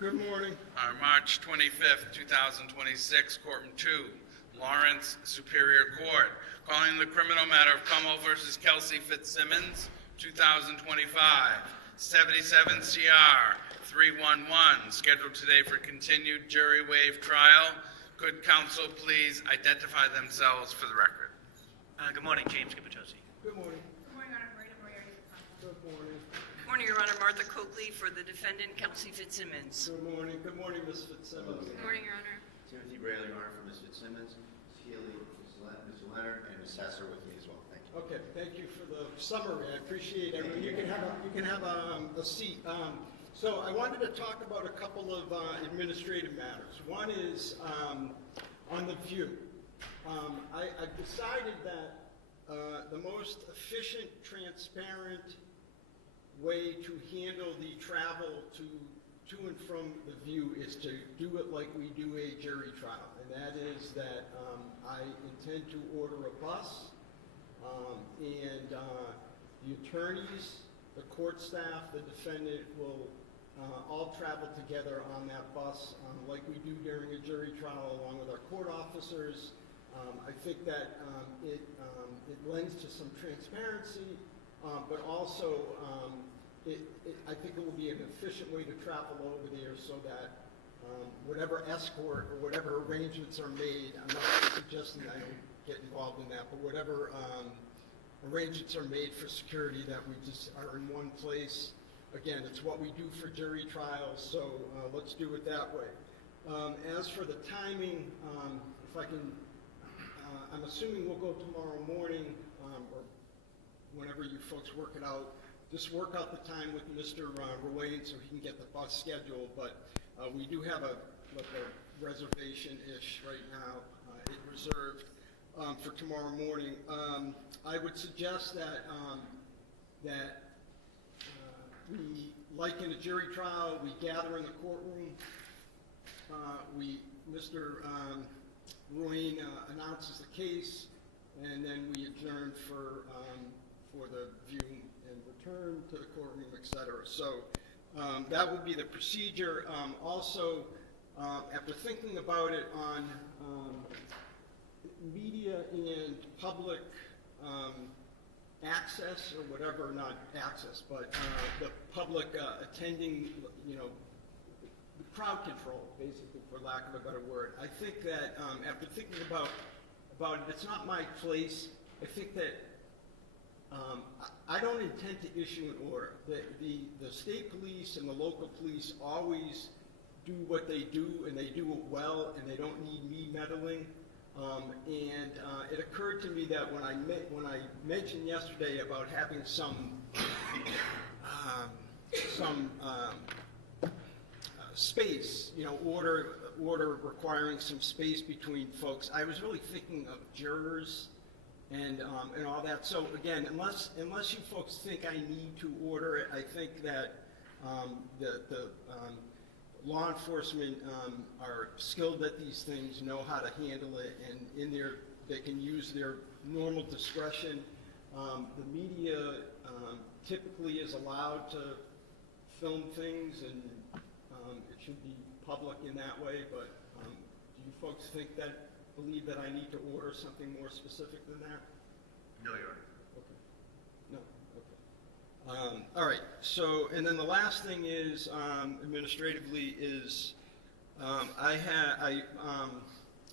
Good morning. March 25th, 2026, Courtroom 2, Lawrence Superior Court. Calling the criminal matter of Como versus Kelsey Fitzsimmons, 2025, 77 CR 311, scheduled today for continued jury waive trial. Could counsel please identify themselves for the record? Good morning, James Capitosi. Good morning. Good morning, Your Honor. Maureen. Good morning. Good morning, Your Honor. Martha Coakley for the defendant, Kelsey Fitzsimmons. Good morning. Good morning, Ms. Fitzsimmons. Good morning, Your Honor. Timothy Brayley, Your Honor, for Ms. Fitzsimmons, Healy, Mr. Leonard, and Ms. Sesser with me as well. Thank you. Okay, thank you for the summary. I appreciate it. You can have a seat. So I wanted to talk about a couple of administrative matters. One is on the view. I've decided that the most efficient, transparent way to handle the travel to and from the view is to do it like we do a jury trial. And that is that I intend to order a bus, and the attorneys, the court staff, the defendant will all travel together on that bus like we do during a jury trial along with our court officers. I think that it lends to some transparency, but also I think it will be an efficient way to travel over there so that whatever escort or whatever arrangements are made, I'm not suggesting I don't get involved in that, but whatever arrangements are made for security, that we just are in one place. Again, it's what we do for jury trials, so let's do it that way. As for the timing, if I can, I'm assuming we'll go tomorrow morning, or whenever you folks work it out. Just work out the time with Mr. Ruane so he can get the bus scheduled, but we do have a reservation-ish right now, reserved for tomorrow morning. I would suggest that we, like in a jury trial, we gather in the courtroom. Mr. Ruane announces the case, and then we adjourn for the view and return to the courtroom, etc. So that would be the procedure. Also, after thinking about it on media and public access, or whatever, not access, but the public attending, the crowd control, basically, for lack of a better word. I think that after thinking about it, it's not my place. I think that I don't intend to issue an order. The state police and the local police always do what they do, and they do it well, and they don't need me meddling. And it occurred to me that when I mentioned yesterday about having some space, order requiring some space between folks, I was really thinking of jurors and all that. So again, unless you folks think I need to order it, I think that the law enforcement are skilled at these things, know how to handle it, and they can use their normal discretion. The media typically is allowed to film things, and it should be public in that way, but do you folks believe that I need to order something more specific than that? No, Your Honor. Okay. No? Okay. All right. So, and then the last thing is, administratively, is I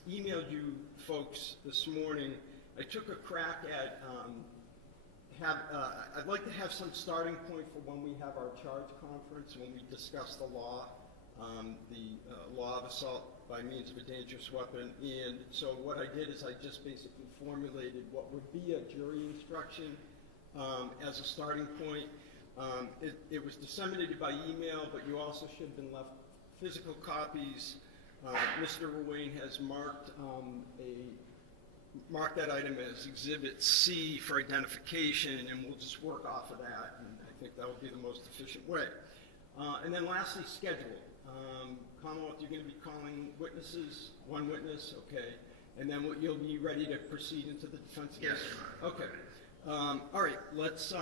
emailed you folks this morning. I took a crack at I'd like to have some starting point for when we have our charge conference, when we discuss the law, the law of assault by means of a dangerous weapon. And so what I did is I just basically formulated what would be a jury instruction as a starting point. It was disseminated by email, but you also should have been left physical copies. Mr. Ruane has marked that item as Exhibit C for identification, and we'll just work off of that, and I think that would be the most efficient way. And then lastly, schedule. Commonwealth, you're going to be calling witnesses, one witness, okay, and then you'll be ready to proceed into the defense case? Yes, Your Honor. Okay. All right, let's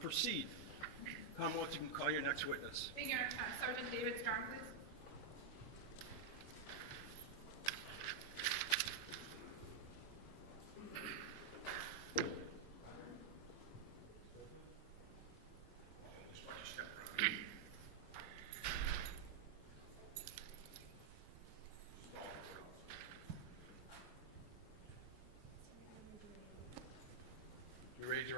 proceed. Commonwealth, you can call your next witness. Thank you, Your Honor. Sergeant David Storm, please.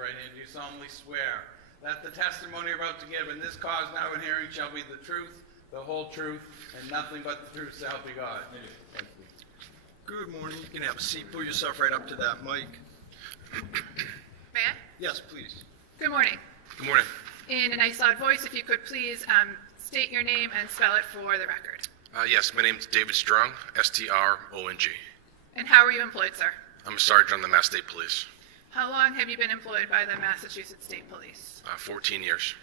right hand, do you solemnly swear that the testimony you're about to give in this cause now and hearing shall be the truth, the whole truth, and nothing but the truth, so help you God? Thank you. Good morning. You can have a seat. Pull yourself right up to that mic. May I? Yes, please. Good morning. Good morning. In a nice loud voice, if you could please state your name and spell it for the record. Yes, my name is David Strong, S-T-R-O-N-G. And how are you employed, sir? I'm a sergeant on the Mass State Police. How long have you been employed by the Massachusetts State Police? 14 years.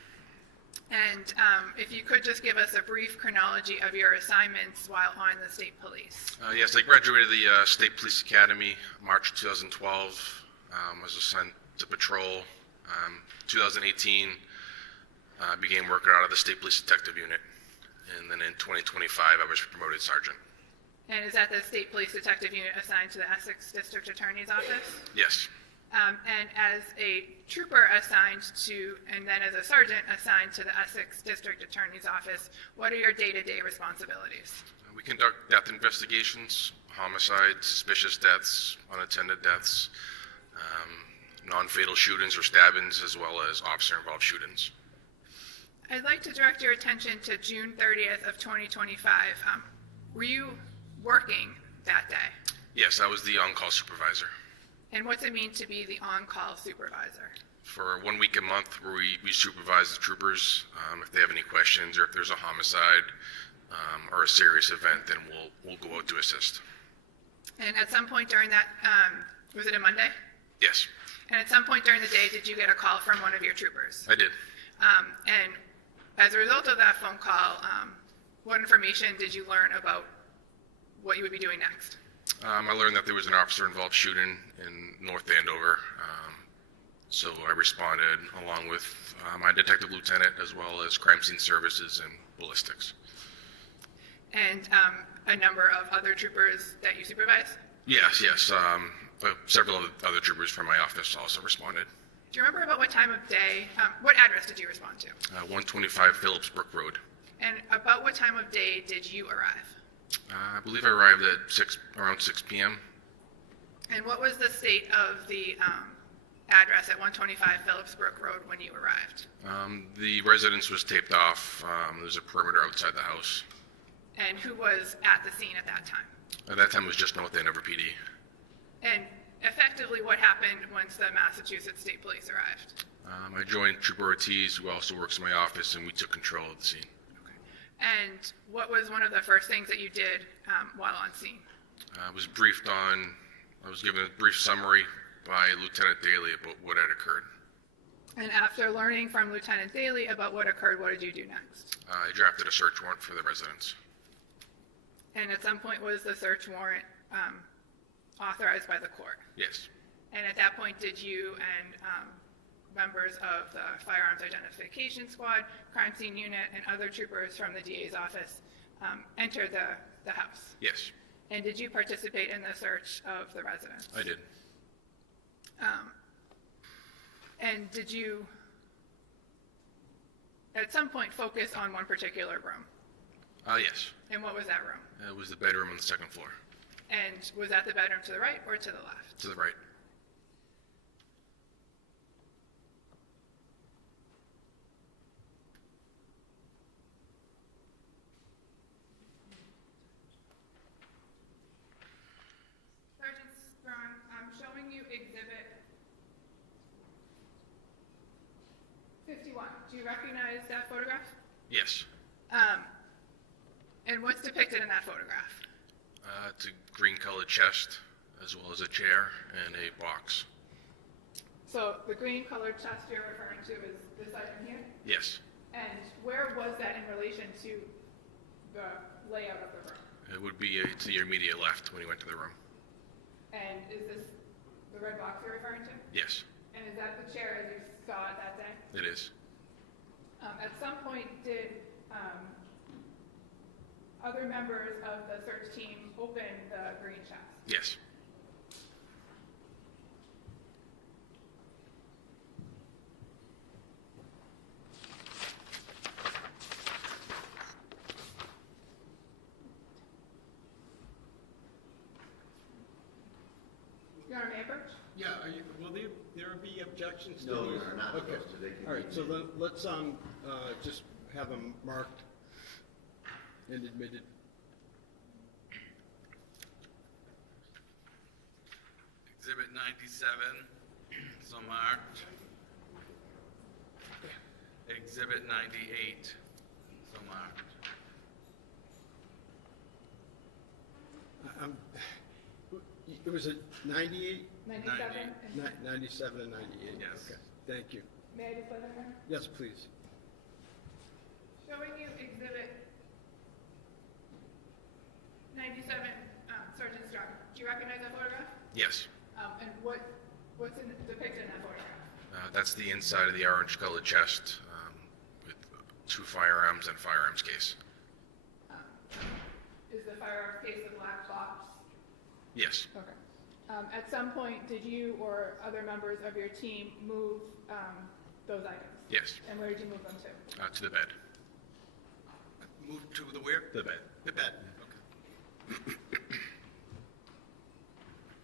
And if you could just give us a brief chronology of your assignments while on the State Police. Yes, I graduated the State Police Academy March 2012. Was assigned to patrol. 2018, I began working out of the State Police Detective Unit. And then in 2025, I was promoted sergeant. And is that the State Police Detective Unit assigned to the Essex District Attorney's Office? Yes. And as a trooper assigned to, and then as a sergeant assigned to the Essex District Attorney's Office, what are your day-to-day responsibilities? We conduct death investigations, homicides, suspicious deaths, unattended deaths, non-fatal shootings or stabbings, as well as officer-involved shootings. I'd like to direct your attention to June 30th of 2025. Were you working that day? Yes, I was the on-call supervisor. And what's it mean to be the on-call supervisor? For 1 week a month, where we supervise the troopers. If they have any questions or if there's a homicide or a serious event, then we'll go out to assist. And at some point during that, was it a Monday? Yes, And at some point during the day, did you get a call from one of your troopers? I did. And as a result of that phone call, what information did you learn about what you would be doing next? I learned that there was an officer-involved shooting in North Andover. So I responded along with my detective lieutenant, as well as crime scene services and ballistics. And a number of other troopers that you supervise? Yes. Several other troopers from my office also responded. Do you remember about what time of day, what address did you respond to? 125 Phillips Brook Road. And about what time of day did you arrive? I believe I arrived at around 6 p.m. And what was the state of the address at 125 Phillips Brook Road when you arrived? The residence was taped off. There was a perimeter outside the house. And who was at the scene at that time? At that time, it was just North Andover PD. And effectively, what happened once the Massachusetts State Police arrived? I joined Trooper Ortiz, who also works in my office, and we took control of the scene. And what was one of the first things that you did while on scene? I was given a brief summary by Lieutenant Daly about what had occurred. And after learning from Lieutenant Daly about what occurred, what did you do next? I drafted a search warrant for the residence. And at some point, was the search warrant authorized by the court? Yes. And at that point, did you and members of the Firearms Identification Squad, Crime Scene Unit, and other troopers from the DA's office enter the house? Yes, And did you participate in the search of the residence? I did. And did you, at some point, focus on one particular room? Yes. And what was that room? It was the bedroom on the second floor. And was that the bedroom to the right or to the left? To the right. Sergeant Strong, I'm showing you Exhibit 51. Do you recognize that photograph? Yes. And what's depicted in that photograph? It's a green-colored chest, as well as a chair and a box. So the green-colored chest you're referring to is this item here? Yes. And where was that in relation to the layout of the room? It would be to your immediate left when you went to the room. And is this the red box you're referring to? Yes, And is that the chair as you saw it that day? it is. At some point, did other members of the search team open the green chest? Yes. Your Honor, may I approach? Yeah, will there be objections to these? No, Your Honor, not Okay. supposed to. They can All right, be so admitted. let's just have them marked and admitted. Exhibit 97, so marked. Exhibit 98, so marked. It was a 98, 97? 97 and 98? Yes. Okay, thank you. May I just let them know? Yes, please. Showing you exhibit 97, Sergeant Strong. Do you recognize that photograph? Yes. And what's depicted in that photograph? That's the inside of the orange-colored chest with two firearms and firearms case. Is the firearms case the black box? Yes. Okay. At some point, did you or other members of your team move those items? Yes. And where did you move them to? To the bed. Move to the where? The bed. The bed.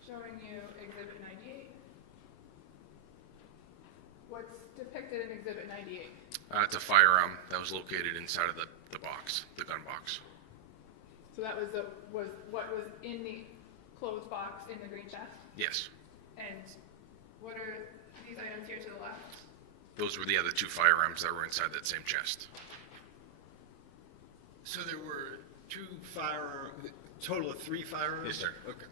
Showing you exhibit 98. What's depicted in exhibit 98? It's a firearm that was located inside of the box, the gun box. So that was what was in the closed box in the green chest? Yes. And what are these items here to the left? Those were the other two firearms that were inside that same chest. So there were two firearms, total of 3 firearms? Yes, sir. Okay.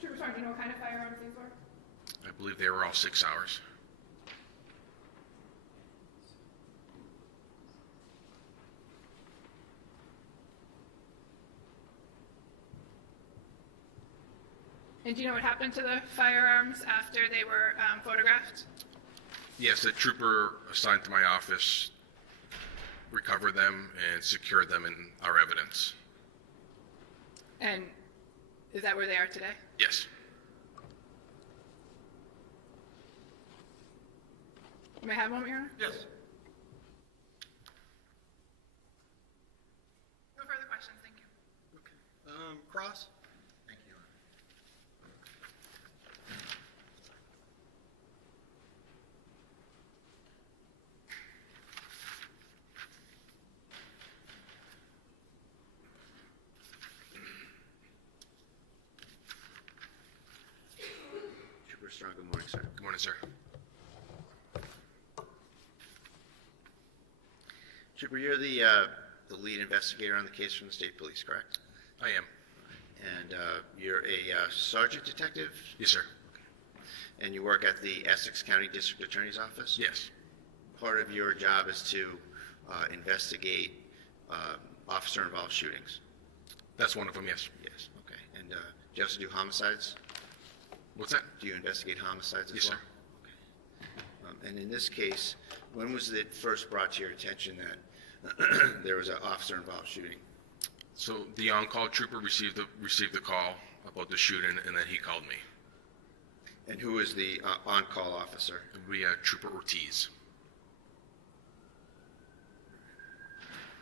Trooper Strong, do you know what kind of firearms these were? I believe they were all 6 hours. And do you know what happened to the firearms after they were photographed? Yes, a trooper assigned to my office recovered them and secured them in our evidence. And is that where they are today? Yes. May I have one, Your Honor? Yes. No further questions, thank you. Okay. Cross? Thank you, Your Honor. Trooper Strong, good morning, sir. Good morning, sir. Trooper, you're the lead investigator on the case from the state police, correct? I am. And you're a sergeant detective, Yes, sir. and you work at the Essex County District Attorney's Office? Yes. Part of your job is to investigate officer-involved shootings? That's one of them, yes. Yes, okay. And do you also do homicides? What's that? Do you investigate homicides as Yes, well? sir. Okay. And in this case, when was it first brought to your attention that there was an officer-involved shooting? So the on-call trooper received the call about the shooting, and then he called me. And who was the on-call officer? We had Trooper Ortiz.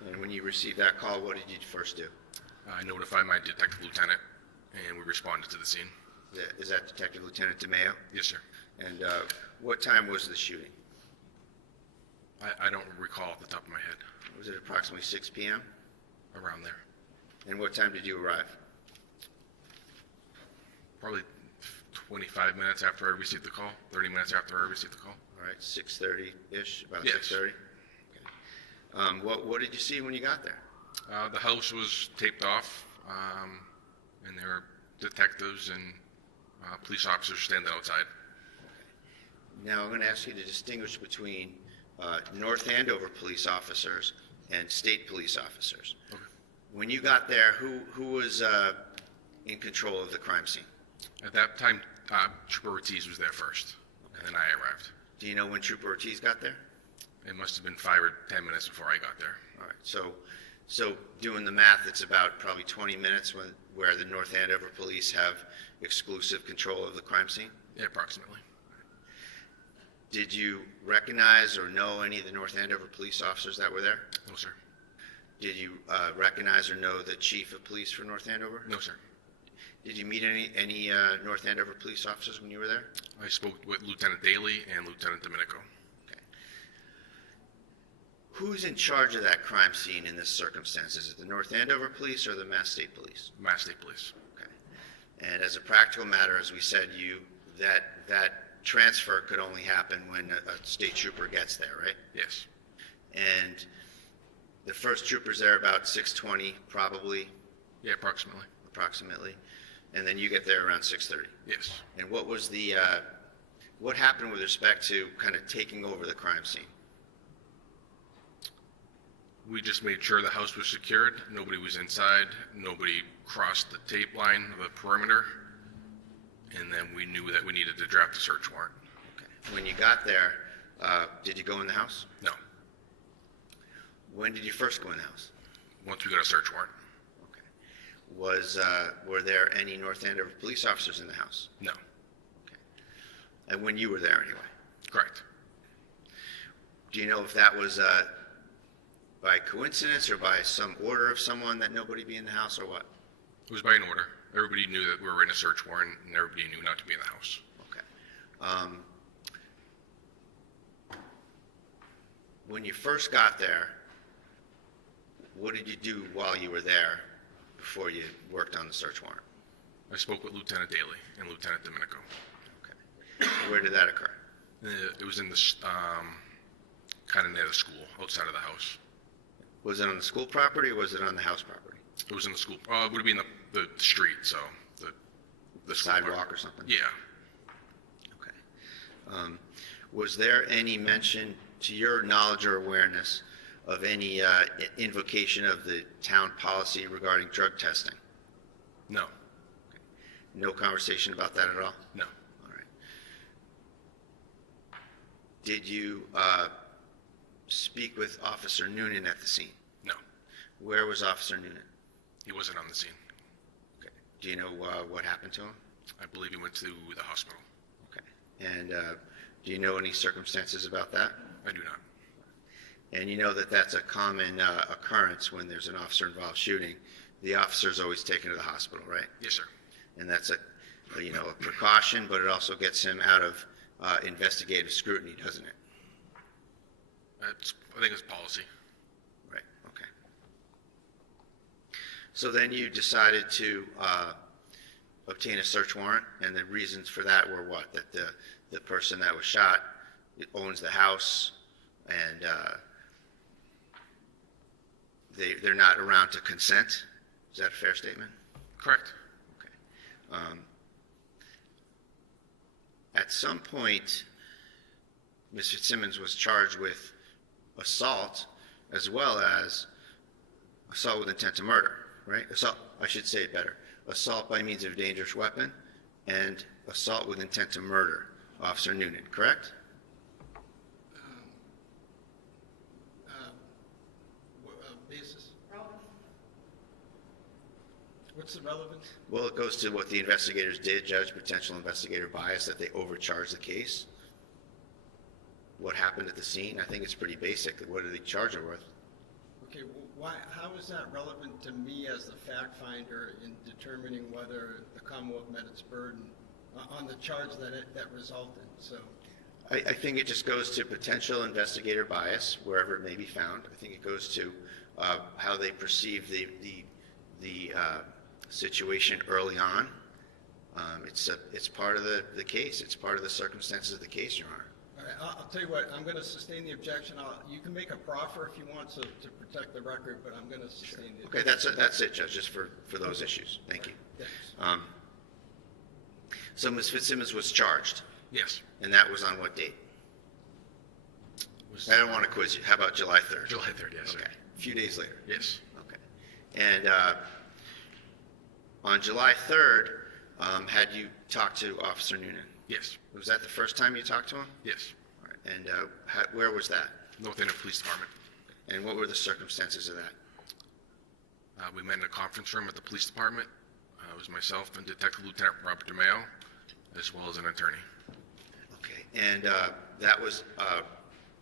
And when you received that call, what did you first do? I notified my detective lieutenant, and we responded to the scene. Is that Detective Lieutenant DeMeo? Yes, sir. And what time was the shooting? I don't recall off the top of my head. Was it approximately 6 p.m.? Around there. And what time did you arrive? Probably 25 minutes after I received the call, 30 minutes after I received the call. All right, 6:30-ish, about Yes. 6:30? Okay. What did you see when you got there? The house was taped off, and there were detectives and police officers standing outside. Now, I'm going to ask you to distinguish between North Andover police officers and state police officers. Okay. When you got there, who was in control of the crime scene? At that time, Trooper Ortiz was there first, and then I arrived. Do you know when Trooper Ortiz got there? It must have been 5 or 10 minutes before I got there. All right, so doing the math, it's about probably 20 minutes where the North Andover police have exclusive control of the crime scene? Yeah, approximately. Did you recognize or know any of the North Andover police officers that were there? No, sir. Did you recognize or know the chief of police for North Andover? No, sir. Did you meet any North Andover police officers when you were there? I spoke with Lieutenant Daly and Lieutenant Domenico. Okay. Who's in charge of that crime scene in this circumstance? Is it the North Andover Police or the Mass State Police? Mass State Police. Okay. And as a practical matter, as we said, that transfer could only happen when a state trooper gets there, right? Yes. And the first trooper's there about 6:20, probably, Yeah, approximately. and then you get there around 6:30. Yes. And what was what happened with respect to kind of taking over the crime scene? We just made sure the house was secured. Nobody was inside. Nobody crossed the tape line of the perimeter. And then we knew that we needed to draft a search warrant. Okay. When you got there, did you go in the house? No. When did you first go in the house? Once we got a search warrant. Okay. Were there any North Andover police officers in the house? No. Okay. And when you were there anyway? Correct. Do you know if that was by coincidence or by some order of someone that nobody be in the house or what? It was by an order. Everybody knew that we were in a search warrant, and everybody knew not to be in the house. Okay. When you first got there, what did you do while you were there before you worked on the search warrant? I spoke with Lieutenant Daly and Lieutenant Domenico. Okay. Where did that occur? It was in the, kind of near the school, outside of the house. Was it on the school property or was it on the house property? It was in the school, it would be in the street, so the school Sidewalk part. or something? Yeah. Okay. Was there any mention, to your knowledge or awareness, of any invocation of the town policy regarding drug testing? No. No conversation about that at all? No. All right. Did you speak with Officer Noonan at the scene? No. Where was Officer Noonan? He wasn't on the scene. Okay. Do you know what happened to him? I believe he went to the hospital. Okay. And do you know any circumstances about that? I do not. And you know that that's a common occurrence when there's an officer-involved shooting. The officer's always taken to the hospital, right? Yes, sir. And that's a precaution, but it also gets him out of investigative scrutiny, doesn't it? I think it's policy. Right, okay. So then you decided to obtain a search warrant, and the reasons for that were what? That the person that was shot owns the house, and they're not around to consent? Is that a fair statement? Correct. Okay. At some point, Ms. Fitzsimmons was charged with assault as well as assault with intent to murder, right? Assault, I should say it better. Assault by means of a dangerous weapon and assault with intent to murder, Officer Noonan, correct? Basis? What's the relevance? Well, it goes to what the investigators did, judge potential investigator bias, that they overcharged the case. What happened at the scene? I think it's pretty basic. What did they charge her with? Okay, how is that relevant to me as the fact finder in determining whether the Commonwealth met its burden on the charge that resulted? So, I think it just goes to potential investigator bias, wherever it may be found. I think it goes to how they perceive the situation early on. It's part of the case. It's part of the circumstances of the case, Your Honor. all right, I'll tell you what, I'm going to sustain the objection. You can make a proffer if you want to protect the record, but I'm going to sustain the Okay, that's it, Judge, just for those issues. Thank you. Thanks. So Ms. Fitzsimmons was charged, Yes. and that was on what date? I don't want to quiz you. How about July 3rd? July 3rd, yes, sir. Okay, a few days later. Yes. Okay. And on July 3rd, had you talked to Officer Noonan? Yes. Was that the first time you talked to him? Yes. All right. And where was that? North Andover Police Department. And what were the circumstances of that? We met in a conference room at the police department. It was myself and Detective Lieutenant Robert DeMeo, as well as an attorney. Okay. And that was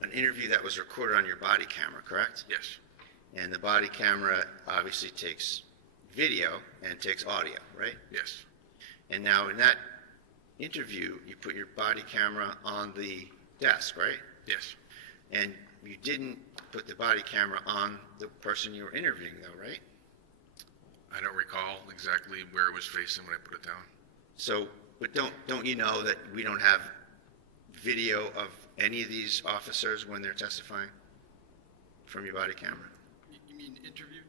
an interview that was recorded on your body camera, correct? Yes. And the body camera obviously takes video and takes audio, right? Yes. And now in that interview, you put your body camera on the desk, right? Yes. And you didn't put the body camera on the person you were interviewing, though, right? I don't recall exactly where it was facing when I put it down. So, but don't you know that we don't have video of any of these officers when they're testifying from your body camera? You mean interview?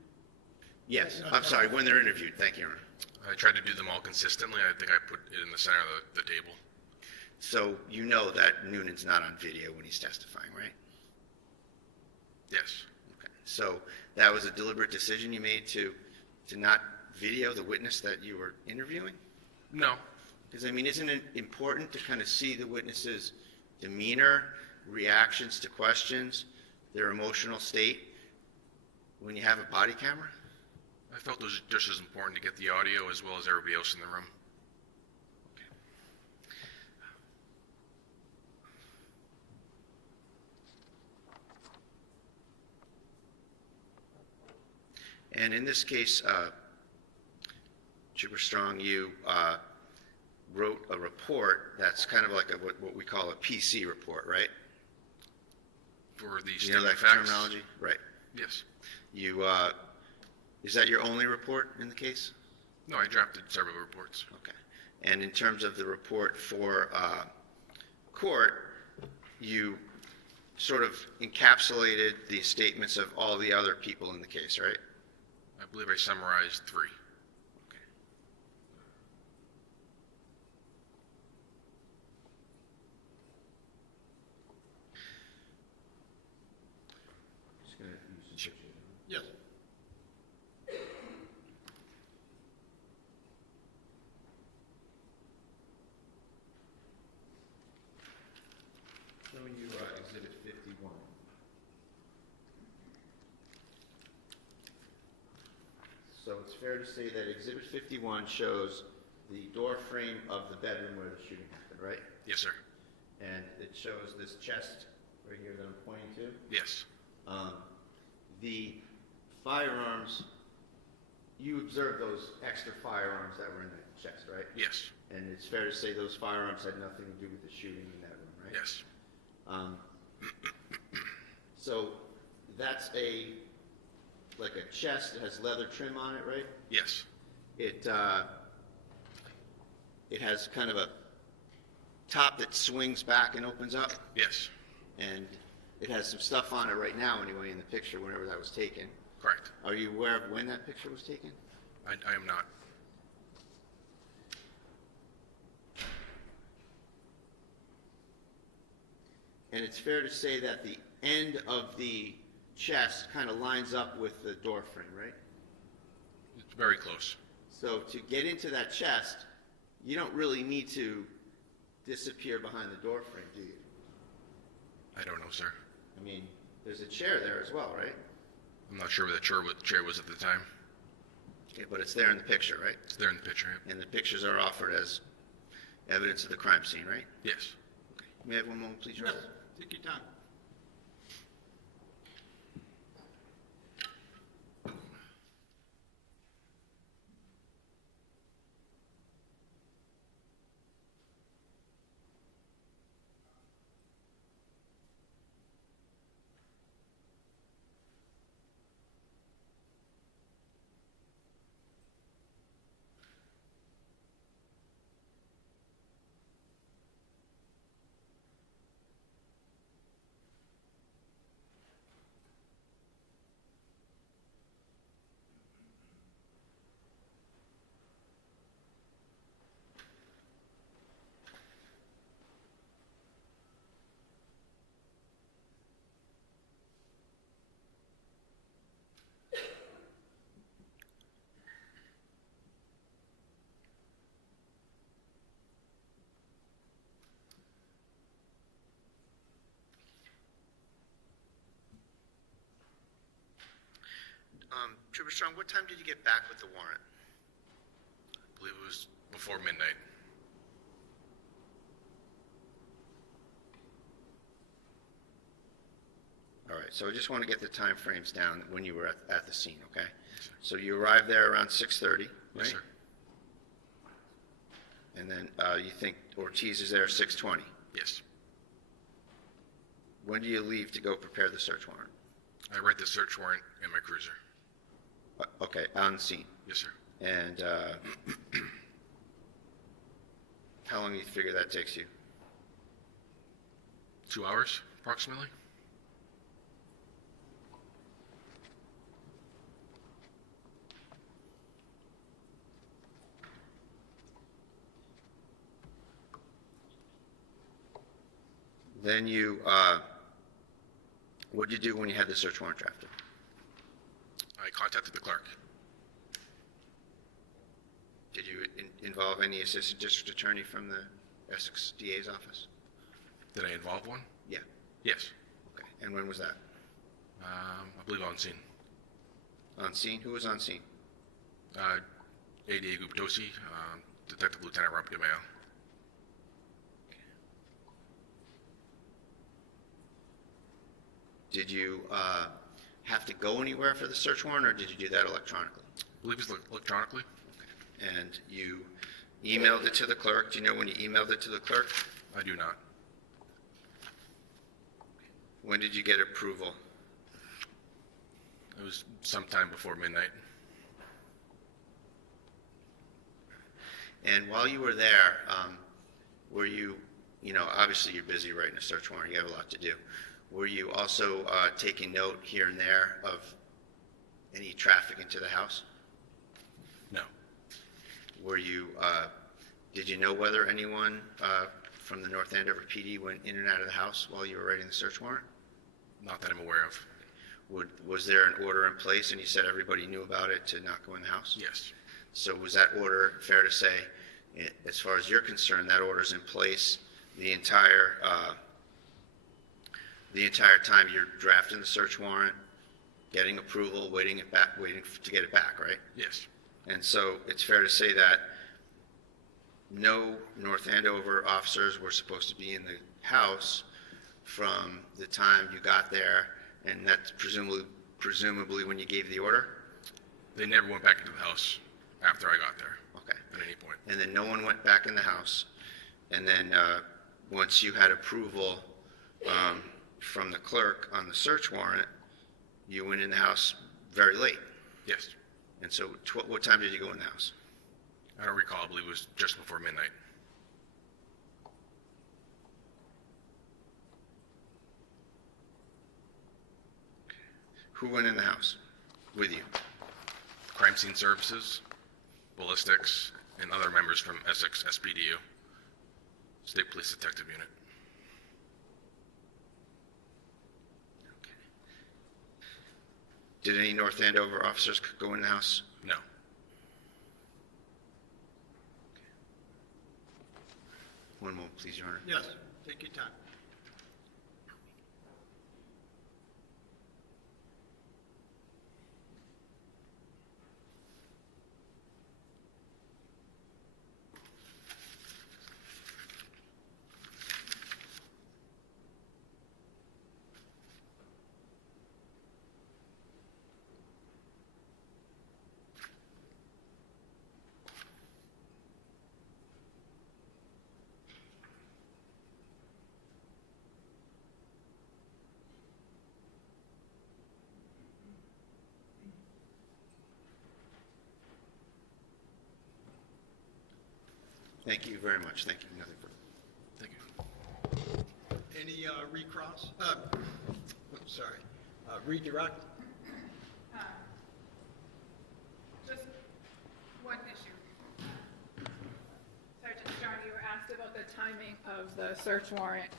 Yes, I'm sorry, when they're interviewed. Thank you, Aaron. I tried to do them all consistently. I think I put it in the center of the table. So you know that Noonan's not on video when he's testifying, right? Yes. Okay. So that was a deliberate decision you made to not video the witness that you were interviewing? No. Because, I mean, isn't it important to kind of see the witness's demeanor, reactions to questions, their emotional state when you have a body camera? I felt it was just as important to get the audio as well as everybody else in the room. And in this case, Trooper Strong, you wrote a report that's kind of like what we call a PC report, right? For the You know statement that of facts? terminology? Right. Yes. You, is that your only report in the case? No, I drafted several reports. Okay. And in terms of the report for court, you sort of encapsulated the statements of all the other people in the case, right? I believe I summarized 3. Yes. Showing you Exhibit 51. So it's fair to say that Exhibit 51 shows the door frame of the bedroom where the shooting happened, right? Yes, sir. And it shows this chest right here that I'm pointing to. Yes. The firearms, you observed those extra firearms that were in the chest, right? Yes. And it's fair to say those firearms had nothing to do with the shooting in that room, right? Yes. So that's like a chest, it has leather trim on it, right? Yes. It has kind of a top that swings back and opens up, Yes. and it has some stuff on it right now anyway in the picture whenever that was taken. Correct. Are you aware of when that picture was taken? I am not. And it's fair to say that the end of the chest kind of lines up with the door frame, right? It's very close. So to get into that chest, you don't really need to disappear behind the door frame, do you? I don't know, sir. I mean, there's a chair there as well, right? I'm not sure where the chair was at the time. Okay, but it's there in the picture, right? It's there in the picture. And the pictures are offered as evidence of the crime scene, right? Yes. Okay. May I have one moment, please, Your Yes, Honor? take your time. Trooper Strong, what time did you get back with the warrant? I believe it was before midnight. All right, so I just want to get the time frames down when you were at the scene, okay? So you arrived there around 6:30, right? Yes, sir. And then you think Ortiz is there 6:20. Yes. When do you leave to go prepare the search warrant? I write the search warrant in my cruiser. Okay, on scene. Yes, sir. And how long do you figure that takes you? 2 hours, approximately. Then what did you do when you had the search warrant drafted? I contacted the clerk. Did you involve any assistant district attorney from the Essex DA's office? Did I involve one? Yeah. Yes. Okay. And when was that? I believe on scene. On scene? Who was on scene? ADA Guptosi, Detective Lieutenant Robert DeMeo. Did you have to go anywhere for the search warrant, or did you do that electronically? I believe it's electronically. And you emailed it to the clerk. Do you know when you emailed it to the clerk? I do not. When did you get approval? It was sometime before midnight. And while you were there, were you, obviously you're busy writing a search warrant, you have a lot to do. Were you also taking note here and there of any traffic into the house? No. Were you, did you know whether anyone from the North Andover PD went in and out of the house while you were writing the search warrant? Not that I'm aware of. Was there an order in place, and you said everybody knew about it to not go in the house? Yes. So was that order, fair to say, as far as you're concerned, that order's in place the entire time you're drafting the search warrant, getting approval, waiting to get it back, right? Yes. And so it's fair to say that no North Andover officers were supposed to be in the house from the time you got there, and that's presumably when you gave the order? They never went back into the house after I got there. Okay. At any point. And then no one went back in the house, and then once you had approval from the clerk on the search warrant, you went in the house very late. Yes. And so what time did you go in the house? I don't recall. I believe it was just before midnight. Who went in the house with you? Crime scene services, ballistics, and other members from Essex SPDU, State Police Detective Unit. Did any North Andover officers go in the house? No. One moment, please, Your Honor. Yes, take your time. Thank you very much. Thank you. Nothing further. Thank you. Any recross? Sorry, redirect? Just one issue. Sergeant Strong, you were asked about the timing of the search warrant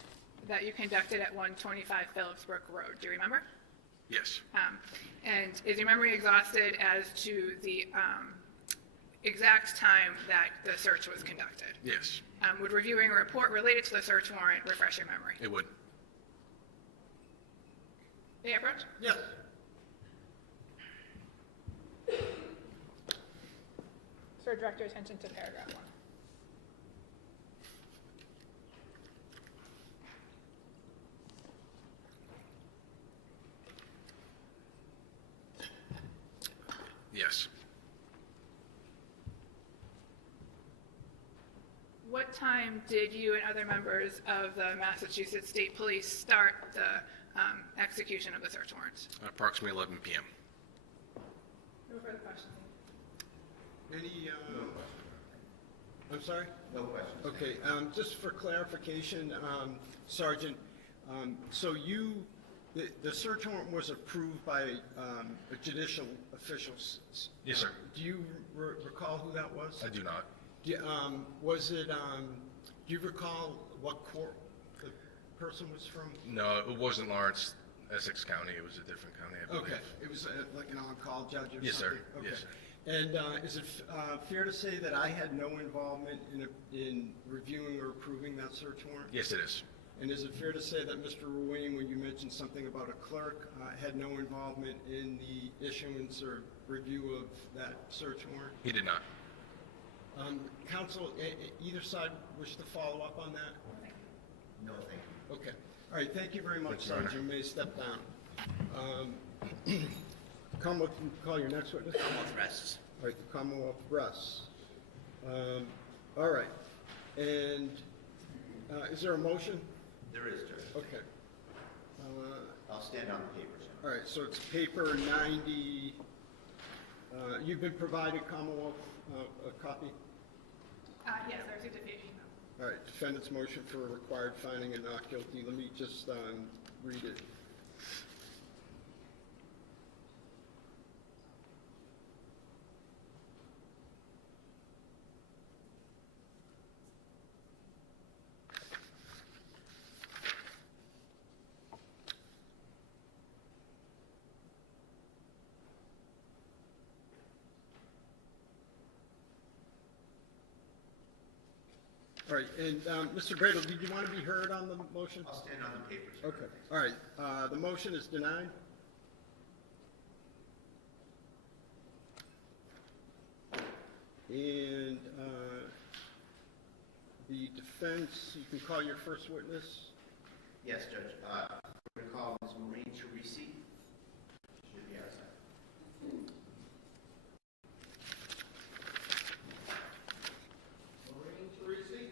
that you conducted at 125 Phillipsbrook Road. Do you remember? Yes. And is your memory exhausted as to the exact time that the search was conducted? Yes. Would reviewing a report related to the search warrant refresh your memory? It would. May I approach? Yes. Sir, direct your attention to paragraph 1. Yes. time did you and other members of the Massachusetts State Police start the execution of the search warrants? Approximately 11 p.m. No further questions. Any, I'm sorry? No questions. Okay, just for clarification, Sergeant, so the search warrant was approved by a judicial official? Yes, sir. Do you recall who that was? I do not. Was it, do you recall what court the person was from? No, it wasn't Lawrence, Essex County. It was a different county, I believe. Okay, it was like an on-call judge or something? Yes, sir. Okay. Yes, sir. And is it fair to say that I had no involvement in reviewing or approving that search warrant? Yes, it is. And is it fair to say that Mr. Ruane, when you mentioned something about a clerk, had no involvement in the issuance or review of that search warrant? He did not. Counsel, either side wish to follow up on that? No, thank you. Okay. All right, thank you very much, Thank you, Your Honor. Sergeant. You may step down. Commonwealth, can you call your next witness? Commonwealth rests. All right, the Commonwealth rests. All right. And is there a motion? There is, Judge. Okay. I'll stand on the papers. All right, so it's paper 90. You've been provided, Commonwealth, a copy? Yes, I received it via email. All right, defendant's motion for a required finding and not guilty. Let me just read it. All right, and Mr. Bradle, did you want to be heard on the motion? I'll stand on the papers. Okay, all right, the motion is denied. And the defense, you can call your first witness. Yes, Judge. We're going to call Ms. Maureen Teresi. She should be outside. Maureen Teresi.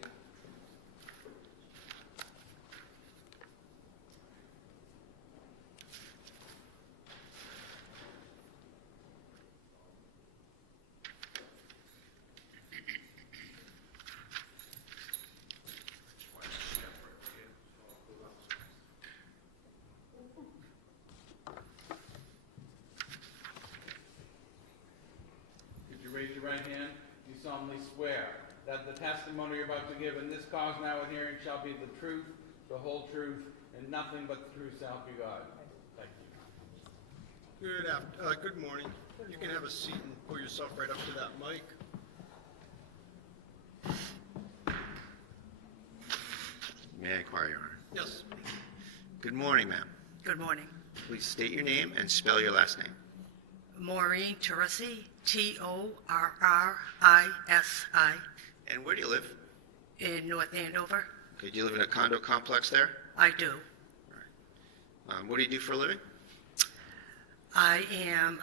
Could you raise your right hand? Do solemnly swear that the testimony you're about to give in this cause now and hearing shall be the truth, the whole truth, and nothing but the truth, so help you God. Thank you. Good morning. You can have a seat and pull yourself right up to that mic. May I inquire, Your Honor? Yes. Good morning, ma'am. Good morning. Please state your name and spell your last name. Maureen Teresi, Torrisi, And where do you live? in North Andover. Okay, do you live in a condo complex there? I do. What do you do for a living? I am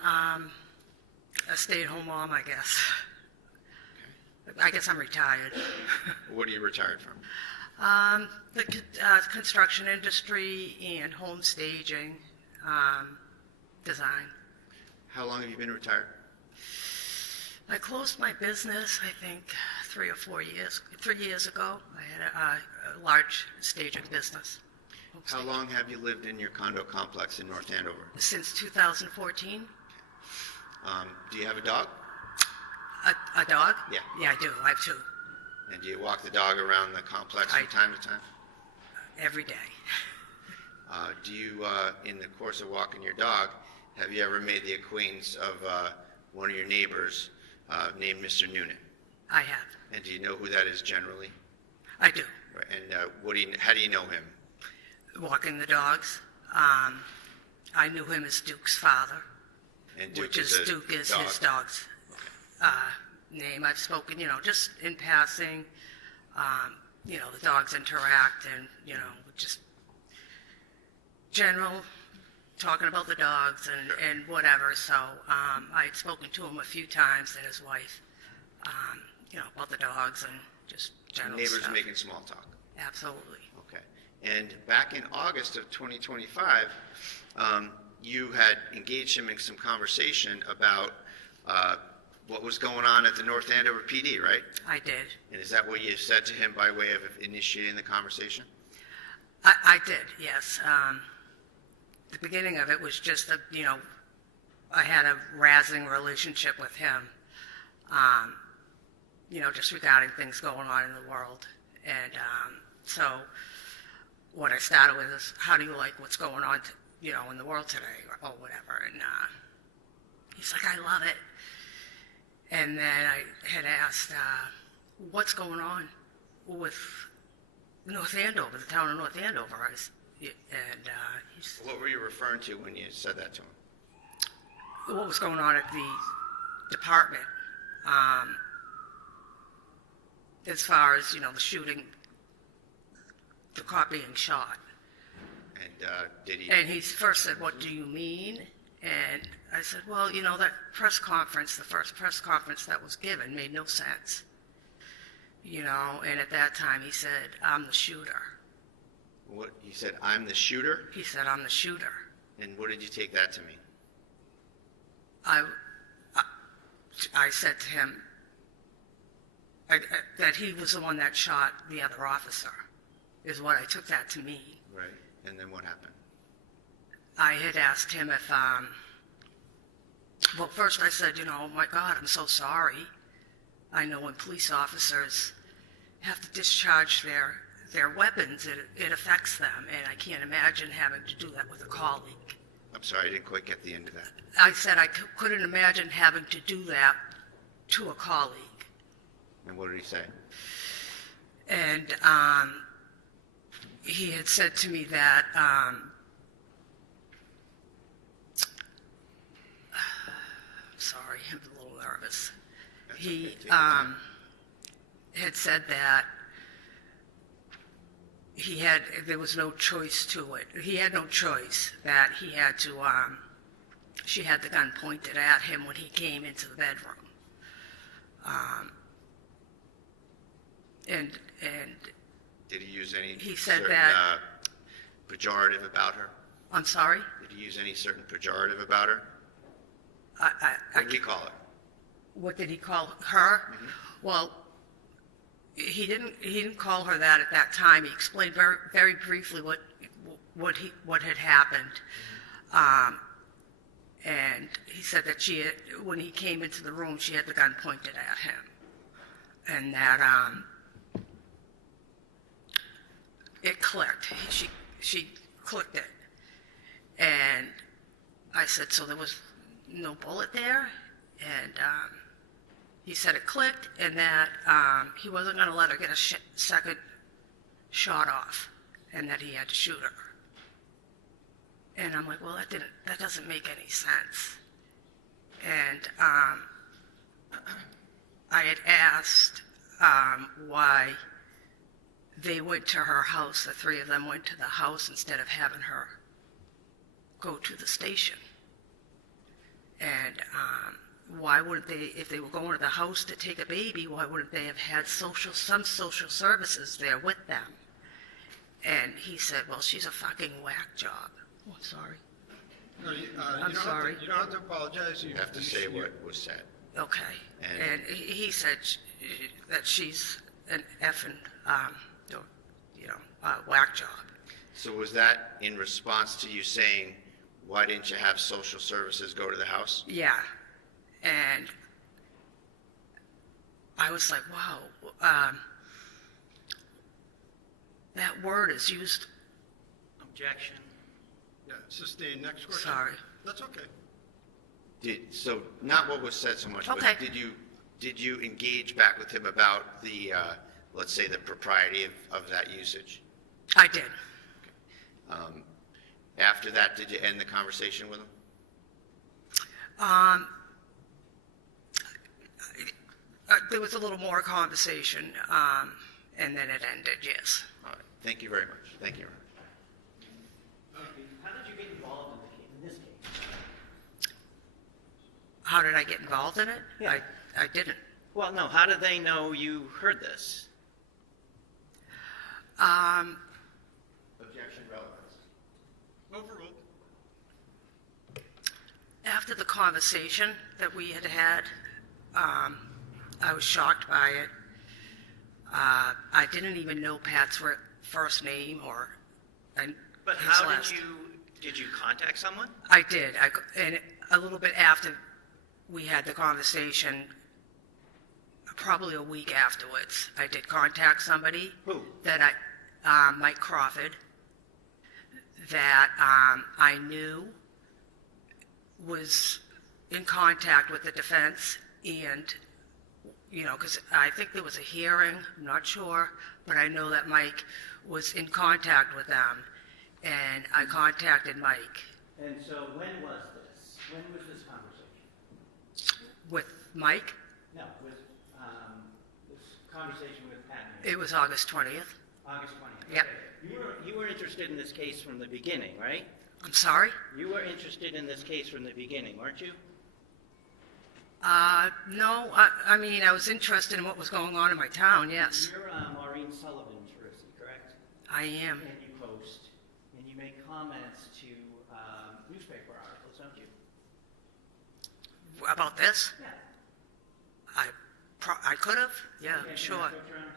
a stay-at-home mom, I guess. I guess I'm retired. What are you retired from? The construction industry and home staging, design. How long have you been retired? I closed my business, I think, 3 or 4 years. 3 years ago, I had a large staging business. How long have you lived in your condo complex in North Andover? Since 2014. Do you have a dog? A dog? Yeah. Yeah, I do. I have 2 And do you walk the dog around the complex I- from time to time? every day. Do you, in the course of walking your dog, have you ever made the acquaintance of one of your neighbors named Mr. Noonan? I have. And do you know who that is generally? I do. Right, and how do you know him? Walking the dogs. I knew him as Duke's father, And Duke which is is a Duke is dog. his dog's name. I've spoken, just in passing. The dogs interact and, just general talking about the dogs and whatever. So I had spoken to him a few times and his wife, about the dogs and just general Neighbors stuff. making small talk. Absolutely. Okay. And back in August of 2025, you had engaged him in some conversation about what was going on at the North Andover PD, right? I did. And is that what you said to him by way of initiating the conversation? I did, yes. The beginning of it was just that, I had a razzing relationship with him, just regarding things going on in the world. And so what I started with is, how do you like what's going on, in the world today, or whatever. And he's like, I love it. And then I had asked, what's going on with North Andover, the town of North Andover? He's, What were you referring to when you said that to him? what was going on at the department, as far as, the shooting, the cop being shot. And did he? And he first said, what do you mean? And I said, well, that press conference, the first press conference that was given made no sense. And at that time he said, I'm the shooter. What he said? I'm the shooter. He said, I'm the shooter. And what did you take that to mean? I said to him that he was the one that shot the other officer, is what I took that to mean. Right. And then what happened? I had asked him if, well, first I said, oh my God, I'm so sorry. I know when police officers have to discharge their weapons, it affects them, and I can't imagine having to do that with a colleague. I'm sorry, I didn't quite get the end of that. I said I couldn't imagine having to do that to a colleague. And what did he say? And he had said to me that, sorry, I'm a little nervous. That's He okay, take your time. had said that there was no choice to it. He had no choice, that he had to, she had the gun pointed at him when he came into the bedroom. And Did he use any he said certain that- pejorative about her? I'm sorry? Did he use any certain pejorative about her? I What did he call her? What did he call her? Mm-hmm. Well, he didn't call her that at that time. He explained very, very briefly what had happened. And he said that when he came into the room, she had the gun pointed at him. And that, it clicked. She clicked it. And I said, so there was no bullet there? And he said it clicked, and that he wasn't going to let her get a second shot off, and that he had to shoot her. And I'm like, well, that doesn't make any sense. And I had asked why they went to her house, the three of them went to the house instead of having her go to the station. And why wouldn't they, if they were going to the house to take a baby, why wouldn't they have had some social services there with them? And he said, well, she's a fucking whack job. Oh, I'm sorry. No, I'm sorry. You don't have to apologize. You have to say what was said. Okay. And- And he said that she's an effing, whack job. So was that in response to you saying, why didn't you have social services go to the house? Yeah. And I was like, wow, that word is used, Objection. Yeah, sustain. Next question. sorry. That's okay. So not what was said so much, Okay. but did you engage back with him about the, let's say, the propriety of that usage? I did. After that, did you end the conversation with him? There was a little more conversation, and then it ended, yes. All right. Thank you very much. Thank you. How did you get involved in this case? How did I get involved in it? Yeah. I didn't. Well, no, how did they know you heard this? Objection relevance. Overruled. After the conversation that we had had, I was shocked by it. I didn't even know Pat's first name or But his how last. did you contact someone? I did. And a little bit after we had the conversation, probably a week afterwards, I did contact somebody. Who? That Mike Crawford, that I knew was in contact with the defense, and, you know, because I think there was a hearing, I'm not sure, but I know that Mike was in contact with them, and I contacted Mike And so when was this? When was this conversation? with Mike. No, with this conversation with Pat. It was August 20th. August 20th. Yep. Okay. You were interested in this case from the beginning, right? I'm sorry? You were interested in this case from the beginning, weren't you? No, I mean, I was interested in what was going on in my town, yes. You're Maureen Sullivan, Teresi, correct? I am. And you post, and you make comments to newspaper articles, don't you? About this? Yeah. I could have, yeah, Okay, sure. can I picture on?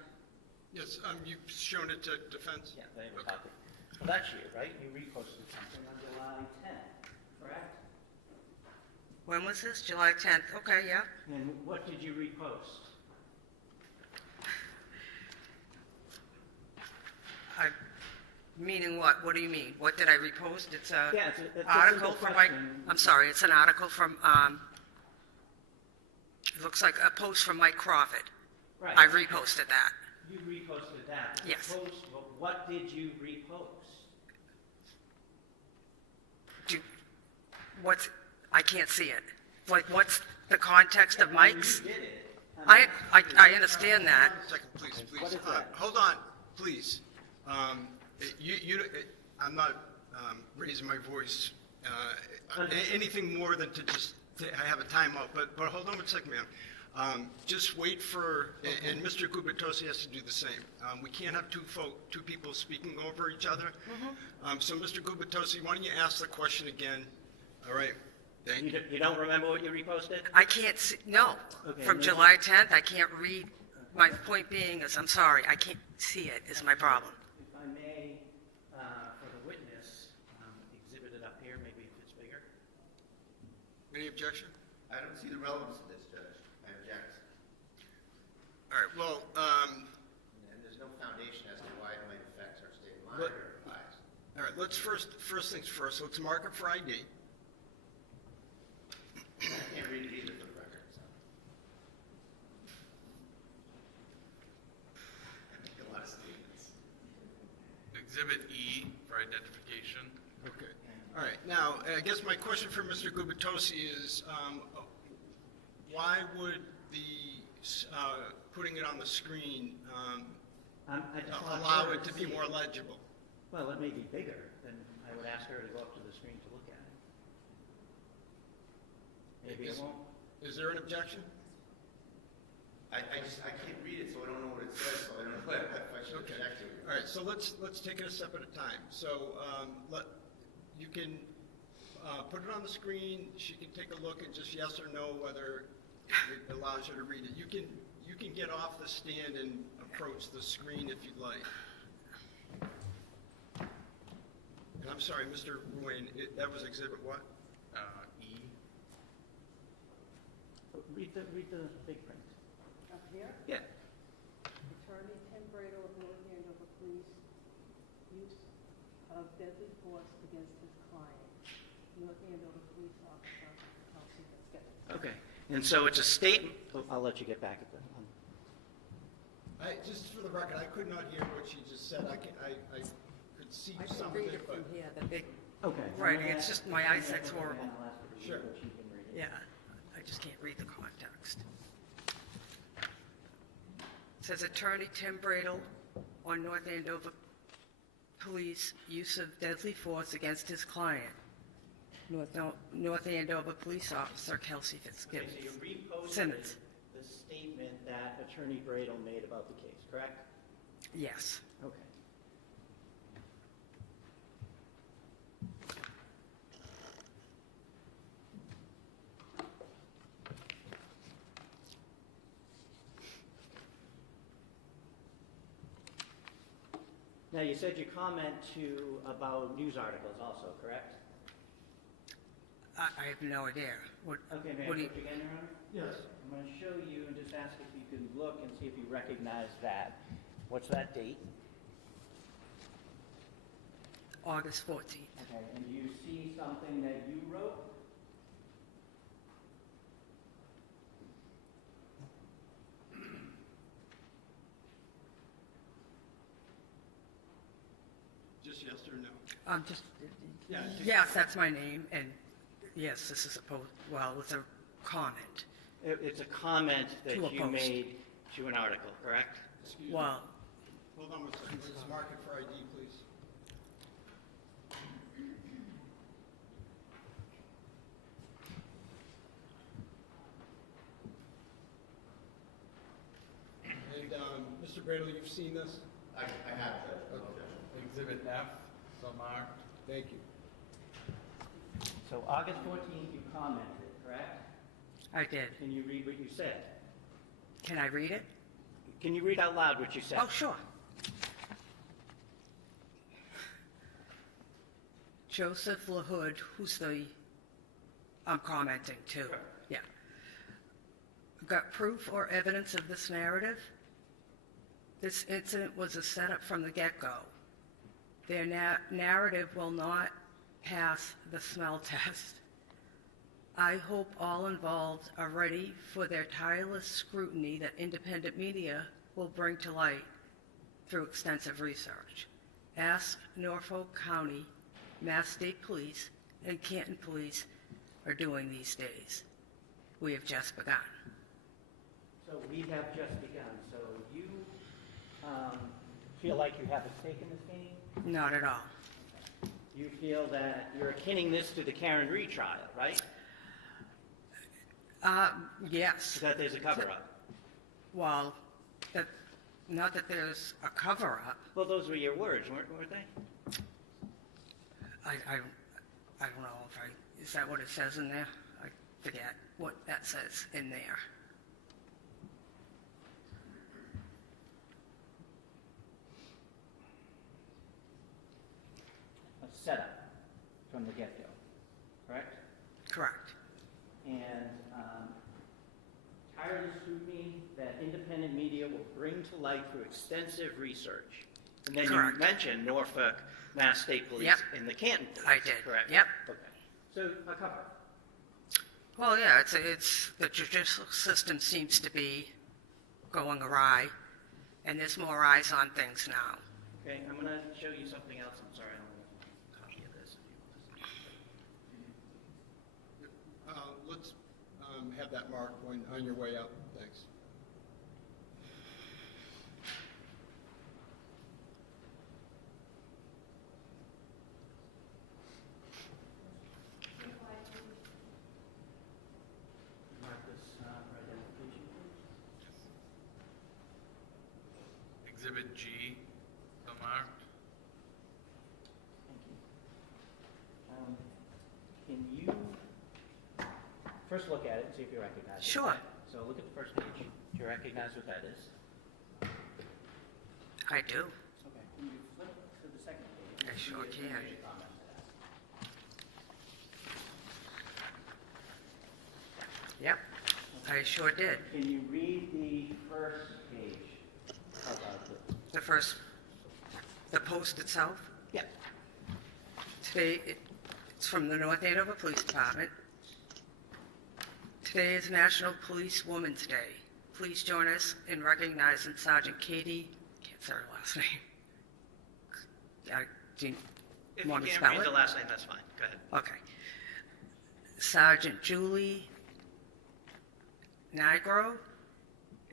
Yes, you've shown it to defense? Yeah, they have a copy. Well, that's you, right? You reposted something on July 10th, correct? When was this? July 10th. Okay, yeah. And what did you repost? Meaning what? What do you mean? What did I repost? It's a Yeah, it's a article simple from Mike. question. I'm sorry. It's an article from. It looks like a post from Mike Crawford. Right. I reposted that. You reposted that. Yes. Well, what did you repost? What's? I can't see it. Like, what's the context of Mike's? You did it. I understand that. Second, please, please. What is that? Hold on, please. I'm not raising my voice, anything more than to just have a timeout, but hold on one second, ma'am. Just wait for, and Mr. Gubitosi has to do the same. We can't have two people speaking over each other. So, Mr. Gubitosi, why don't you ask the question again? All right, thank you. You don't remember what you reposted? I can't see. No. Okay, From no. July 10th, I can't read. My point being is, I'm sorry, I can't see it. Is my problem. If I may, for the witness, exhibit it up here, maybe if it's bigger. Any objection? I don't see the relevance of this, Judge. I object. All right, well, And there's no foundation as to why it might affect our state of mind or lives. all right, let's first things first, let's mark it for ID. I can't read it either for the record, so. I make a lot of statements. Exhibit E for identification. Okay. All right. Now, I guess my question for Mr. Gubitosi is, why would the putting it on the screen I just want allow her it to be see more legible? Well, it may be bigger, then I would ask her to go up to the screen to look at it. Maybe it won't. Is there an objection? I can't read it, so I don't know what it says, so I don't know if I should Okay. object to it. All right. So let's take it a step at a time. So you can put it on the screen. She can take a look and just yes or no whether it allows her to read it. You can get off the stand and approach the screen if you'd like. And I'm sorry, Mr. Ruane, that was exhibit what? E. Read the big print. Up here, Yeah. Attorney Tim Brado of North Andover Police, use of deadly force against his client. North Andover Police Officer, Kelsey Fitzsimmons. Okay. And so it's a statement. I'll let you get back at that. Just for the record, I could not hear what she just said. I could see I some can of read it, it but from here, the It, Okay. Right, it's just my eyesight's horrible. Sure. yeah, I just can't read the context. It says Attorney Tim Bradle on North Andover Police use of deadly force against his client. North Andover Police Officer Kelsey Okay, so you reposted Fitzsimmons. the statement that Attorney Bradle made about the case, correct? Yes. Okay. Now, you said you comment about news articles also, correct? I have no idea. Okay, may I What do you- put you again, Your Honor? Yes. I'm going to show you and just ask if you can look and see if you recognize that. What's that date? August 14th. Okay, and do you see something that you wrote? Just yes or no? Just, Yeah, just- yes, that's my name, and yes, this is it's a comment. It's a comment that To a you post. made to an article, correct? Excuse me. Well, Hold on one second. Let's mark it for ID, please. And, Mr. Bradley, you've seen this? I have, Judge. Okay. Exhibit F, so marked. Thank you. So August 14th, you commented, correct? I did. Can you read what you said? Can I read it? Can you read out loud what you said? Oh, sure. Joseph LaHood, I'm commenting too. Sure. Yeah. Got proof or evidence of this narrative? This incident was a setup from the get-go. Their narrative will not pass the smell test. I hope all involved are ready for their tireless scrutiny that independent media will bring to light through extensive research. Ask Norfolk County, Mass State Police, and Canton Police are doing these days. We have just begun. So we have just begun. So you feel like you have a stake in this game? Not at all. You feel that you're akinning this to the Karen Reed trial, right? Yes. That there's a cover-up. Well, not that there's a cover-up. Well, those were your words, weren't they? I don't know is that what it says in there? I forget what that says in there. A setup from the get-go, correct? Correct. And tireless scrutiny that independent media will bring to light through extensive research. And then Correct. you mentioned Norfolk, Mass State Police, Yep. and the Canton Police. I did. Correct? Yep. Okay. So a cover. Well, yeah, it's the judicial system seems to be going awry, and there's more eyes on things now. Okay, I'm going to show you something else. I'm sorry, I don't have a copy of this. Let's have that mark on your way out. Thanks. Mark this for identification, please. Exhibit G, so marked. Thank you. Can you first look at it and see if you recognize it? Sure. So look at the first page. Do you recognize what that is? I do. Okay. Can you flip to the second page? I sure See if can. there's any comment to that. Yep, I sure did. Can you read the first page about this? The post itself. Yeah. Today, it's from the North Andover Police Department. Today is National Police Women's Day. Please join us in recognizing Sergeant Katie, can't say her last name. Do you If want you to can't spell read it? the last name, that's fine. Go ahead. Okay. Sergeant Julie Nigro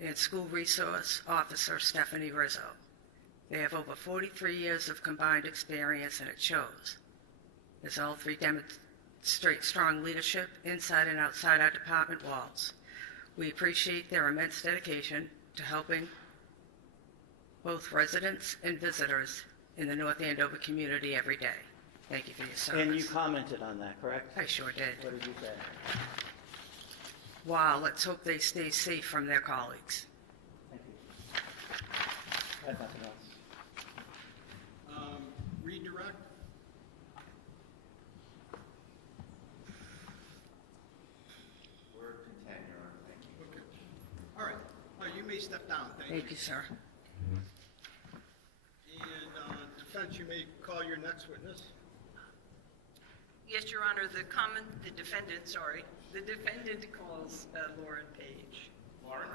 and School Resource Officer Stephanie Rizzo. They have over 43 years of combined experience, and it shows, as all three demonstrate strong leadership inside and outside our department walls. We appreciate their immense dedication to helping both residents and visitors in the North Andover community every day. Thank you for your service. And you commented on that, correct? I sure did. What did you say? Wow, let's hope they stay safe from their colleagues. Thank you. I have nothing else. step down. Thank you. Thank you, sir. And defense, you may call your next witness. Yes, Your Honor, the defendant calls Lauren Paige. Lauren?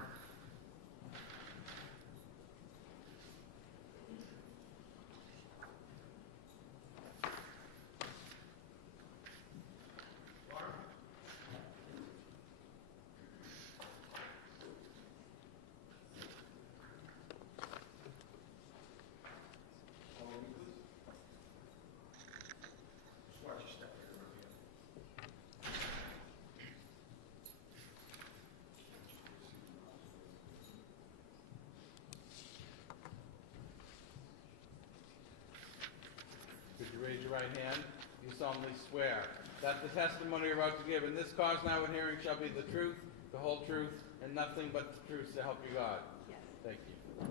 Could you raise your right hand? You solemnly swear that the testimony you're about to give in this cause now and hearing shall be the truth, the whole truth, and nothing but the truth to help you God? Yes. Thank you.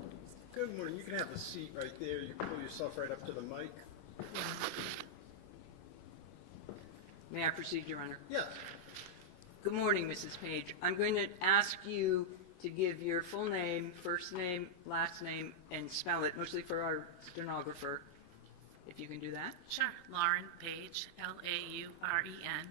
Good morning. You can have a seat right there. You pull yourself right up to the mic. May I proceed, Your Honor? Yes. Good morning, Mrs. Paige. I'm going to ask you to give your full name, first name, last name, and spell it, mostly for our stenographer, if you can do that. Sure. Lauren Paige, Lauren,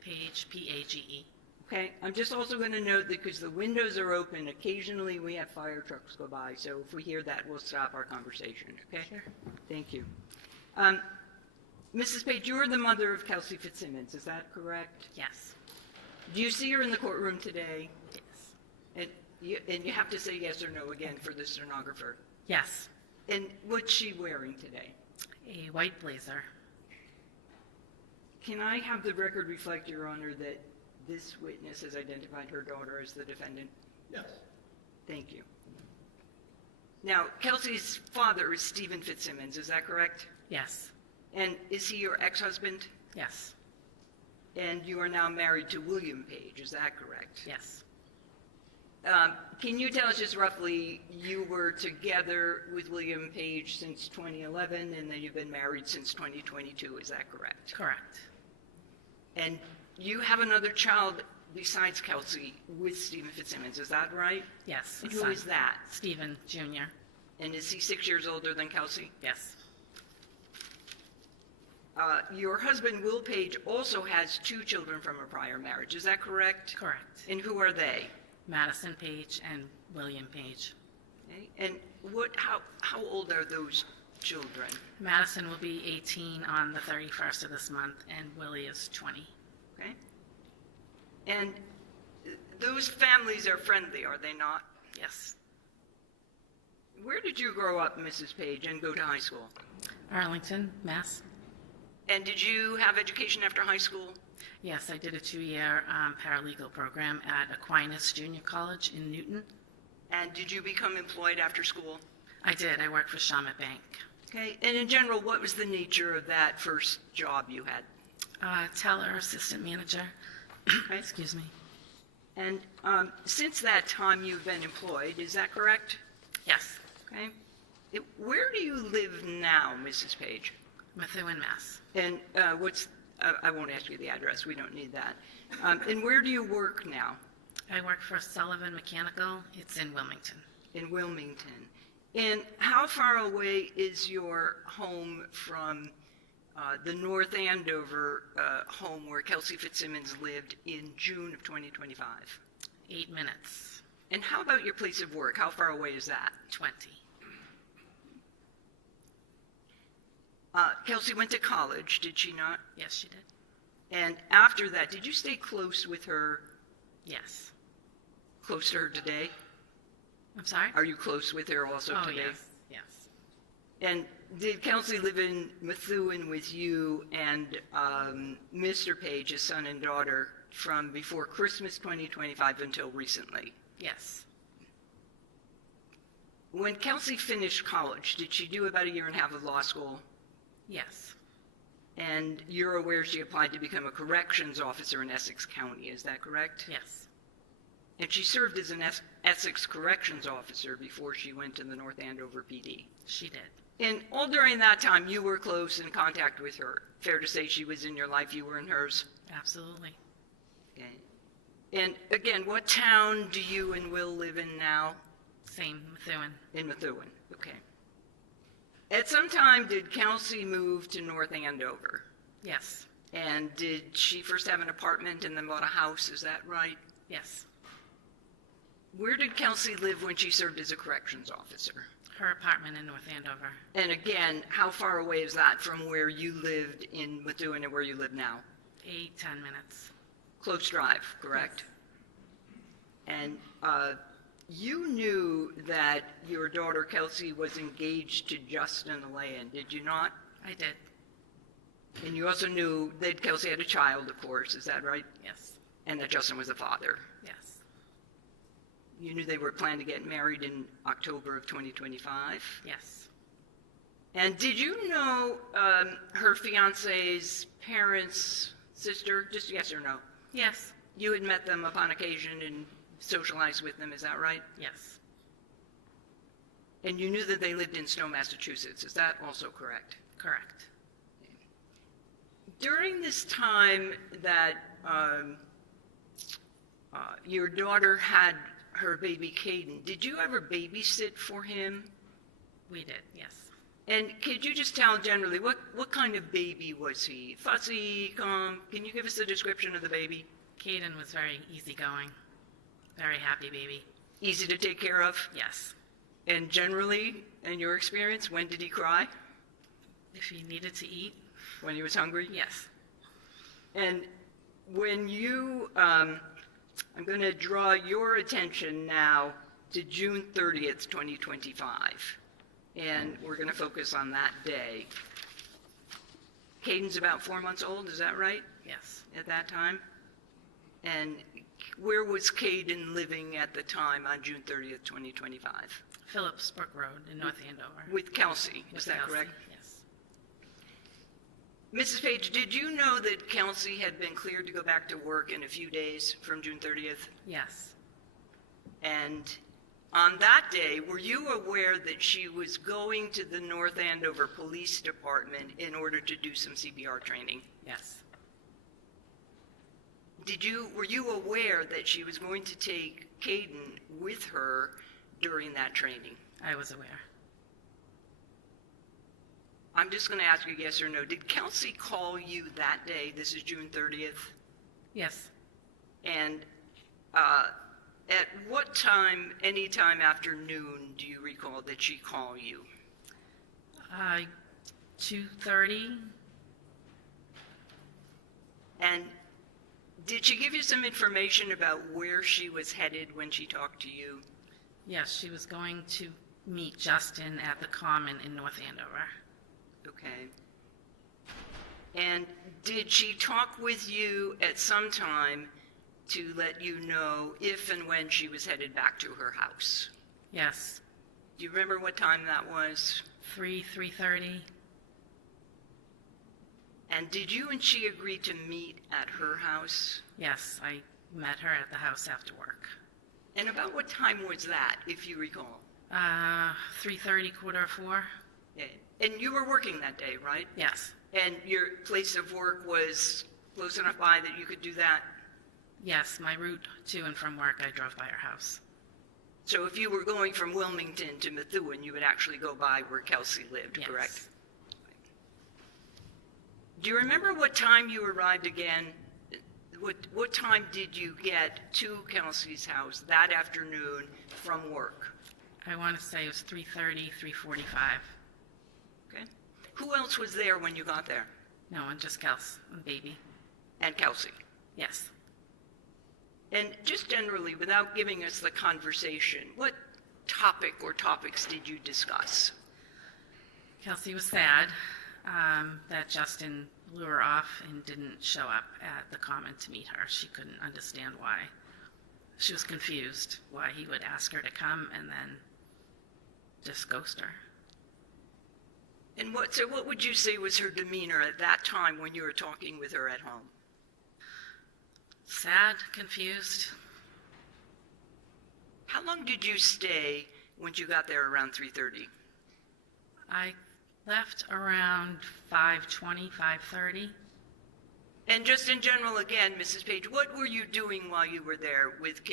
Paige, Page. Okay, I'm just also going to note that because the windows are open, occasionally we have fire trucks go by, so if we hear that, we'll stop our conversation, okay? Sure. Thank you. Mrs. Paige, you are the mother of Kelsey Fitzsimmons, is that correct? Yes. Do you see her in the courtroom today? Yes. And you have to say yes or no again for the stenographer. Yes. And what's she wearing today? A white blazer. Can I have the record reflect, Your Honor, that this witness has identified her daughter as the defendant? Yes. Thank you. Now, Kelsey's father is Stephen Fitzsimmons, is that correct? Yes. And is he your ex-husband? Yes. And you are now married to William Paige, is that correct? Yes. Can you tell us just roughly, you were together with William Paige since 2011, and then you've been married since 2022, is that correct? Correct. And you have another child besides Kelsey with Stephen Fitzsimmons, is that right? Yes. And a who son. is that? Stephen Jr. And is he 6 years older than Kelsey? Yes. Your husband, Will Paige, also has 2 children from a prior marriage, is that correct? Correct. And who are they? Madison Page and William Page. Okay. And how old are those children? Madison will be 18 on the 31st of this month, and Willie is 20. Okay. And those families are friendly, are they not? Yes. Where did you grow up, Mrs. Page, and go to high school? Arlington, Mass. And did you have education after high school? Yes, I did a 2-year paralegal program at Aquinas Junior College in Newton. And did you become employed after school? I did. I worked for Shawmut Bank. Okay. And in general, what was the nature of that first job you had? Teller assistant manager. Okay. Excuse me. And since that time, you've been employed, is that correct? Yes. Okay. Where do you live now, Mrs. Page? Methuen, Mass. And I won't ask you the address, we don't need that. And where do you work now? I work for Sullivan Mechanical. It's in Wilmington. In Wilmington. And how far away is your home from the North Andover home where Kelsey Fitzsimmons lived in June of 2025? 8 minutes. And how about your place of work? How far away is that? 20. Kelsey went to college, did she not? Yes, she did. And after that, did you stay close with her, Yes. close to her today? I'm sorry? Are you close with her also Oh, today? yes. Yes. And did Kelsey live in Methuen with you and Mr. Page, his son and daughter, from before Christmas 2025 until recently? Yes. When Kelsey finished college, did she do about 1.5 years of law school? Yes. And you're aware she applied to become a corrections officer in Essex County, is that correct? Yes. And she served as an Essex corrections officer before she went to the North Andover PD. She did. And all during that time, you were close in contact with her. Fair to say she was in your life, you were in hers? Absolutely. Okay. And again, what town do you and Will live in now? Same, Methuen. In Methuen, okay. At some time, did Kelsey move to North Andover? Yes, And did she first have an apartment and then bought a house, is that right? yes. Where did Kelsey live when she served as a corrections officer? Her apartment in North Andover, And again, how far away is that from where you lived in Methuen and where you live now? 10 minutes. Close drive, correct? And you knew that your daughter Kelsey was engaged to Justin Alayan, did you not? I did, And you also knew that Kelsey had a child, of course, is that right? yes, And that Justin was a father. yes, You knew they were planning to get married in October of 2025. yes, And did you know her fiance's parents, sister, just yes or no? yes, You had met them upon occasion and socialized with them, is that right? yes, And you knew that they lived in Stowe, Massachusetts, is that also correct? correct. During this time that your daughter had her baby Caden, did you ever babysit for him? We did, yes. And could you just tell generally, what kind of baby was he? Fussy, calm? Can you give us a description of the baby? Caden was very easygoing, very happy baby. Easy to take care of? Yes, And generally, in your experience, when did he cry? if he needed to eat, When he was hungry? yes, And when you, I'm going to draw your attention now to June 30th, 2025. And we're going to focus on that day. Caden's about 4 months old, is that right, yes. at that time? And where was Caden living at the time on June 30th, 2025? Phillips Brook Road in North Andover. With Kelsey, is With that Kelsey, correct? Yes, Mrs. Paige, did you know that Kelsey had been cleared to go back to work in a few days from June 30th? yes, And on that day, were you aware that she was going to the North Andover Police Department in order to do some CPR training? yes, Were you aware that she was going to take Caden with her during that training? I was aware. I'm just going to ask you yes or no. Did Kelsey call you that day? This is June 30th. Yes, And at what time, any time after noon, do you recall that she called you? 2:30, And did she give you some information about where she was headed when she talked to you? yes, she was going to meet Justin at the Common in North Andover. Okay. And did she talk with you at some time to let you know if and when she was headed back to her house? Yes, Do you remember what time that was? 3:30, And did you and she agree to meet at her house? yes, I met her at the house after work. And about what time was that, if you recall? 3:30, 3:45, Yeah. And you were working that day, right? yes, And your place of work was close enough by that you could do that? yes, my route to and from work, I drove by her house. So if you were going from Wilmington to Methuen, you would actually go by where Kelsey lived, Yes. correct? Do you remember what time you arrived again? What time did you get to Kelsey's house that afternoon from work? I want to say it was 3:30, 3:45. Okay. Who else was there when you got there? No, and just Kels and baby. And Kelsey. Yes. And just generally, without giving us the conversation, what topic or topics did you discuss? Kelsey was sad that Justin blew her off and didn't show up at the Common to meet her. She couldn't understand why. She was confused why he would ask her to come and then just ghost her. And what would you say was her demeanor at that time when you were talking with her at home? Sad, confused. How long did you stay when you got there around 3:30? I left around 5:20, 5:30. And just in general, again, Mrs. Page, what were you doing while you were there with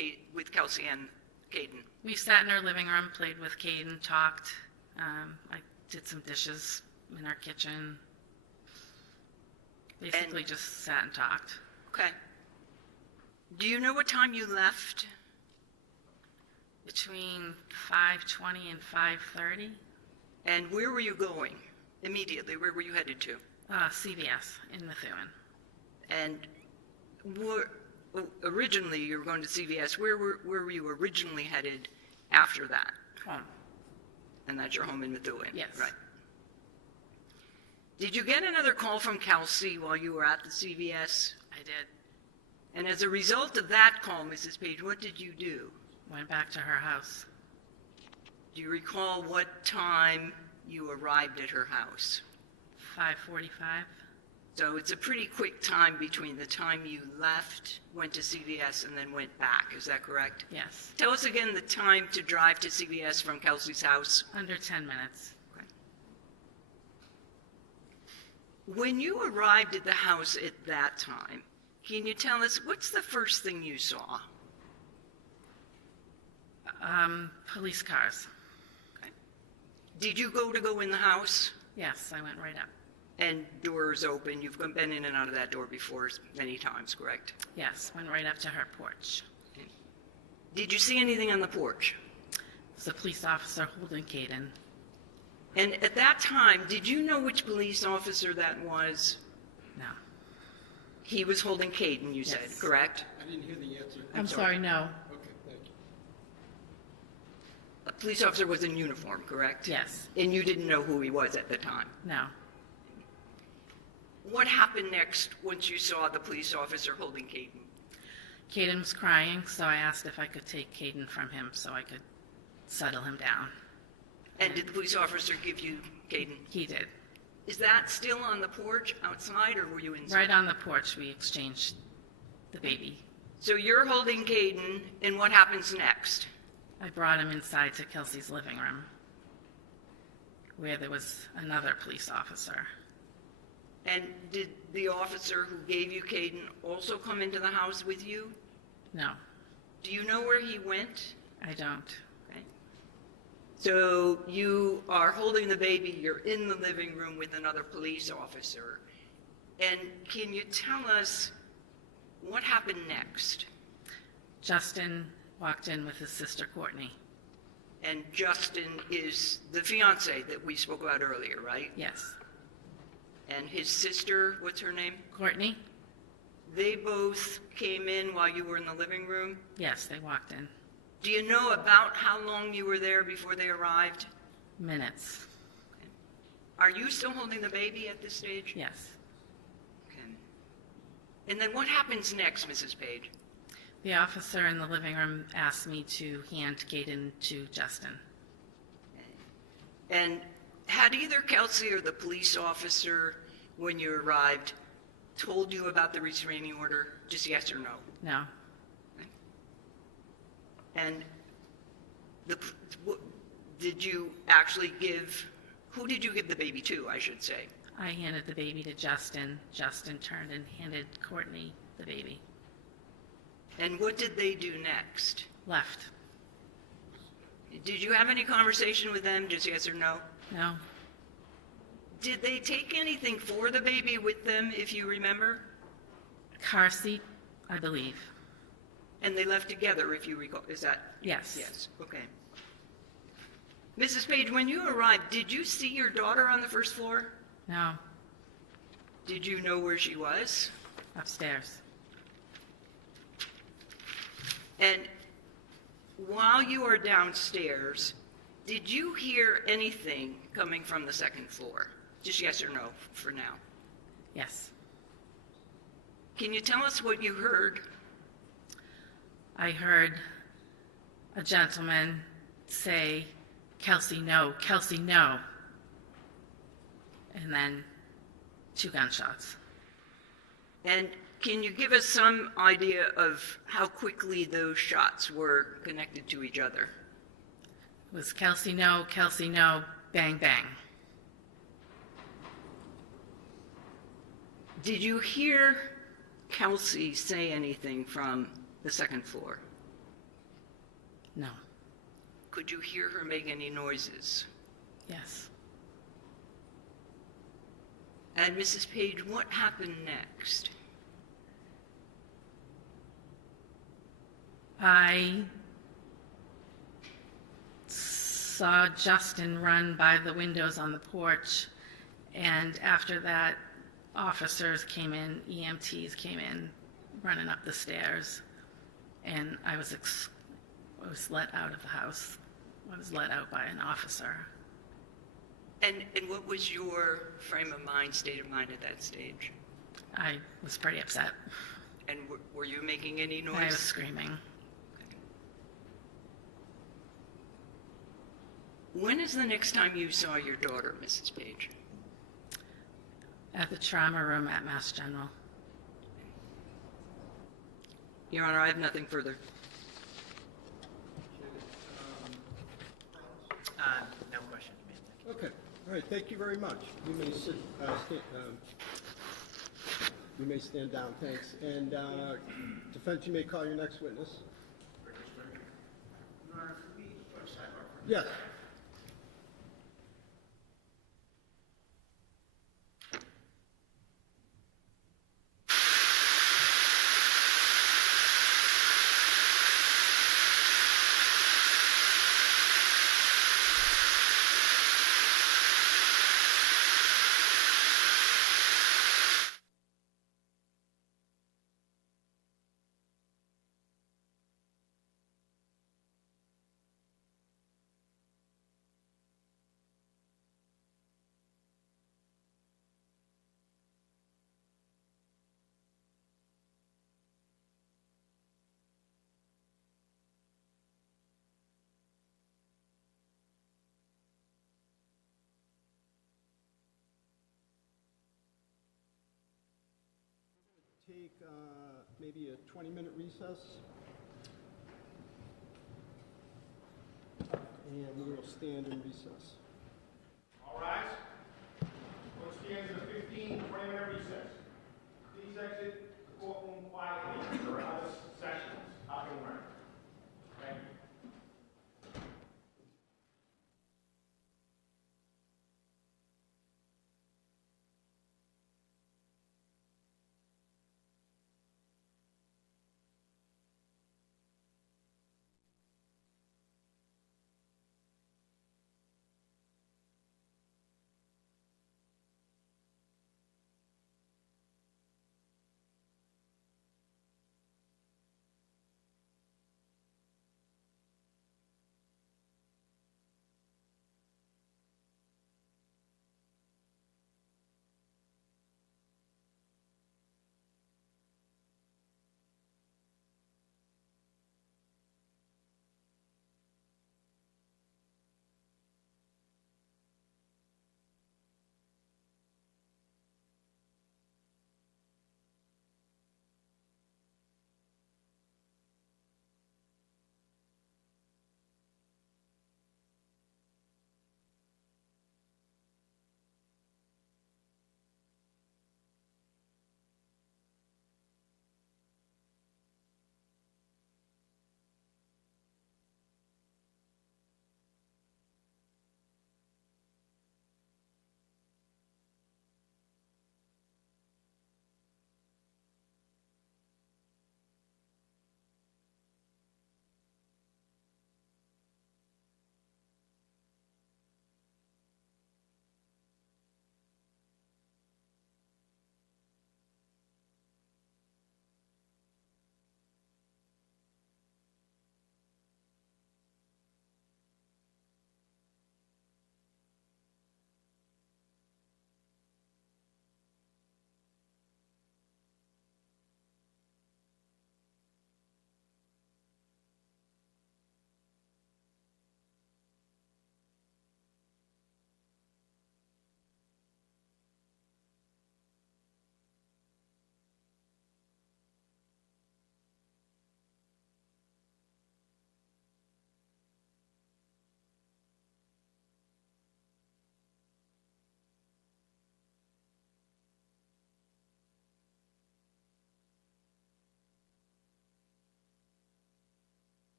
Kelsey and Caden? We sat in our living room, played with Caden, talked. I did some dishes in our kitchen. Basically just sat and talked. Okay. Do you know what time you left? Between 5:20 and 5:30, And where were you going immediately? Where were you headed to? CVS in Methuen. And originally you were going to CVS. Where were you originally headed after that? Home. And that's your home in Methuen? Yes. Right. Did you get another call from Kelsey while you were at the CVS? I did. And as a result of that call, Mrs. Paige, what did you do? Went back to her house. Do you recall what time you arrived at her house? 5:45. So it's a pretty quick time between the time you left, went to CVS, and then went back. Is that correct? Yes. Tell us again the time to drive to CVS from Kelsey's house. Under 10 minutes. Okay. When you arrived at the house at that time, can you tell us what's the first thing you saw? Police cars. Okay. Did you go in the house? Yes, I went right up. And doors open. You've been in and out of that door before many times, correct? Yes, went right up to her porch. Okay. Did you see anything on the porch? There's a police officer holding Caden. And at that time, did you know which police officer that was? No. He was holding Caden, you said, Yes. correct? I didn't hear the answer. I'm sorry, no. Okay, thank you. A police officer was in uniform, correct? Yes. And you didn't know who he was at the time? No. What happened next once you saw the police officer holding Caden? Caden was crying, so I asked if I could take Caden from him so I could settle him down. And did the police officer give you Caden? He did. Is that still on the porch outside, or were you inside? Right on the porch, we exchanged the baby. So you're holding Caden, and what happens next? I brought him inside to Kelsey's living room, where there was another police officer. And did the officer who gave you Caden also come into the house with you? No, Do you know where he went? I don't. Okay. So you are holding the baby, you're in the living room with another police officer. And can you tell us what happened next? Justin walked in with his sister Courtney. And Justin is the fiance that we spoke about earlier, right? Yes. And his sister, what's her name? Courtney? They both came in while you were in the living room. Yes, they walked in. Do you know about how long you were there before they arrived? Minutes. Are you still holding the baby at this stage? Yes. Okay. And then what happens next, Mrs. Paige? The officer in the living room asked me to hand Caden to Justin. And had either Kelsey or the police officer, when you arrived, told you about the restraining order? Just yes or no? No. And did you actually who did you give the baby to, I should say? I handed the baby to Justin. Justin turned and handed Courtney the baby. And what did they do next? Left. Did you have any conversation with them, just yes or no? No. Did they take anything for the baby with them, if you remember? Car seat, I believe. And they left together, if you recall. Is that? Yes. Yes, okay. Mrs. Paige, when you arrived, did you see your daughter on the first floor? No. Did you know where she was? Upstairs. And while you were downstairs, did you hear anything coming from the second floor? Just yes or no for now. Yes. Can you tell us what you heard? I heard a gentleman say, "Kelsey, no, Kelsey, no." And then 2 gunshots. And can you give us some idea of how quickly those shots were connected to each other? It was Kelsey, no, bang, bang. Did you hear Kelsey say anything from the second floor? No. Could you hear her make any noises? Yes. And Mrs. Paige, what happened next? I saw Justin run by the windows on the porch, and after that, officers came in, EMTs came in, running up the stairs, and I was let out of the house. I was let out by an officer. And what was your frame of mind, state of mind at that stage? I was pretty upset. And were you making any noise? I was screaming. When is the next time you saw your daughter, Mrs. Paige? At the trauma room at Mass General. Your Honor, I have nothing further. No questions, ma'am. Okay, all right, thank you very much. You may sit, you may stand down, thanks. And defense, you may call your next witness. Yes. Take maybe a 20-minute recess. And we will stand in recess. All rise. Court stands in a 15-20-minute recess. Please exit the courtroom quietly for other sessions up and running. Thank you.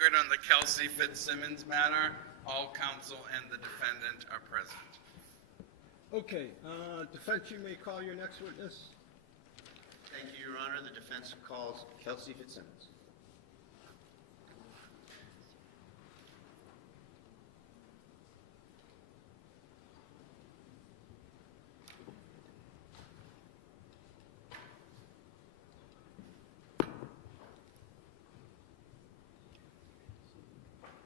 record on the Kelsey Fitzsimmons matter. All counsel and the defendant are present. Okay, defense, you may call your next witness. Thank you, Your Honor. The defense calls Kelsey Fitzsimmons.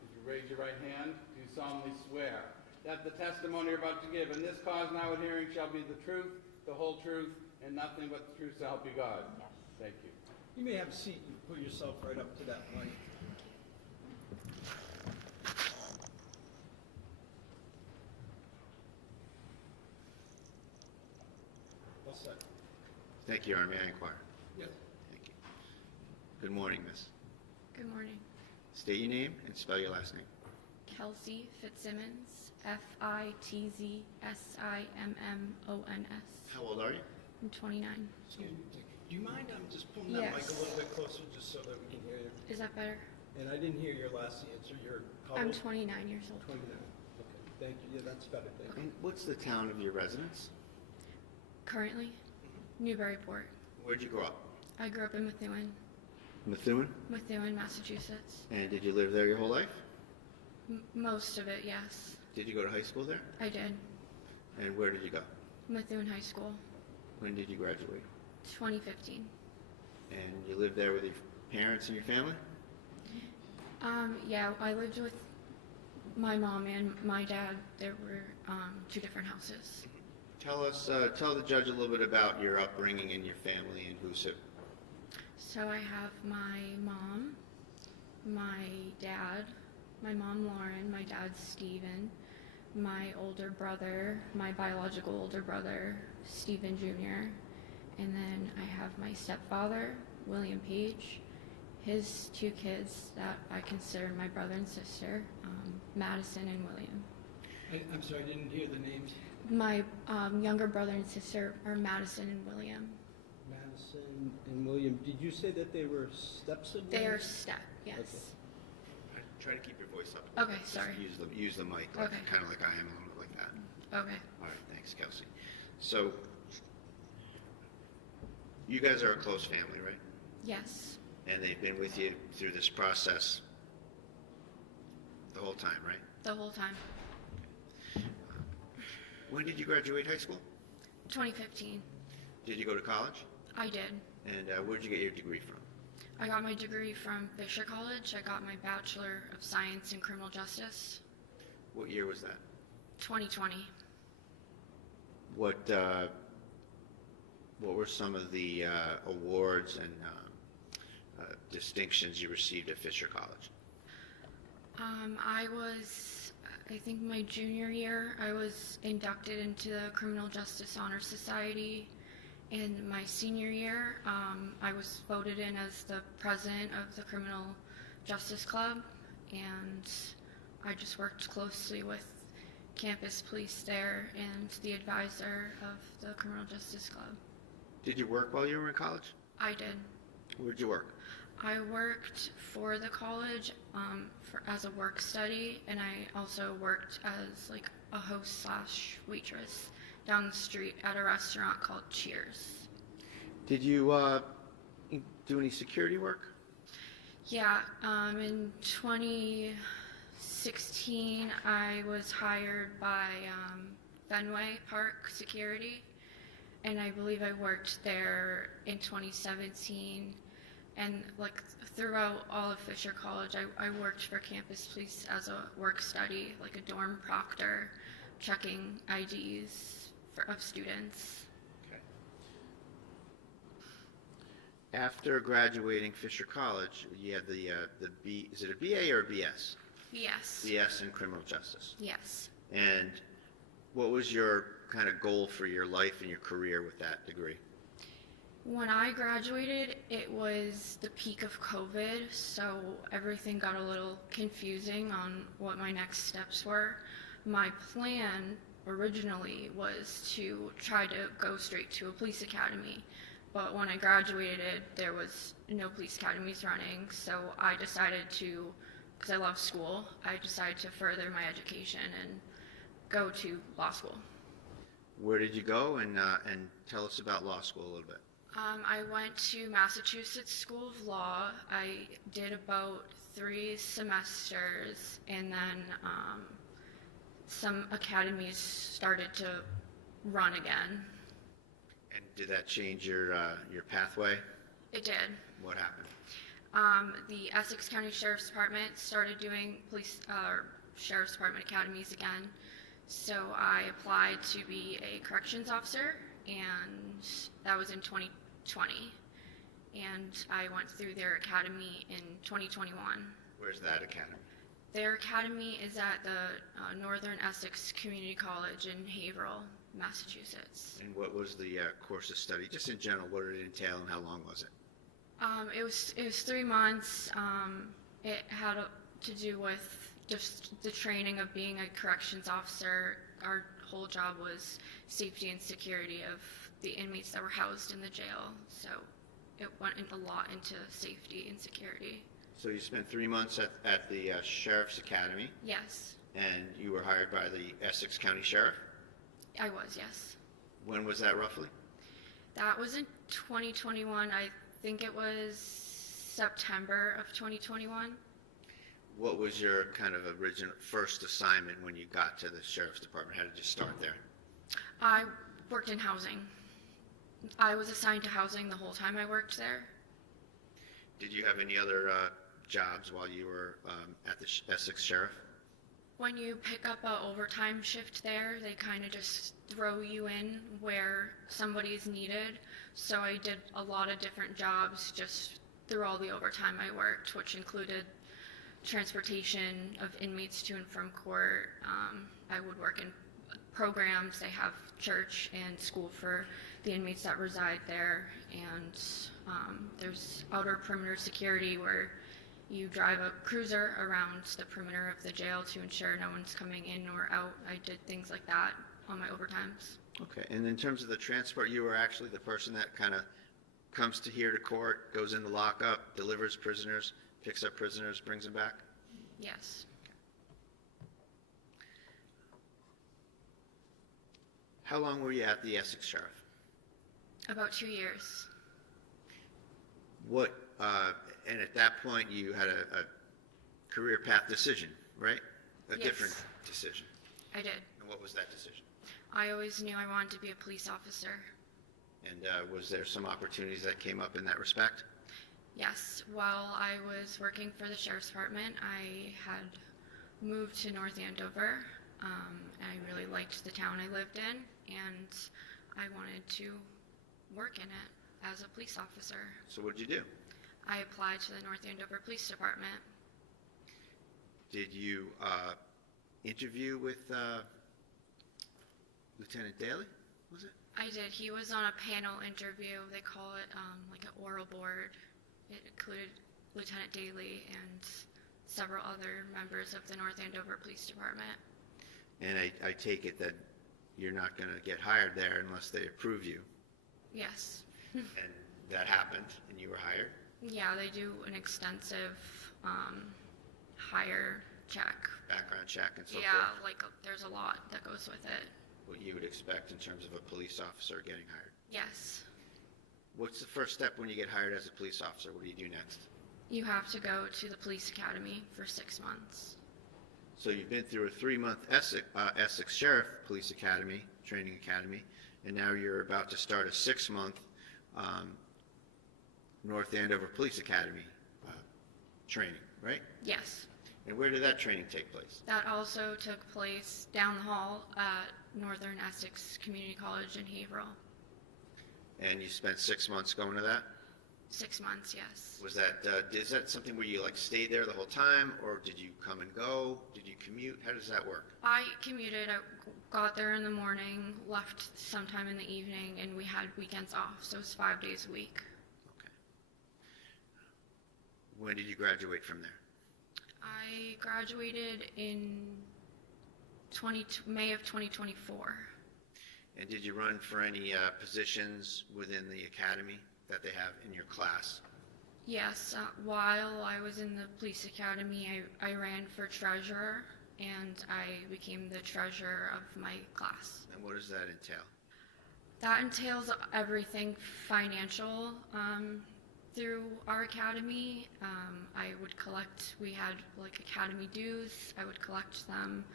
If you raise your right hand, do you solemnly swear that the testimony you're about to give in this cause now and hearing shall be the truth, the whole truth, and nothing but the truth so help you God? Yes. Thank you. You may have a seat and put yourself right up to that mic. Well said. Thank you, Your Honor. May I inquire? Yes. Thank you. Good morning, miss. Good morning. State your name and spell your last name. Kelsey Fitzsimmons, Fitzsimmons. How old are you? I'm 29. Excuse me. Do you mind just pulling that mic Yes. a little bit closer just so that we can hear you? Is that better? And I didn't hear your last answer. You're how I'm old? 29 years old. 29. Okay, thank you. Yeah, that's better. Thank you. And what's the town of your residence? Currently, Newburyport. Where'd you grow up? I grew up in Methuen? Methuen, Massachusetts. And did you live there your whole life? Most of it, yes. Did you go to high school there? I did. And where did you go? Methuen High School, When did you graduate? 2015. And you lived there with your parents and your family? Yeah, I lived with my mom and my dad. There were two different houses. Tell the judge a little bit about your upbringing and your family and who's who. So I have my mom, my dad, my mom Lauren, my dad Stephen, my older brother, my biological older brother, Stephen Jr., and then I have my stepfather, William Paige, his two kids that I consider my brother and sister, Madison and William. I'm sorry, I didn't hear the names. My younger brother and sister are Madison and William. Madison and William. Did you say that they were step-siblings? They are step, yes. Okay. Try to keep your voice up. Okay, sorry. Use the mic, Okay. kind of like I am, a little bit like that. Okay. All right, thanks, Kelsey. So, you guys are a close family, right? Yes. And they've been with you through this process the whole time, right? The whole time. When did you graduate high school? 2015. Did you go to college? I did. And where'd you get your degree from? I got my degree from Fisher College. I got my Bachelor of Science in Criminal Justice. What year was that? 2020. What were some of the awards and distinctions you received at Fisher College? I think my junior year, I was inducted into the Criminal Justice Honor Society. In my senior year, I was voted in as the president of the Criminal Justice Club, and I just worked closely with campus police there and the advisor of the Criminal Justice Club. Did you work while you were in college? I did. Where'd you work? I worked for the college as a work study, and I also worked as like a host / waitress down the street at a restaurant called Cheers. Did you do any security work? Yeah, in 2016, I was hired by Fenway Park Security, and I believe I worked there in 2017. And like throughout all of Fisher College, I worked for campus police as a work study, like a dorm proctor, checking IDs of students. Okay. After graduating Fisher College, you had the B. Is it a BA or a BS? Yes. BS in criminal justice. Yes. And what was your kind of goal for your life and your career with that degree? When I graduated, it was the peak of COVID, so everything got a little confusing on what my next steps were. My plan originally was to try to go straight to a police academy, but when I graduated, there was no police academies running, so I decided to because I love school, I decided to further my education and go to law school. Where did you go, and tell us about law school a little bit. I went to Massachusetts School of Law. I did about 3 semesters, and then some academies started to run again. And did that change your pathway? It did. What happened? The Essex County Sheriff's Department started doing Sheriff's Department academies again. So I applied to be a corrections officer, and that was in 2020. And I went through their academy in 2021. Where's that academy? Their academy is at the Northern Essex Community College in Haverhill, Massachusetts. And what was the course of study? Just in general, what did it entail, and how long was it? It was 3 months. It had to do with just the training of being a corrections officer. Our whole job was safety and security of the inmates that were housed in the jail. So it went a lot into safety and security. So you spent 3 months at the Sheriff's Academy, Yes, and you were hired by the Essex County Sheriff. I was, yes. When was that roughly? That was in 2021. I think it was September of 2021. What was your kind of original first assignment when you got to the Sheriff's Department? How did you start there? I worked in housing. I was assigned to housing the whole time I worked there. Did you have any other jobs while you were at the Essex Sheriff? When you pick up a overtime shift there, they kind of just throw you in where somebody's needed. So I did a lot of different jobs just through all the overtime I worked, which included transportation of inmates to and from court. I would work in programs. They have church and school for the inmates that reside there. And there's outer perimeter security where you drive a cruiser around the perimeter of the jail to ensure no one's coming in or out. I did things like that on my overtimes. Okay, and in terms of the transport, you were actually the person that kind of comes to here to court, goes into lockup, delivers prisoners, picks up prisoners, brings them back? Yes. How long were you at the Essex Sheriff? About 2 years. What, and at that point you had a career path decision, right? A Yes. different decision. I did. And what was that decision? I always knew I wanted to be a police officer. And was there some opportunities that came up in that respect? Yes, while I was working for the Sheriff's Department, I had moved to North Andover. I really liked the town I lived in, and I wanted to work in it as a police officer. So what did you do? I applied to the North Andover Police Department. Did you interview with Lieutenant Daly, was it? I did. He was on a panel interview. They call it like an oral board. It included Lieutenant Daly and several other members of the North Andover Police Department. And I take it that you're not going to get hired there unless they approve you. Yes. And that happened, and you were hired? Yeah, they do an extensive hire check. Background check and so forth? Yeah, like there's a lot that goes with it. What you would expect in terms of a police officer getting hired. Yes. What's the first step when you get hired as a police officer? What do you do next? You have to go to the police academy for 6 months. So you've been through a 3-month Essex Sheriff Police Academy, training academy, and now you're about to start a 6-month North Andover Police Academy training, right? Yes. And where did that training take place? That also took place down the hall at Northern Essex Community College in Haverhill. And you spent 6 months going to that? 6 months, yes. Was that, is that something where you like stayed there the whole time, or did you come and go? Did you commute? How does that work? I commuted. I got there in the morning, left sometime in the evening, and we had weekends off, so it was 5 days a week. Okay. When did you graduate from there? I graduated in May of 2024. And did you run for any positions within the academy that they have in your class? Yes, while I was in the police academy, I ran for treasurer, and I became the treasurer of my class. And what does that entail? That entails everything financial through our academy. I would collect, we had like academy dues, I would collect them,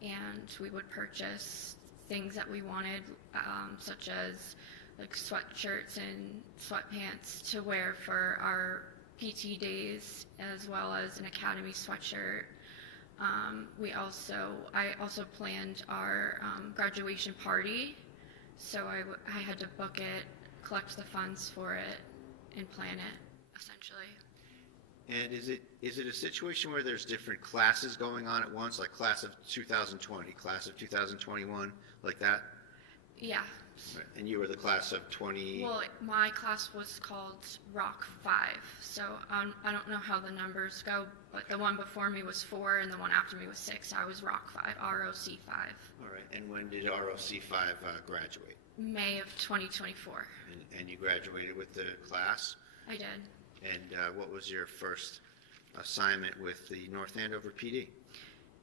and we would purchase things that we wanted, such as like sweatshirts and sweatpants to wear for our PT days, as well as an academy sweatshirt. I also planned our graduation party, so I had to book it, collect the funds for it, and plan it, essentially. And is it a situation where there's different classes going on at once, like class of 2020, class of 2021, like that? Yeah. Right. And you were the class of 20? Well, my class was called Rock 5, so I don't know how the numbers go, but the one before me was 4 and the one after me was 6. I was Rock 5, ROC 5. All right. And when did ROC 5 graduate? May of 2024. And you graduated with the class? I did. And what was your first assignment with the North Andover PD?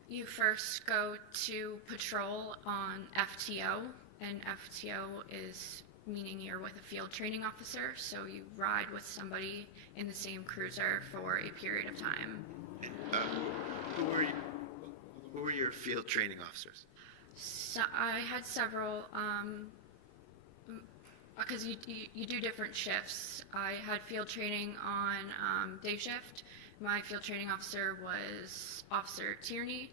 You first go to patrol on FTO, and FTO is meaning you're with a field training officer, so you ride with somebody in the same cruiser for a period of time. And, who were your field training officers? So I had several, because you do different shifts. I had field training on day shift. My field training officer was Officer Tierney.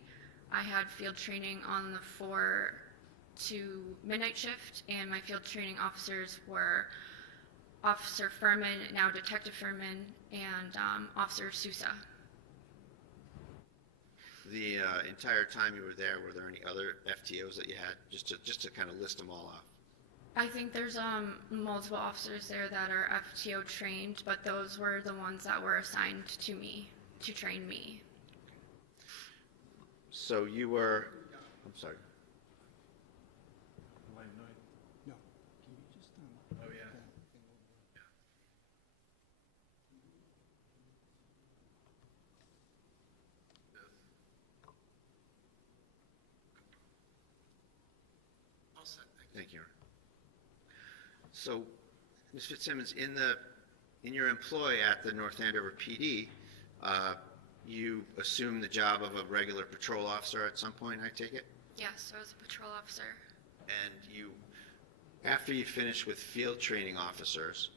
I had field training on the 4 to midnight shift, and my field training officers were Officer Furman, now Detective Furman, and Officer Sousa. The entire time you were there, were there any other FTOs that you had, just to kind of list them all off? I think there's multiple officers there that are FTO trained, but those were the ones that were assigned to me to train me. So you were, I'm sorry. No. Can you just, Oh, yeah. Thank you. So, Ms. Fitzsimmons, in your employ at the North Andover PD, you assumed the job of a regular patrol officer at some point, I take it? Yes, I was a patrol officer. And after you finished with field training officers,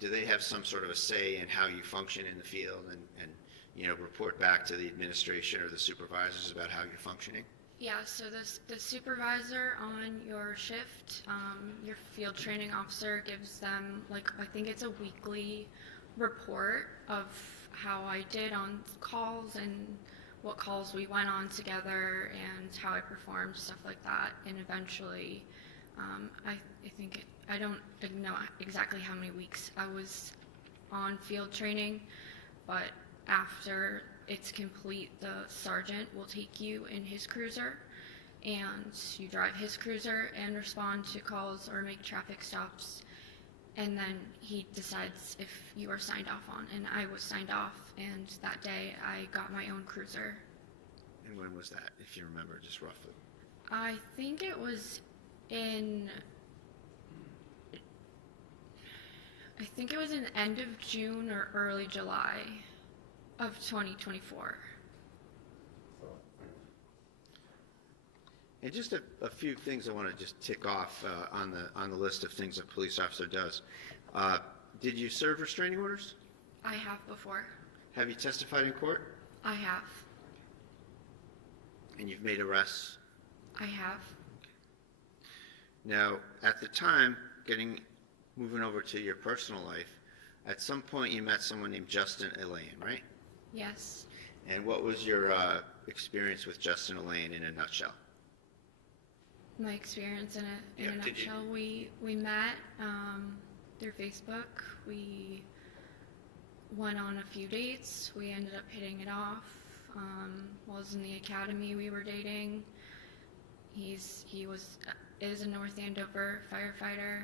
do they have some sort of a say in how you function in the field and report back to the administration or the supervisors about how you're functioning? Yeah, so the supervisor on your shift, your field training officer gives them, I think it's a weekly report of how I did on calls and what calls we went on together and how I performed, stuff like that. And eventually, I don't know exactly how many weeks I was on field training, but after it's complete, the sergeant will take you in his cruiser, and you drive his cruiser and respond to calls or make traffic stops, and then he decides if you are signed off on. And I was signed off, and that day I got my own cruiser. And when was that, if you remember, just roughly? I think it was in end of June or early July of 2024. And just a few things I want to just tick off on the list of things a police officer does. Did you serve restraining orders? I have before. Have you testified in court? I have. And you've made arrests? I have. Now, at the time, moving over to your personal life, at some point you met someone named Justin Elaine, right? Yes. And what was your experience with Justin Elaine in a nutshell? My experience in a Yeah, nutshell, we met through Facebook. We went on a few dates. We ended up hitting it off. While I was in the academy, we were dating. He is a North Andover firefighter.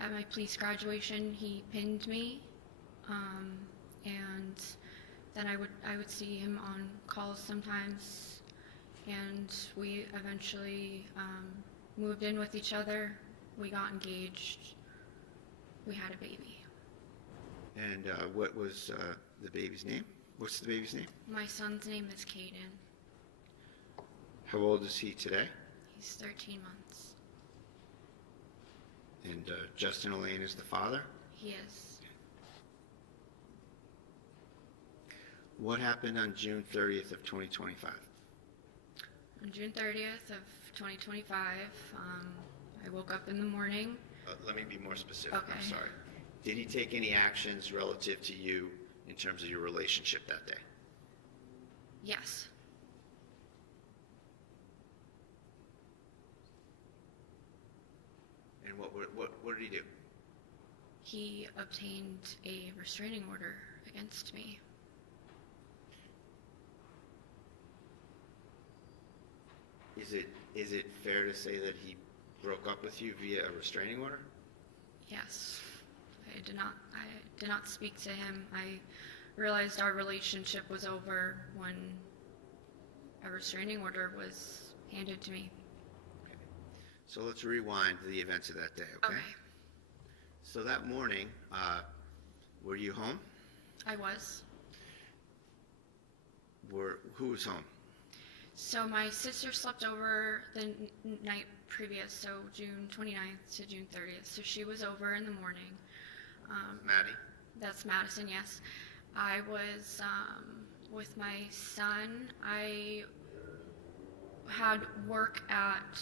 at my police graduation, he pinned me, and then I would see him on calls sometimes, and we eventually moved in with each other. We got engaged. We had a baby. And what was the baby's name? What's the baby's name? My son's name is Caden. How old is he today? He's 13 months. And Justin Elaine is the father? He is. What happened on June 30th of 2025? On June 30th of 2025, I woke up in the morning. Let me be more specific. Okay. I'm sorry. Did he take any actions relative to you in terms of your relationship that day? Yes. And what did he do? He obtained a restraining order against me. Is it fair to say that he broke up with you via a restraining order? Yes. I did not speak to him. I realized our relationship was over when a restraining order was handed to me. Okay. So let's rewind to the events of that day, okay? Okay. So that morning, were you home? I was. Who was home? So my sister slept over the night previous, so June 29th to June 30th. So she was over in the morning. Maddie? That's Madison, yes. I was with my son. I had work at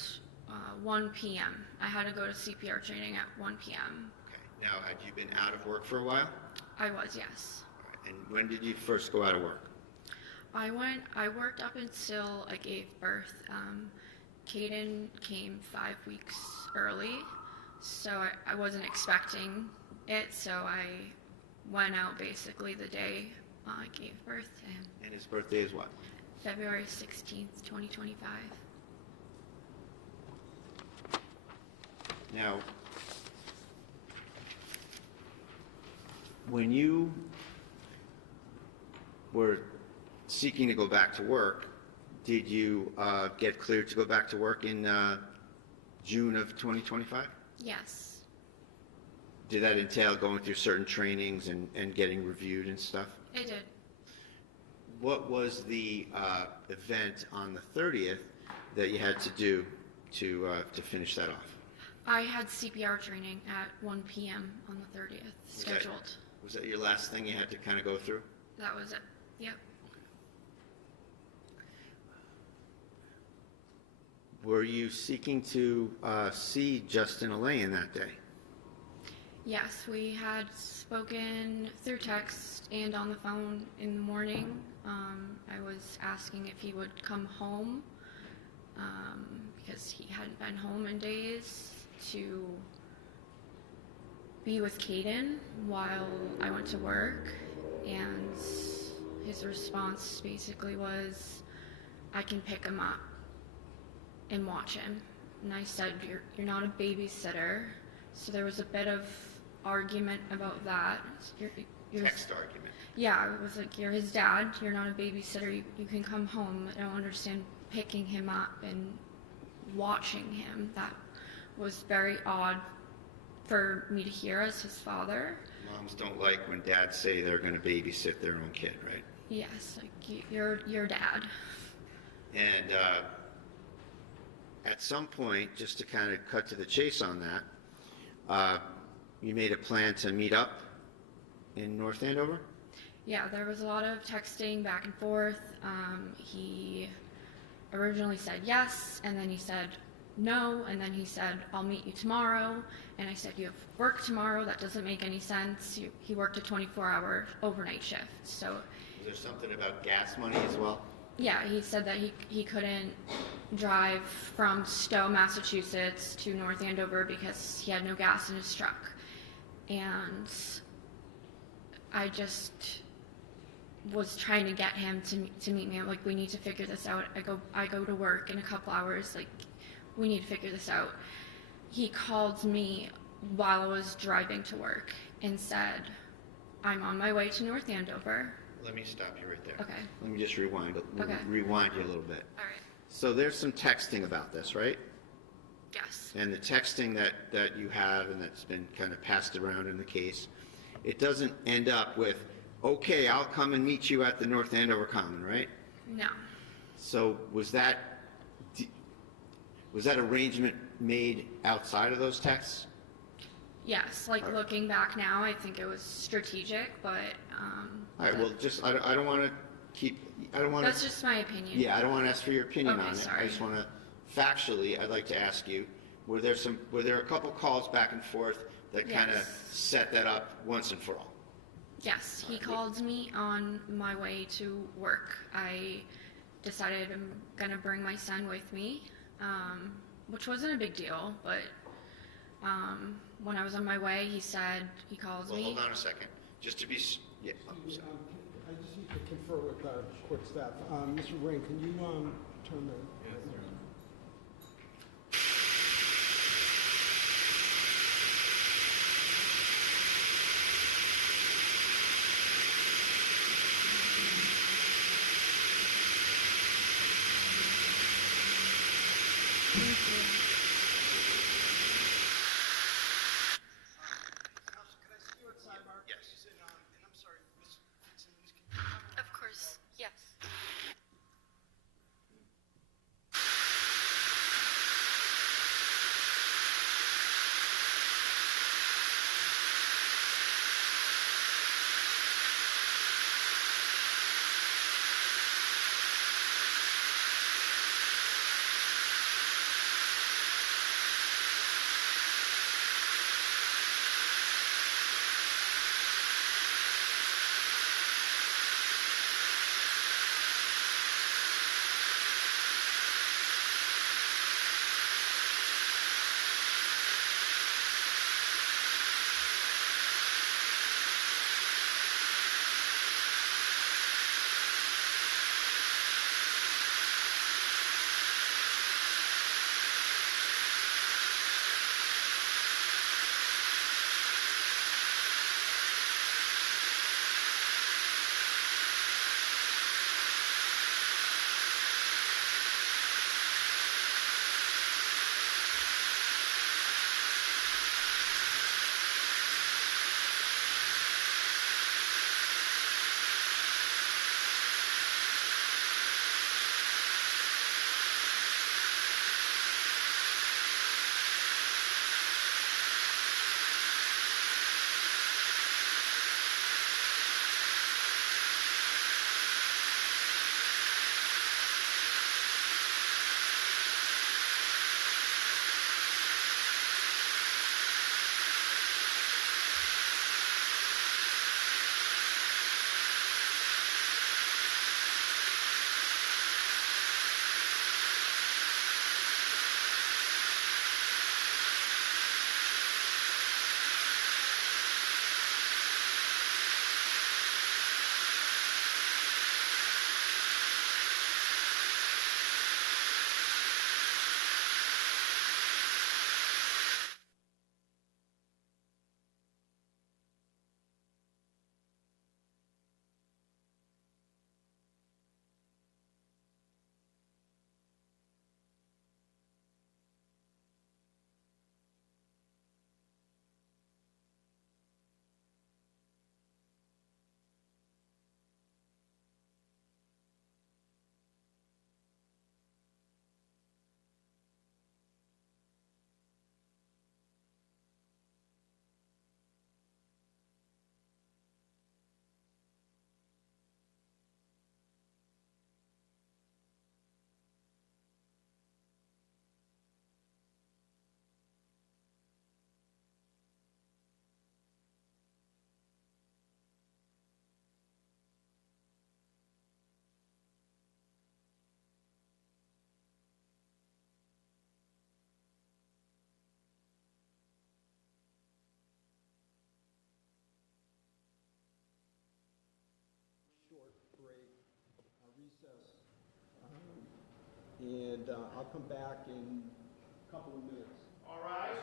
1 p.m. I had to go to CPR training at 1 p.m. Okay. Now, had you been out of work for a while? I was, yes. All right. And when did you first go out of work? I worked up until I gave birth. Caden came 5 weeks early, so I wasn't expecting it, so I went out basically the day I gave birth to him. And his birthday is what? February 16th, 2025. Now, when you were seeking to go back to work, did you get cleared to go back to work in June of 2025? Yes. Did that entail going through certain trainings and getting reviewed and stuff? It did. What was the event on the 30th that you had to do to finish that off? I had CPR training at 1 p.m. on the 30th, scheduled. Was that your last thing you had to kind of go through? That was it. Yep. Were you seeking to see Justin Elaine that day? Yes, we had spoken through text and on the phone in the morning. I was asking if he would come home because he hadn't been home in days to be with Caden while I went to work, and his response basically was, I can pick him up and watch him. And I said, you're not a babysitter. So there was a bit of argument about that. Text argument. Yeah, it was like, you're his dad, you're not a babysitter, you can come home. I don't understand picking him up and watching him. That was very odd for me to hear as his father. Moms don't like when dads say they're going to babysit their own kid, right? Yes, like, you're your dad. And at some point, just to kind of cut to the chase on that, you made a plan to meet up in North Andover? Yeah, there was a lot of texting back and forth. He originally said yes, and then he said no, and then he said, I'll meet you tomorrow. And I said, you have work tomorrow? That doesn't make any sense. He worked a 24-hour overnight shift. So, Was there something about gas money as well? yeah, he said that he couldn't drive from Stowe, Massachusetts to North Andover because he had no gas in his truck. And I just was trying to get him to meet me. I'm like, we need to figure this out. I go to work in a couple hours. Like, we need to figure this out. He called me while I was driving to work and said, I'm on my way to North Andover. Let me stop you right there. Okay. Let me just rewind Okay. rewind you a little bit. All right. So there's some texting about this, right? Yes. And the texting that you have and that's been kind of passed around in the case, it doesn't end up with, okay, I'll come and meet you at the North Andover Common, right? No. So was that arrangement made outside of those texts? Yes. Like looking back now, I think it was strategic, but All right, well, just, I don't want to that's just my opinion. Yeah, I don't want to ask for your opinion Okay, on it. sorry. I just want to, factually, I'd like to ask you, were there a couple calls back and forth that kind of Yes. set that up once and for all? Yes, he called me on my way to work. I decided I'm going to bring my son with me, which wasn't a big deal, but when I was on my way, he calls Well, me. hold on a second. Just to be, yeah, Excuse me, I just need to confer with our court staff. Mr. Rain, can you turn the... Of course, yes. And I'll come back in a couple of minutes. All rise.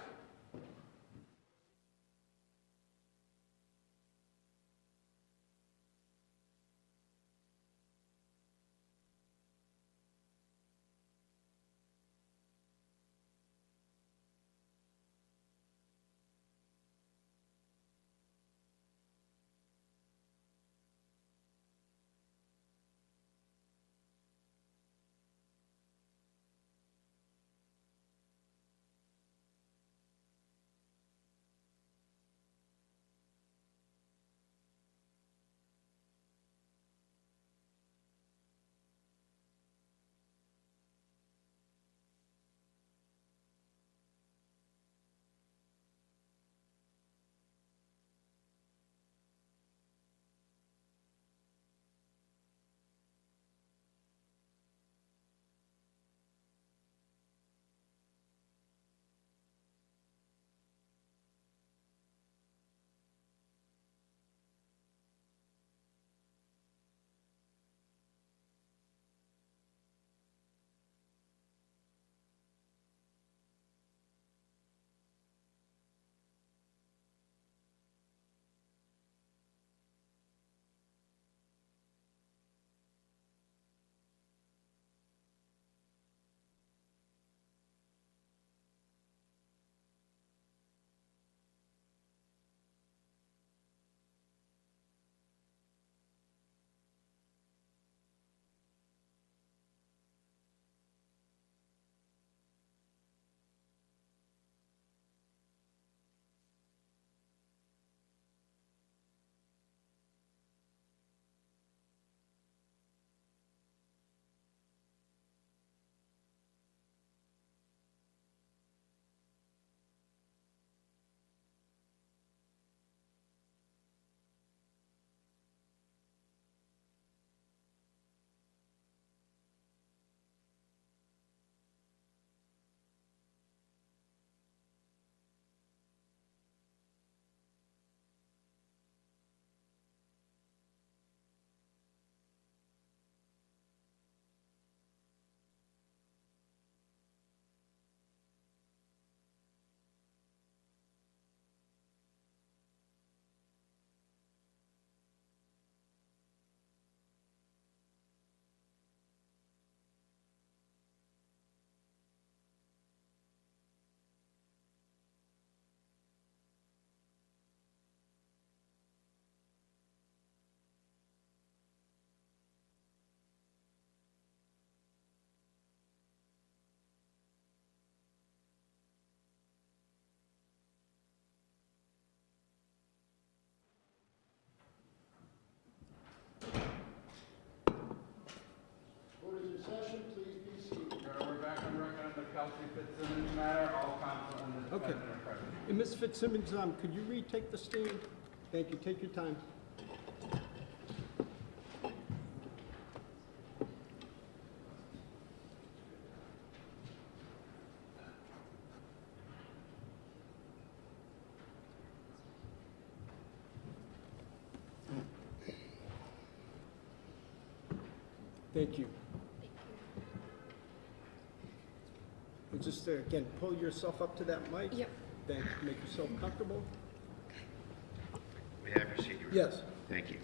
Ms. Fitzsimmons, could you retake the stand? Thank you. Take your time. Thank you. And just, again, pull yourself up to that mic. Yep. Then make yourself comfortable. May I proceed? Yes. Thank you.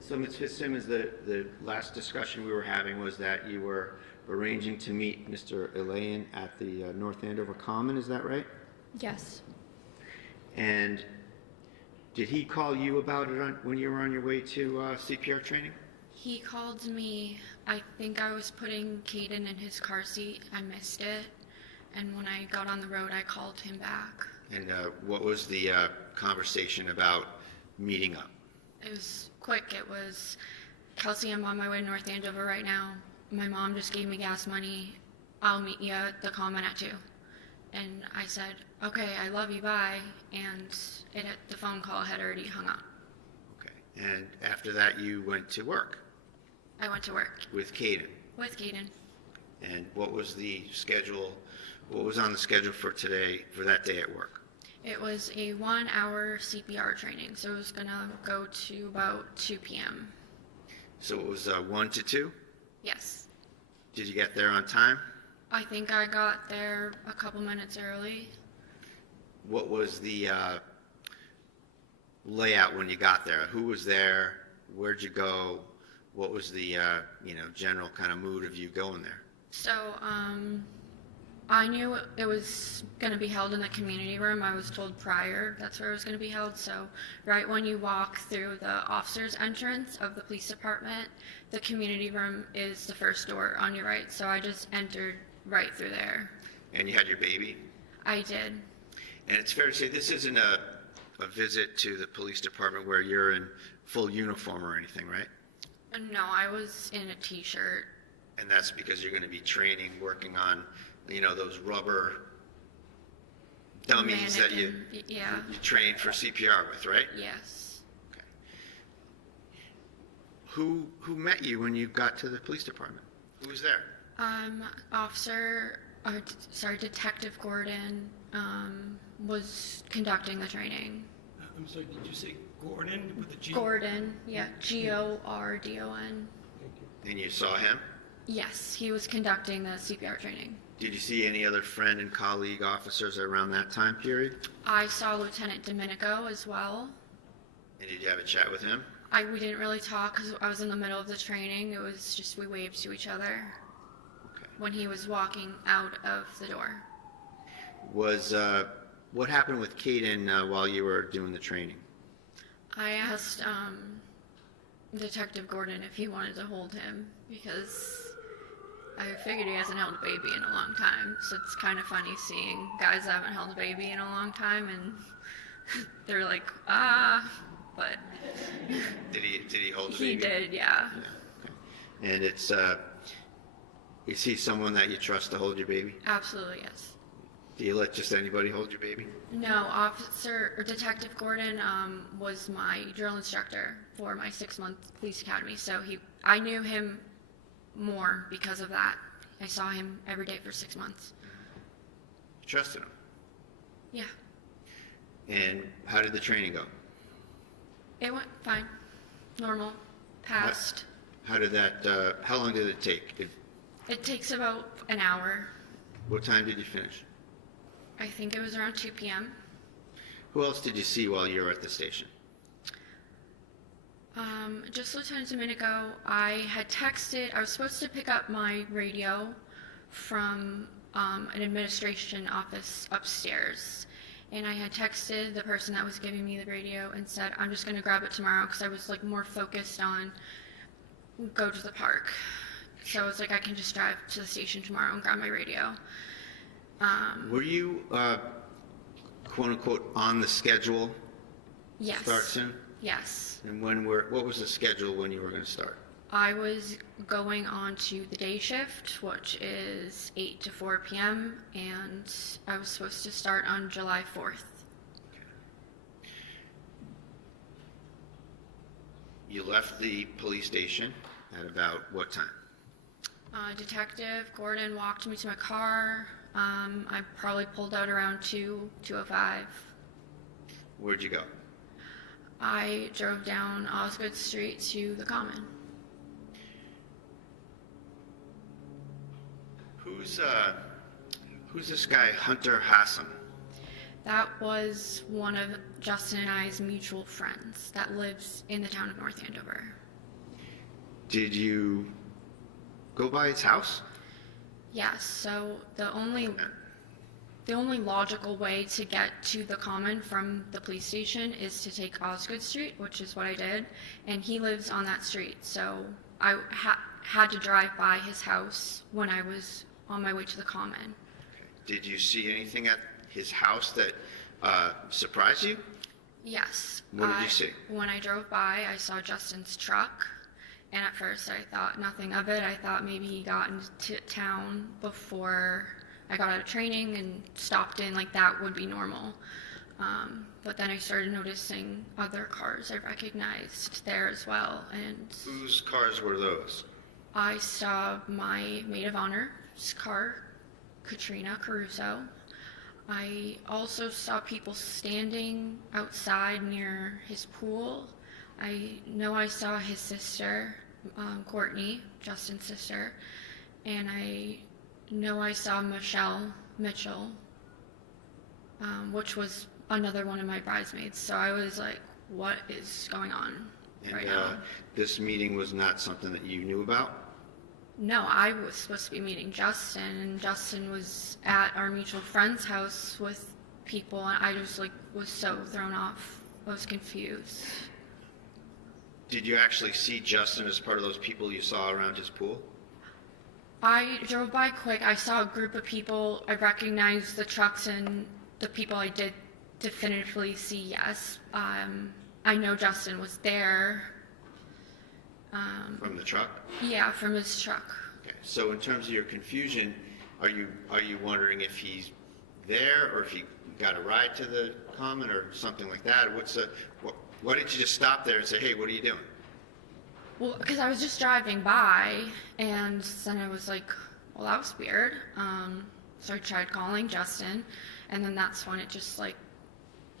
So, Ms. Fitzsimmons, the last discussion we were having was that you were arranging to meet Mr. Elaine at the North Andover Common, is that right? Yes. And did he call you about it when you were on your way to CPR training? He called me. I think I was putting Caden in his car seat. I missed it. And when I got on the road, I called him back. And what was the conversation about meeting up? It was quick. It was, Kelsey, I'm on my way to North Andover right now. My mom just gave me gas money. I'll meet you at the Common at 2. And I said, okay, I love you, bye. And the phone call had already hung up. Okay. And after that, you went to work? I went to work. With Caden? With Caden. And what was the schedule, what was on the schedule for today, for that day at work? It was a 1-hour CPR training, so it was going to go to about 2 p.m. So it was 1 to 2? Yes. Did you get there on time? I think I got there a couple minutes early. What was the layout when you got there? Who was there? Where'd you go? What was the general kind of mood of you going there? So, I knew it was going to be held in the community room. I was told prior that's where it was going to be held. So right when you walk through the officer's entrance of the police department, the community room is the first door on your right. So I just entered right through there. And you had your baby? I did. And it's fair to say this isn't a visit to the police department where you're in full uniform or anything, right? No, I was in a t-shirt. And that's because you're going to be training, working on, those rubber dummies that you train for CPR with, right? Yes. Okay. Who met you when you got to the police department? Who was there? Detective Gordon was conducting the training. I'm sorry, did you say Gordon with a G? Gordon, yeah, Gordon. And you saw him? Yes, he was conducting the CPR training. Did you see any other friend and colleague officers around that time period? I saw Lieutenant Domenico as well. And did you have a chat with him? We didn't really talk because I was in the middle of the training. It was just we waved to each other when he was walking out of the door. What happened with Caden while you were doing the training? I asked Detective Gordon if he wanted to hold him because I figured he hasn't held a baby in a long time. So it's kind of funny seeing guys that haven't held a baby in a long time and they're like, but Did he hold the baby? He did, yeah. Okay. And is he someone that you trust to hold your baby? Absolutely, yes. Do you let just anybody hold your baby? No, Detective Gordon was my drill instructor for my 6-month police academy. So I knew him more because of that. I saw him every day for 6 months. You trusted him? Yeah. And how did the training go? It went fine. Normal. Passed. How long did it take? It takes about an hour. What time did you finish? I think it was around 2 p.m. Who else did you see while you were at the station? Just Lieutenant Domenico. I was supposed to pick up my radio from an administration office upstairs. And I had texted the person that was giving me the radio and said, I'm just going to grab it tomorrow because I was more focused on go to the park. So I was like, I can just drive to the station tomorrow and grab my radio. Were you, quote unquote, on the schedule? Yes. Start soon? Yes. And what was the schedule when you were going to start? I was going on to the day shift, which is 8 to 4 p.m., and I was supposed to start on July 4th. You left the police station at about what time? Detective Gordon walked me to my car. I probably pulled out around 2:05. Where'd you go? I drove down Osgood Street to the Common. Who's this guy, Hunter Hassam? That was one of Justin and I's mutual friends that lives in the town of North Andover. Did you go by his house? Yes, so the only logical way to get to the Common from the police station is to take Osgood Street, which is what I did, and he lives on that street, so I had to drive by his house when I was on my way to the Common. Did you see anything at his house that surprised you? Yes. What did you see? When I drove by, I saw Justin's truck, and at first I thought nothing of it. I thought maybe he got into town before I got out of training and stopped in, like that would be normal. But then I started noticing other cars I recognized there as well. And Whose cars were those? I saw my maid of honor's car, Katrina Caruso. I also saw people standing outside near his pool. I know I saw his sister, Courtney, Justin's sister, and I know I saw Michelle Mitchell, which was another one of my bridesmaids. So I was like, what is going on right now? This meeting was not something that you knew about? No, I was supposed to be meeting Justin, and Justin was at our mutual friend's house with people, and I just was so thrown off. I was confused. Did you actually see Justin as part of those people you saw around his pool? I drove by quick. I saw a group of people. I recognized the trucks and the people I did definitively see, yes. I know Justin was there. From the truck? Yeah, from his truck. Okay. So in terms of your confusion, are you wondering if he's there or if he got a ride to the Common or something like that? Why didn't you just stop there and say, hey, what are you doing? Well, because I was just driving by, and then I was like, well, that was weird. So I tried calling Justin, and then that's when it just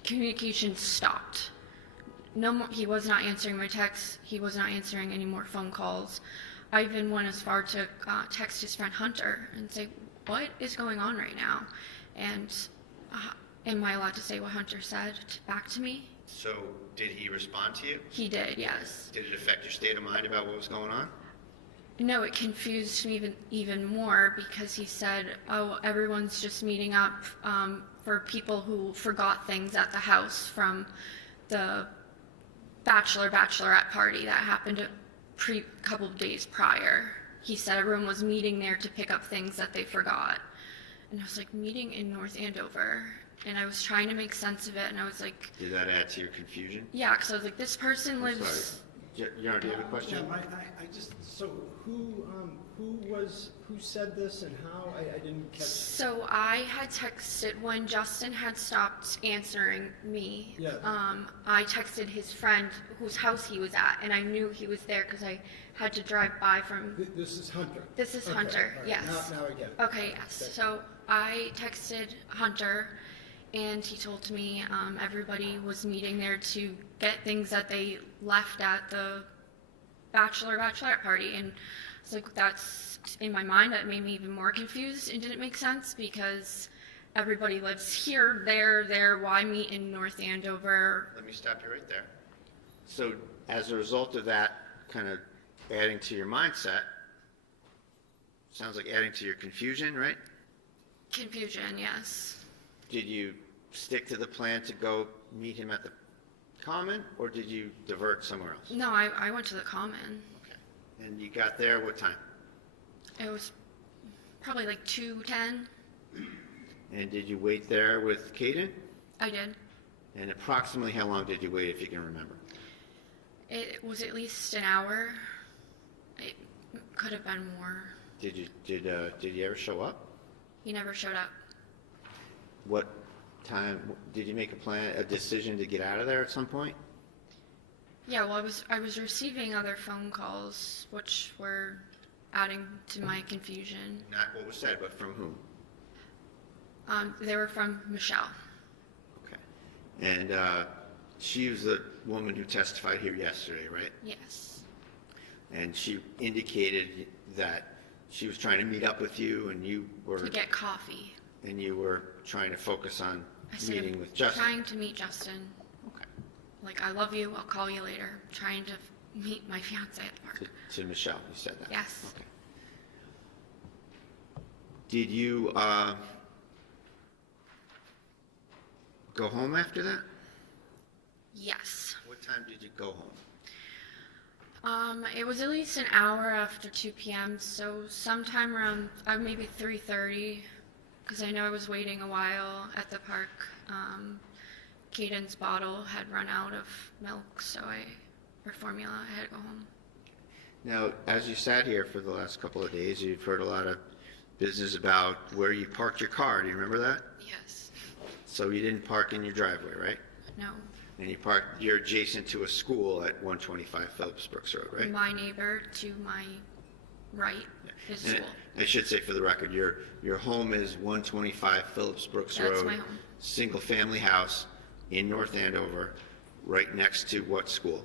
communication stopped. No more, he was not answering my texts. He was not answering any more phone calls. I even went as far to text his friend Hunter and say, what is going on right now? And am I allowed to say what Hunter said back to me? So did he respond to you? He did, yes. Did it affect your state of mind about what was going on? No, it confused me even more because he said, oh, everyone's just meeting up for people who forgot things at the house from the bachelorette party that happened a couple of days prior. He said everyone was meeting there to pick up things that they forgot. And I was like, meeting in North Andover. And I was trying to make sense of it, and I was like... Did that add to your confusion? Yeah, because I was like, this person lives... Sorry. Yarn, do you have a question? Yeah, so who said this and how? I didn't catch. So I had texted when Justin had stopped answering me. Yeah. I texted his friend whose house he was at, and I knew he was there because I had to drive by from. This is Hunter. This is Okay, Hunter. all right. Yes. Now I get it. Okay. Yes. Okay. So I texted Hunter, and he told me everybody was meeting there to get things that they left at the bachelorette party, and it's like, that's in my mind, that made me even more confused and didn't make sense because everybody lives here, there, why meet in North Andover? Let me stop you right there. So as a result of that kind of adding to your mindset, sounds like adding to your confusion, right? Confusion, yes. Did you stick to the plan to go meet him at the Common, or did you divert somewhere else? No, I went to the Common. Okay. And you got there what time? It was probably like 2:10. And did you wait there with Caden? I did. And approximately how long did you wait, if you can remember? It was at least an hour. It could have been more. Did he ever show up? He never showed up. What time, did you make a decision to get out of there at some point? Yeah, well, I was receiving other phone calls, which were adding to my confusion. Not what was said, but from whom? They were from Michelle. Okay. And she was the woman who testified here yesterday, right? Yes. And she indicated that she was trying to meet up with you, and you were... To get coffee. And you were trying to focus on I said, meeting with Justin. Trying to meet Justin. Okay. Like, I love you, I'll call you later. Trying to meet my fiance at the park. To Michelle, you said that? Yes. Okay. Did you go home after that? Yes. What time did you go home? It was at least an hour after 2 p.m., so sometime around maybe 3:30, because I know I was waiting a while at the park. Caden's bottle had run out of milk, or formula, I had to go home. Now, as you sat here for the last couple of days, you've heard a lot of business about where you parked your car. Do you remember that? Yes. So you didn't park in your driveway, right? No. And you're adjacent to a school at 125 Phillips Brooks Road, right? My neighbor to my right is And school. I should say for the record, your home is 125 Phillips Brooks Road. That's my home. Single-family house in North Andover, right next to what school?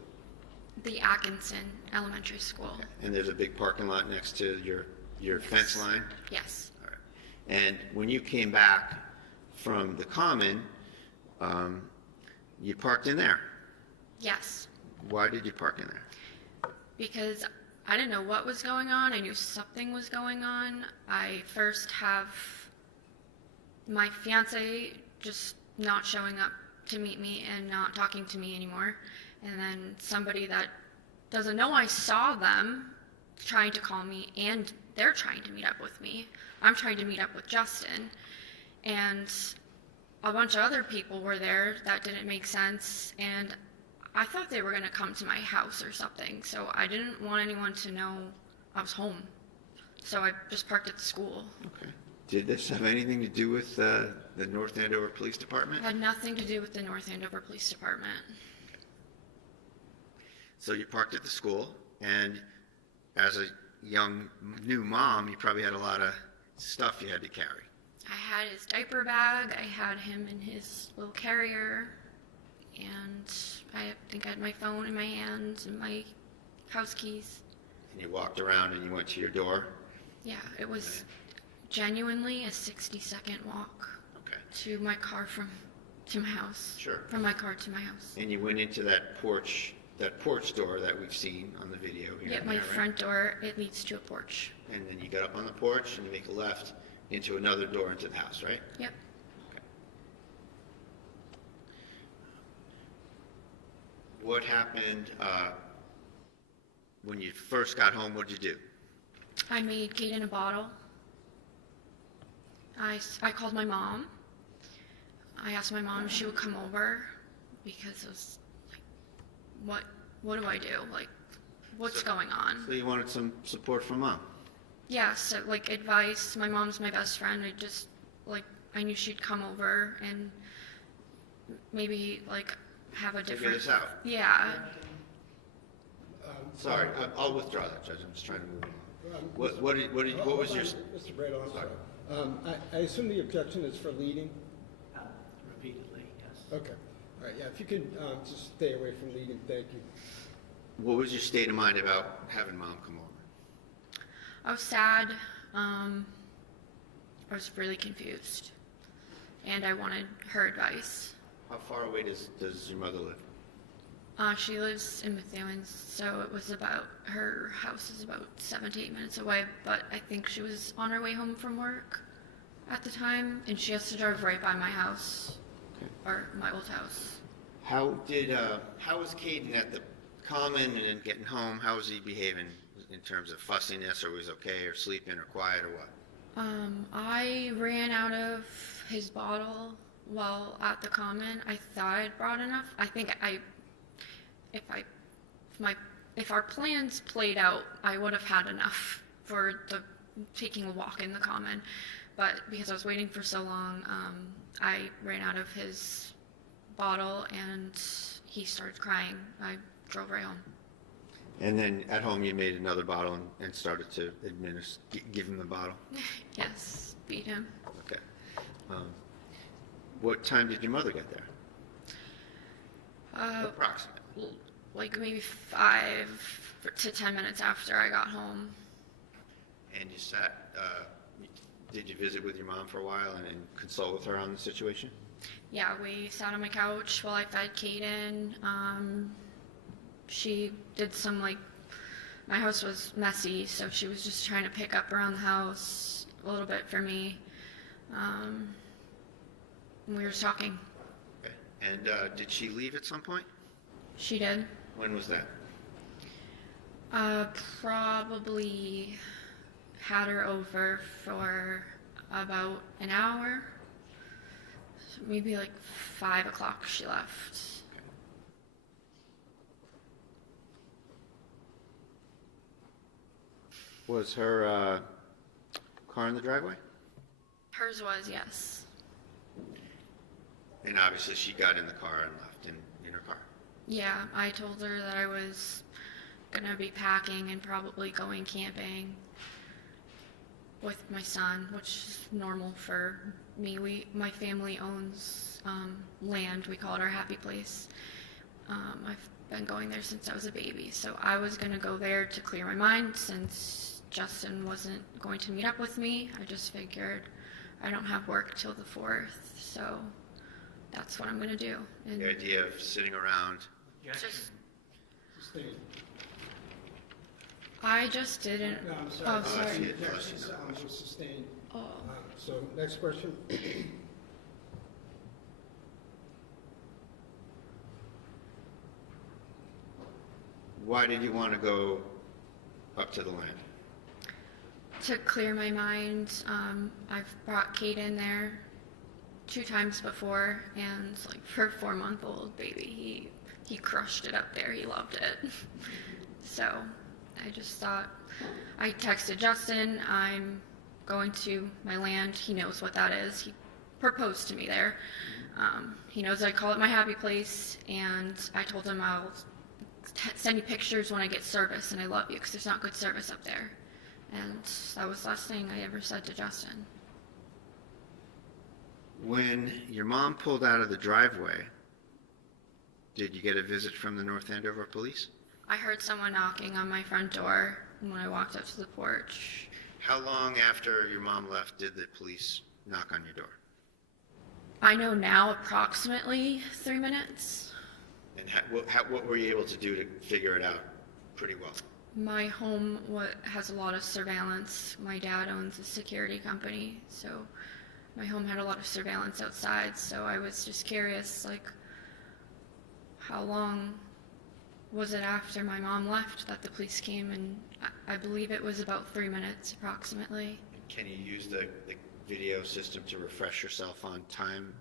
The Atkinson Elementary School. And there's a big parking lot next to your fence line? Yes. All right. And when you came back from the common, you parked in there. Yes. Why did you park in there? Because I didn't know what was going on. I knew something was going on. I first have my fiance just not showing up to meet me and not talking to me anymore. And then somebody that doesn't know I saw them trying to call me, and they're trying to meet up with me. I'm trying to meet up with Justin. And a bunch of other people were there that didn't make sense. And I thought they were going to come to my house or something. So I didn't want anyone to know I was home. So I just parked at the school. Okay. Did this have anything to do with the North Andover Police Department? It had nothing to do with the North Andover Police Department. So you parked at the school, and as a young new mom, you probably had a lot of stuff you had to carry. I had his diaper bag, I had him in his little carrier, and I think I had my phone in my hands and my house keys. And you walked around and you went to your door? Yeah, it was genuinely a 60-second walk to my car to my house. Sure. From my car to my house. And you went into that porch door that we've seen on the video here. Yeah, and my there, right? front door, it leads to a porch. And then you got up on the porch and you make a left into another door into the house, right? Yep. Okay. What happened when you first got home? What did you do? I made Caden a bottle. I called my mom. I asked my mom if she would come over because it was like, what do I do? Like, what's going on? So you wanted some support from mom? Yeah, so like advice. My mom's my best friend. I knew she'd come over and maybe like have a different. Figure this out. Yeah. Sorry, I'll withdraw that, Judge. I'm just trying to move on. What was your? Mr. Brado, I'm sorry. I assume the objection is for leading? Repeatedly, yes. Okay. All right, yeah, if you could just stay away from leading, thank you. What was your state of mind about having mom come over? I was sad. I was really confused, and I wanted her advice. How far away does your mother live? She lives in Methuen, so it was her house is about 7 to 8 minutes away, but I think she was on her way home from work at the time, and she has to drive right by my house, or my old house. How was Caden at the common and getting home? How was he behaving in terms of fussiness, or was he okay, or sleeping, or quiet, or what? I ran out of his bottle while at the common. I thought I'd brought enough. I think if my if our plans played out, I would have had enough for taking a walk in the common. But because I was waiting for so long, I ran out of his bottle and he started crying. I drove right home. And then at home, you made another bottle and started to give him the bottle? Yes, beat him. Okay. What time did your mother get there? Approximately. Like maybe 5 to 10 minutes after I got home. And you did you visit with your mom for a while and consult with her on the situation? Yeah, we sat on my couch while I fed Kaden. She did some, my house was messy, so she was just trying to pick up around the house a little bit for me. And we were just talking. Okay. And did she leave at some point? She did. When was that? Probably had her over for about an hour. So maybe 5 o'clock she left. Was her car in the driveway? Hers was, yes. And obviously she got in the car and left in her car. Yeah, I told her that I was gonna be packing and probably going camping with my son, which is normal for me. My family owns land. We call it our happy place. I've been going there since I was a baby, so I was gonna go there to clear my mind since Justin wasn't going to meet up with me. I just figured I don't have work till the 4th, so that's what I'm gonna do. And The idea of sitting around. just, Sustained. I just didn't. No, I'm sorry. Oh, sorry. Yeah. Objection was sustained. Oh. So, next question. Why did you want to go up to the land? To clear my mind, I've brought Kate in there 2 times before, and for a 4-month-old baby, he crushed it up there. He loved it. So I just thought, I texted Justin, I'm going to my land. He knows what that is. He proposed to me there. He knows I call it my happy place, and I told him I'll send you pictures when I get service, and I love you because there's not good service up there. And that was the last thing I ever said to Justin. When your mom pulled out of the driveway, did you get a visit from the North Andover police? I heard someone knocking on my front door when I walked up to the porch. How long after your mom left did the police knock on your door? I know now approximately 3 minutes. And what were you able to do to figure it out pretty well? My home has a lot of surveillance. My dad owns a security company, so my home had a lot of surveillance outside, so I was just curious, how long was it after my mom left that the police came, and I believe it was about 3 minutes approximately. Can you use the video system to refresh yourself on time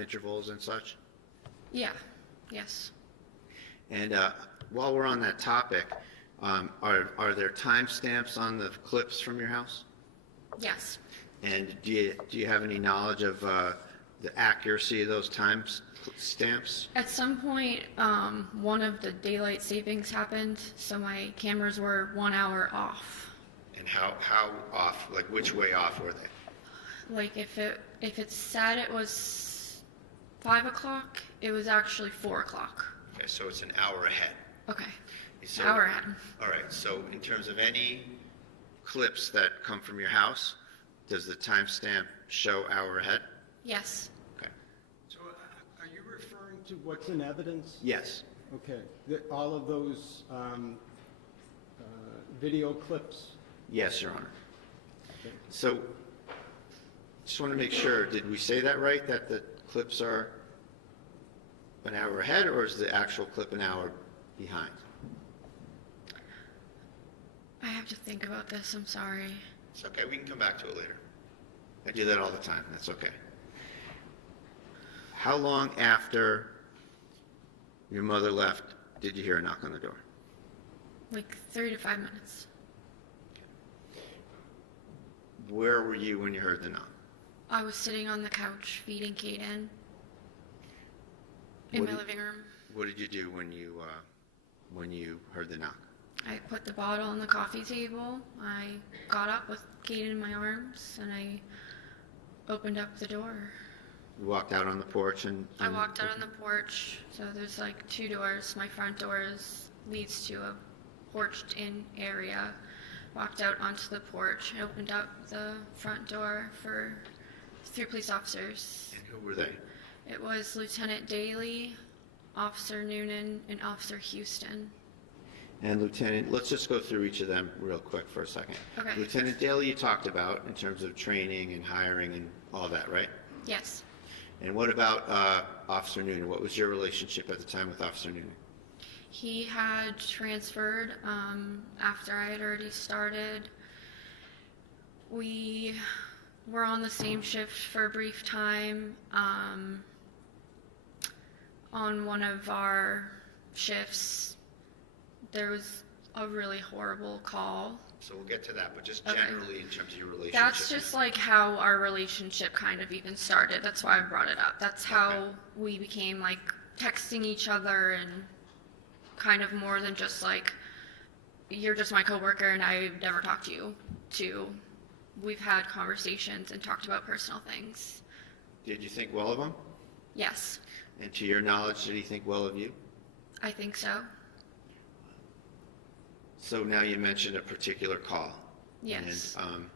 intervals and such? Yeah, yes. And while we're on that topic, are there timestamps on the clips from your house? Yes. And do you have any knowledge of the accuracy of those timestamps? At some point, one of the daylight savings happened, so my cameras were 1 hour off. And how off? Which way off were they? If it said it was 5 o'clock, it was actually 4 o'clock. Okay, so it's an hour ahead. Okay. So, Hour ahead. All right. So in terms of any clips that come from your house, does the timestamp show hour ahead? Yes. Okay. So, are you referring to what's in evidence? Yes. Okay, all of those video clips? Yes, Your Honor. So, just want to make sure, did we say that right, that the clips are an hour ahead, or is the actual clip an hour behind? I have to think about this, I'm sorry. It's okay, we can come back to it later. I do that all the time, that's okay. How long after your mother left did you hear a knock on the door? Like 3 to 5 minutes. Where were you when you heard the knock? I was sitting on the couch feeding Kaden in What my did- living room. What did you do when you heard the knock? I put the bottle on the coffee table. I got up with Kaden in my arms and I opened up the door. You walked out on the porch and... I walked out on the porch. So there's like 2 doors. My front door leads to a porched-in area. Walked out onto the porch. I opened up the front door for 3 police officers. And who were they? It was Lieutenant Daly, Officer Noonan, and Officer Houston. And Lieutenant, let's just go through each of them real quick for a second. Okay. Lieutenant Daly you talked about in terms of training and hiring and all that, right? Yes. And what about Officer Noonan? What was your relationship at the time with Officer Noonan? He had transferred after I had already started. We were on the same shift for a brief time. On one of our shifts, there was a really horrible call. So we'll get to that, but just Okay. generally in terms of your relationship. That's just like how our relationship kind of even started. That's why I brought it up. That's how Okay. we became like texting each other and kind of more than just like, you're just my coworker and I never talk to you, to we've had conversations and talked about personal things. Did you think well of him? Yes, And to your knowledge, did he think well of you? I think so. So now you mentioned a particular call. Yes. And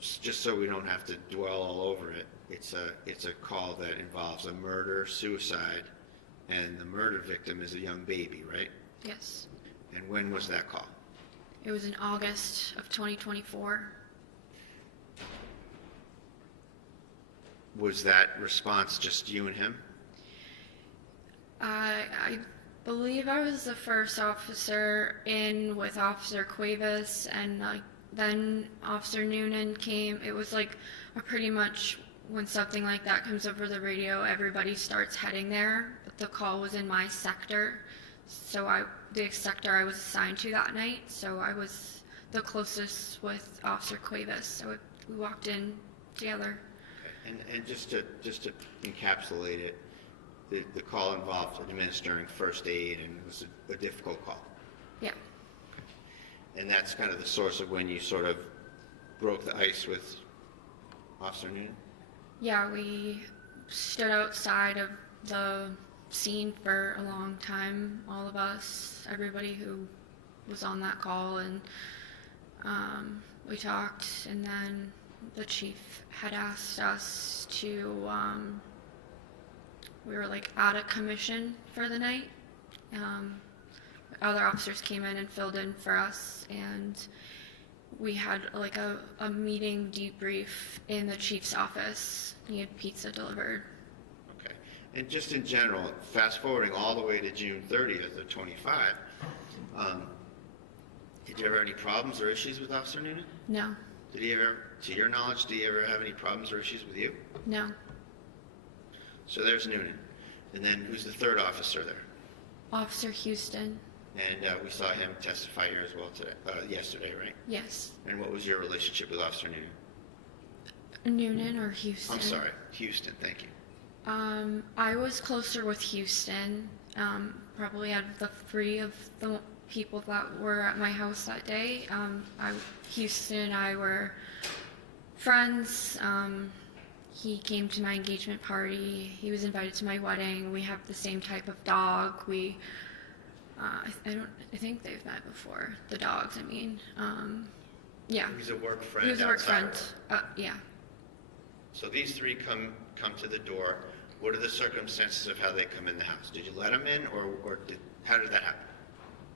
just so we don't have to dwell all over it, it's a call that involves a murder, suicide, and the murder victim is a young baby, right? Yes. And when was that call? It was in August of 2024. Was that response just you and him? I believe I was the first officer in with Officer Cuevas, and then Officer Noonan came. It was like pretty much when something like that comes over the radio, everybody starts heading there. But the call was in my sector, so the sector I was assigned to that night. So I was the closest with Officer Cuevas. So we walked in together. And just to encapsulate it, the call involved administering first aid, and it was a difficult call. Yeah. And that's kind of the source of when you sort of broke the ice with Officer Noonan? Yeah, we stood outside of the scene for a long time, all of us, everybody who was on that call, and we talked, and then the chief had asked us to, we were like out of commission for the night. Other officers came in and filled in for us, and we had like a meeting debrief in the chief's office. He had pizza delivered. Okay. And just in general, fast forwarding all the way to June 30th of 25, did you ever have any problems or issues with Officer Noonan? No, Did he ever, to your knowledge, did he ever have any problems or issues with you? no. So there's Noonan. And then who's the third officer there? Officer Houston. And we saw him testify here as well today, yesterday, right? Yes. And what was your relationship with Officer Noonan? Noonan or Houston? I'm sorry, Houston, thank you. I was closer with Houston. Probably out of the 3 of the people that were at my house that day, Houston and I were friends. He came to my engagement party. He was invited to my wedding. We have the same type of dog. I think they've met before. The dogs, I mean. Yeah. He was a work friend. He was a work outside friend. of Yeah. So these 3 come to the door. What are the circumstances of how they come in the house? Did you let them in, or how did that happen?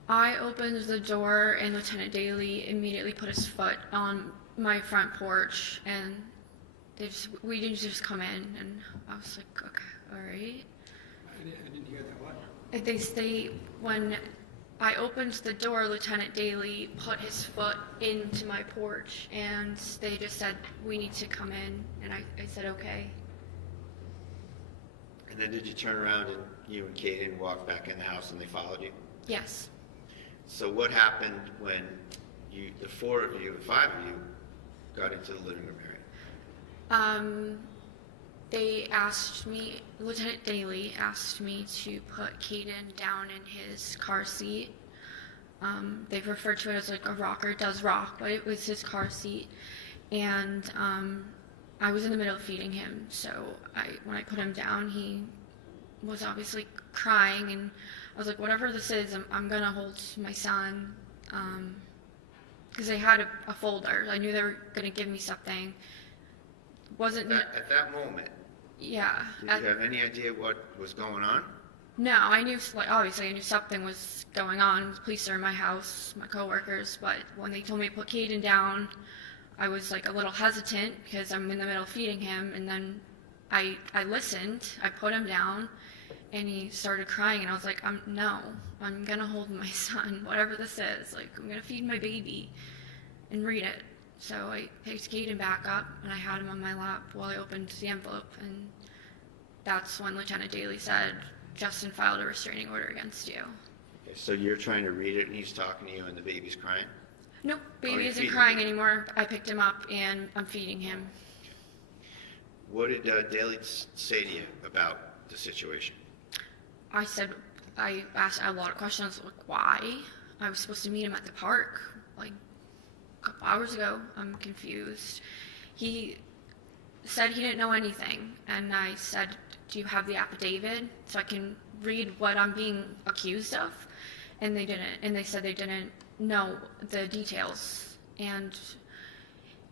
I opened the door and Lieutenant Daly immediately put his foot on my front porch, and we didn't just come in, and I was like, okay, all right. I didn't hear that one. When I opened the door, Lieutenant Daly put his foot into my porch, and they just said, we need to come in, and I said, okay. And then did you turn around and you and Kaden walked back in the house and they followed you? Yes. So what happened when the four of you, five of you, got into the living room area? They asked me, Lieutenant Daly asked me to put Caden down in his car seat. They referred to it as like a rocker. It does rock, but it was his car seat. And I was in the middle of feeding him, so when I put him down, he was obviously crying, and I was like, whatever this is, I'm gonna hold my son, because they had a folder. I knew they were gonna give me something. At that moment, Yeah. did you have any idea what was going on? No, I knew, like, obviously I knew something was going on. The police are in my house, my coworkers, but when they told me to put Caden down, I was like a little hesitant because I'm in the middle of feeding him, and then I listened, I put him down, and he started crying, and I was like, no, I'm gonna hold my son, whatever this is, like, I'm gonna feed my baby and read it. So I picked Caden back up, and I had him on my lap while I opened the envelope, and that's when Lieutenant Daly said, Justin filed a restraining order against you. Okay, so you're trying to read it, and he's talking to you, and the baby's crying? Nope, baby you're isn't feeding crying him. anymore. I picked him up, and I'm feeding him. What did Daly say to you about the situation? I asked a lot of questions, like, why? I was supposed to meet him at the park, like, a couple hours ago. I'm confused. He said he didn't know anything, and I said, do you have the affidavit so I can read what I'm being accused of? And they didn't, and they said they didn't know the details, and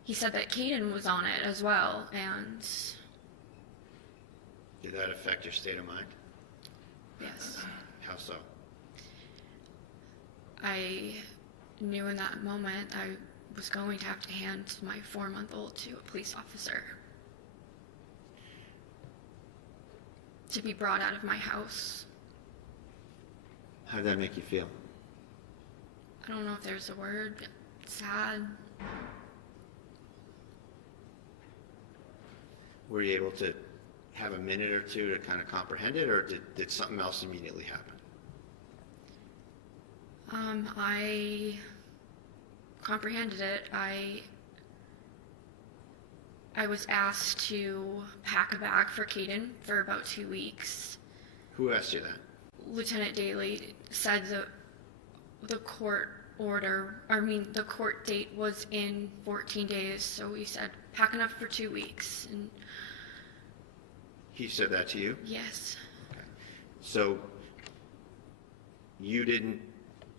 he said that Caden was on it as well, and Did that affect your state of mind? yes. How so? I knew in that moment I was going to have to hand my 4-month-old to a police officer to be brought out of my house. How did that make you feel? I don't know if there's a word. Sad. Were you able to have a minute or two to kind of comprehend it, or did something else immediately happen? I comprehended it. I was asked to pack a bag for Caden for about 2 weeks. Who asked you that? Lieutenant Daly said the court the court date was in 14 days, so he said pack enough for 2 weeks. And He said that to you? yes. Okay. So you didn't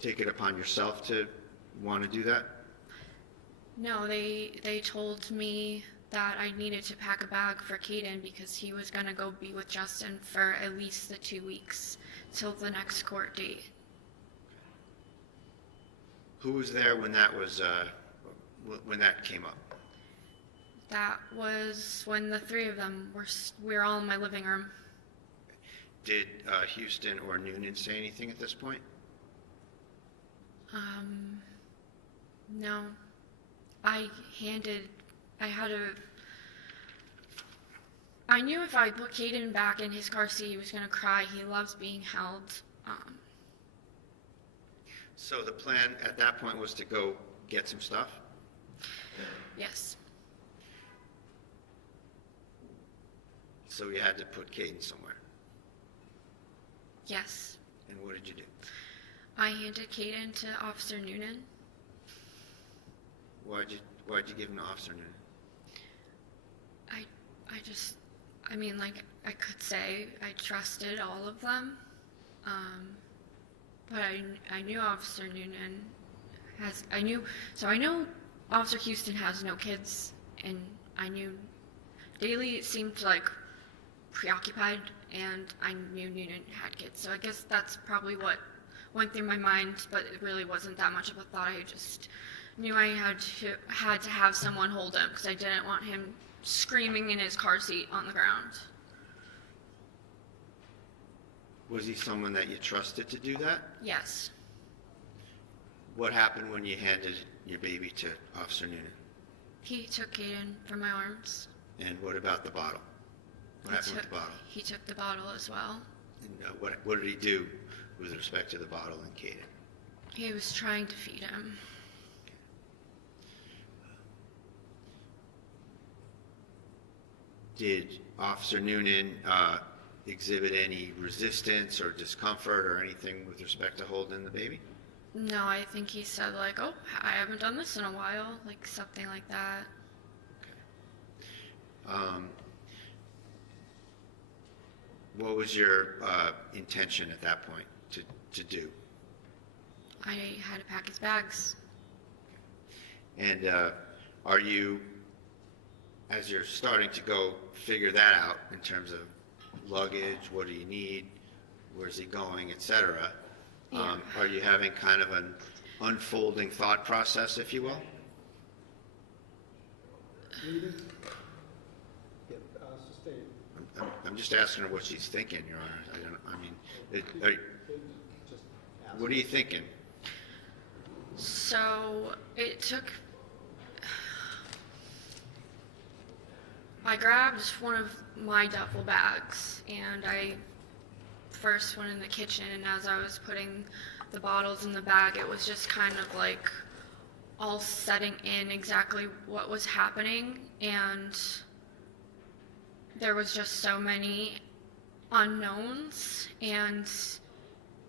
take it upon yourself to want to do that? No, they told me that I needed to pack a bag for Caden because he was going to go be with Justin for at least the 2 weeks till the next court date. Who was there when that was when that came up? That was when the three of them we were all in my living room. Did Houston or Noonan say anything at this point? No. I knew if I put Caden back in his car seat, he was going to cry. He loves being held. So the plan at that point was to go get some stuff? Yes. So you had to put Caden somewhere. Yes. And what did you do? I handed Caden to Officer Noonan. Why'd you give him to Officer Noonan? I could say I trusted all of them. But I knew Officer Noonan I know Officer Houston has no kids, and I knew Daly seemed like preoccupied, and I knew Noonan had kids, so I guess that's probably what went through my mind, but it really wasn't that much of a thought. I just knew I had to have someone hold him, because I didn't want him screaming in his car seat on the ground. Was he someone that you trusted to do that? Yes. What happened when you handed your baby to Officer Noonan? He took Caden from my arms. And what about the bottle? What happened with the bottle? He took the bottle as well. And what did he do with respect to the bottle and Caden? He was trying to feed him. Did Officer Noonan exhibit any resistance or discomfort or anything with respect to holding the baby? No, I think he said like, oh, I haven't done this in a while, like something like that. What was your intention at that point to do? I had to pack his bags. And are you, as you're starting to go figure that out in terms of luggage, what do you need, where's he going, etc., Yeah. are you having kind of an unfolding thought process, if you will? Leading? Yeah, sustain. I'm just asking her what she's thinking, Your Honor. Just ask. What are you thinking? So it took. I grabbed one of my duffel bags and I first went in the kitchen, and as I was putting the bottles in the bag, it was just kind of like all setting in exactly what was happening, and there was just so many unknowns. And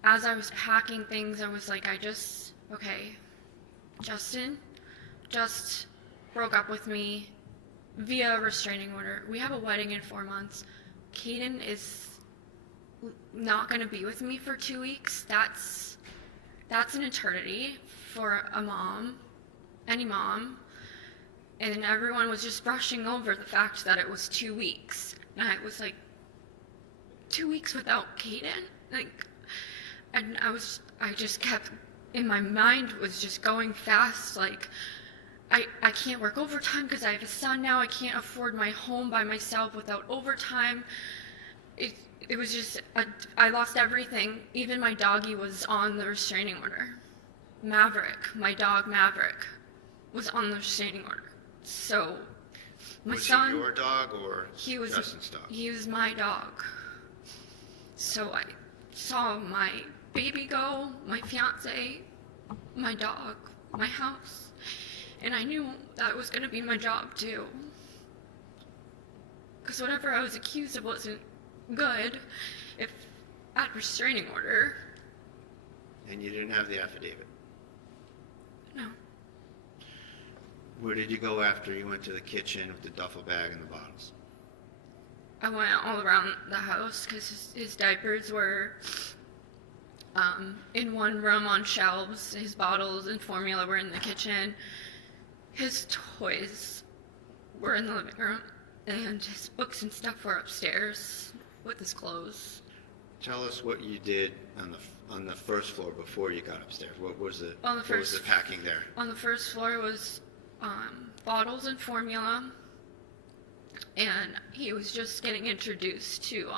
as I was packing things, I was like, okay, Justin just broke up with me via restraining order. We have a wedding in 4 months. Caden is not going to be with me for 2 weeks. That's an eternity for a mom, any mom. And everyone was just brushing over the fact that it was 2 weeks. And I was like, 2 weeks without Caden? And I just kept, in my mind was just going fast, like, I can't work overtime because I have a son now. I can't afford my home by myself without overtime. It was just, I lost everything. Even my doggy was on the restraining order. Maverick, my dog Maverick, was on the restraining order. So, my son... Was he your dog or Justin's dog? He was my dog. So I saw my baby go, my fiancé, my dog, my house. And I knew that was going to be my job too. Because whatever I was accused of wasn't good if at restraining order. And you didn't have the affidavit? No. Where did you go after you went to the kitchen with the duffel bag and the bottles? I went all around the house because his diapers were in one room on shelves. His bottles and formula were in the kitchen. His toys were in the living room, and his books and stuff were upstairs with his clothes. Tell us what you did on the first floor before you got upstairs. What was the packing there? On the first floor was bottles and formula, and he was just getting introduced to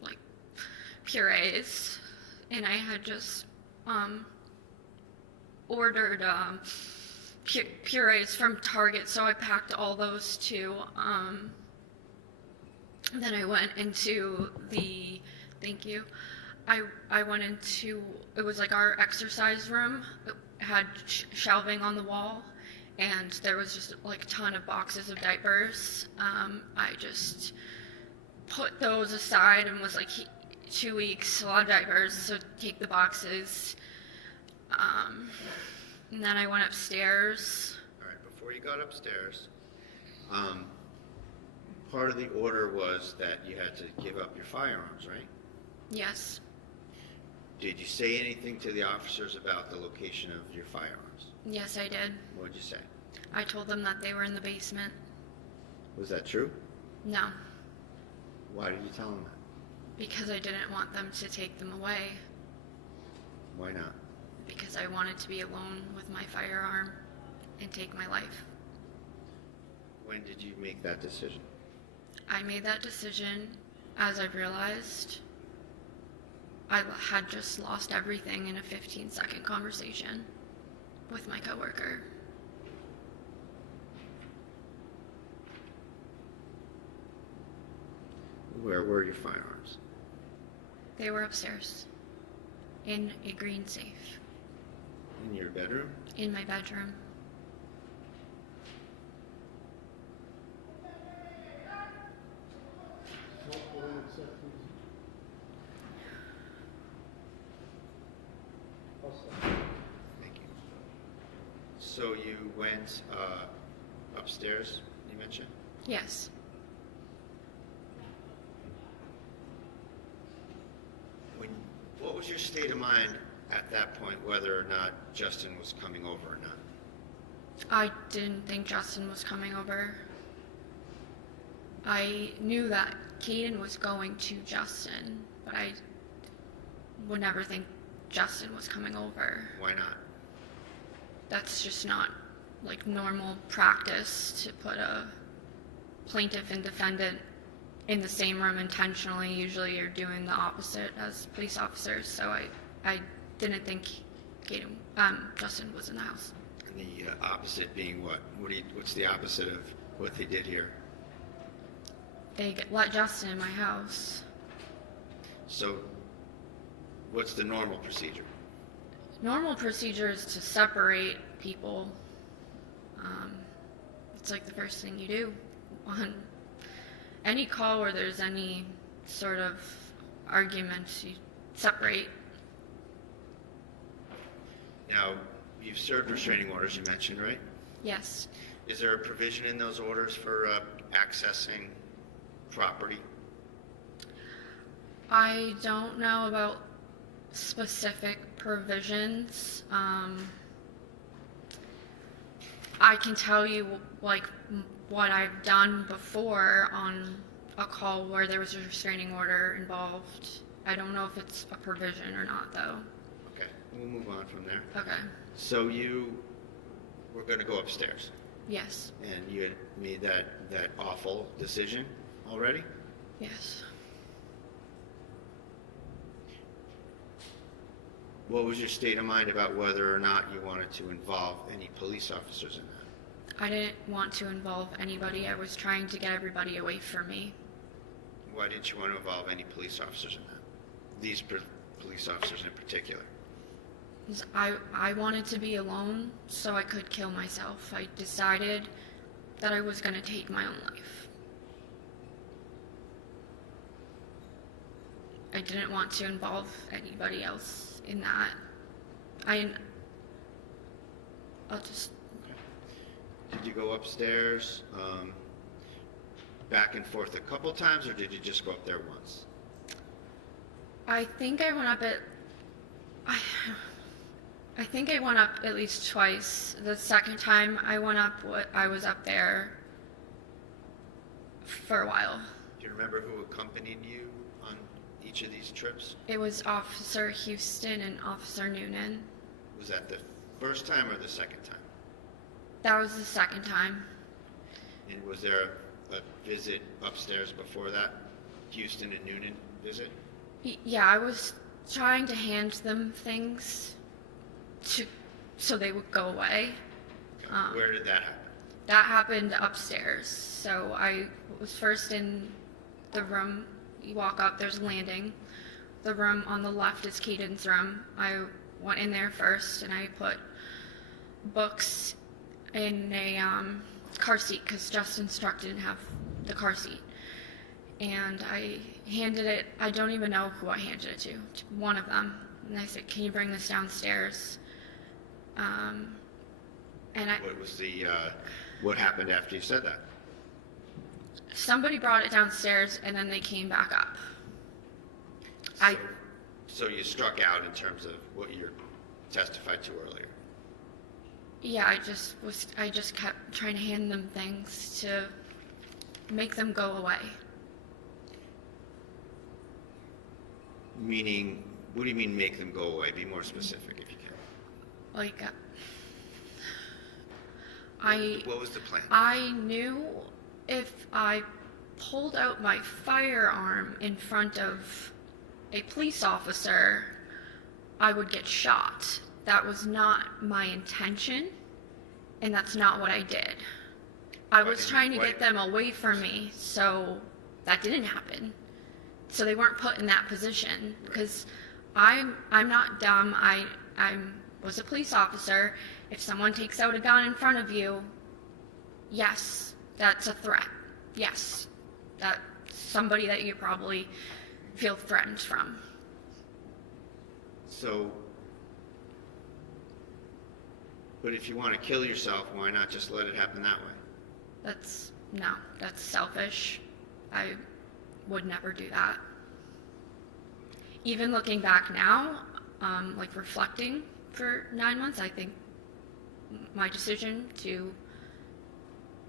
like purees, and I had just ordered purees from Target, so I packed all those too. Then I went into the, thank you, I went into, it was like our exercise room. It had shelving on the wall, and there was just like a ton of boxes of diapers. I just put those aside and was like, 2 weeks, a lot of diapers, so take the boxes. And then I went upstairs. All right, before you got upstairs, part of the order was that you had to give up your firearms, right? Yes. Did you say anything to the officers about the location of your firearms? Yes, I did. What did you say? I told them that they were in the basement. Was that true? No, Why did you tell them that? because I didn't want them to take them away. Why not? Because I wanted to be alone with my firearm and take my life. When did you make that decision? I made that decision as I realized I had just lost everything in a 15-second conversation with my coworker. Where were your firearms? They were upstairs in a green safe. In your bedroom? in my bedroom. Thank you. So you went upstairs, you mentioned? Yes. What was your state of mind at that point, whether or not Justin was coming over or not? I didn't think Justin was coming over. I knew that Caden was going to Justin, but I would never think Justin was coming over. Why not? That's just not like normal practice to put a plaintiff and defendant in the same room intentionally. Usually you're doing the opposite as police officers, so I didn't think Justin was in the house. And the opposite being what? What's the opposite of what they did here? They let Justin in my house. So what's the normal procedure? Normal procedure is to separate people. It's like the first thing you do on any call where there's any sort of argument. You separate. Now, you've served restraining orders, you mentioned, right? Yes. Is there a provision in those orders for accessing property? I don't know about specific provisions. I can tell you like what I've done before on a call where there was a restraining order involved. I don't know if it's a provision or not, though. Okay, we'll move on from there. Okay. So you were going to go upstairs, Yes. and you had made that awful decision already? Yes. What was your state of mind about whether or not you wanted to involve any police officers in that? I didn't want to involve anybody. I was trying to get everybody away from me. Why didn't you want to involve any police officers in that? These police officers in particular? 'Cause I wanted to be alone so I could kill myself. I decided that I was going to take my own life. I didn't want to involve anybody else in that. I'll just... Did you go upstairs back and forth a couple times, or did you just go up there once? I think I went up I think I went up at least twice. The second time I went up, I was up there for a while. Do you remember who accompanied you on each of these trips? It was Officer Houston and Officer Noonan. Was that the first time or the second time? That was the second time. And was there a visit upstairs before that? Houston and Noonan visit? Yeah, I was trying to hand them things so they would go away. Okay. Where did that happen? That happened upstairs. So I was first in the room. You walk up, there's a landing. The room on the left is Caden's room. I went in there first and I put books in a car seat because Justin's truck didn't have the car seat. And I handed it, I don't even know who I handed it to one of them. And I said, can you bring this downstairs? What happened after you said that? Somebody brought it downstairs and then they came back up. So you struck out in terms of what you testified to earlier? Yeah, I just kept trying to hand them things to make them go away. Meaning, what do you mean make them go away? Be more specific if you can. Like, What was the plan? I knew if I pulled out my firearm in front of a police officer, I would get shot. That was not my intention, and that's not what I did. I was trying to get them away from me, so that didn't happen. So they weren't put in that position, because I'm not dumb. I'm was a police officer, if someone takes out a gun in front of you, yes, that's a threat. Yes, that's somebody that you probably feel threatened from. So, but if you want to kill yourself, why not just let it happen that way? That's selfish. I would never do that. Even looking back now, like reflecting for 9 months, I think my decision to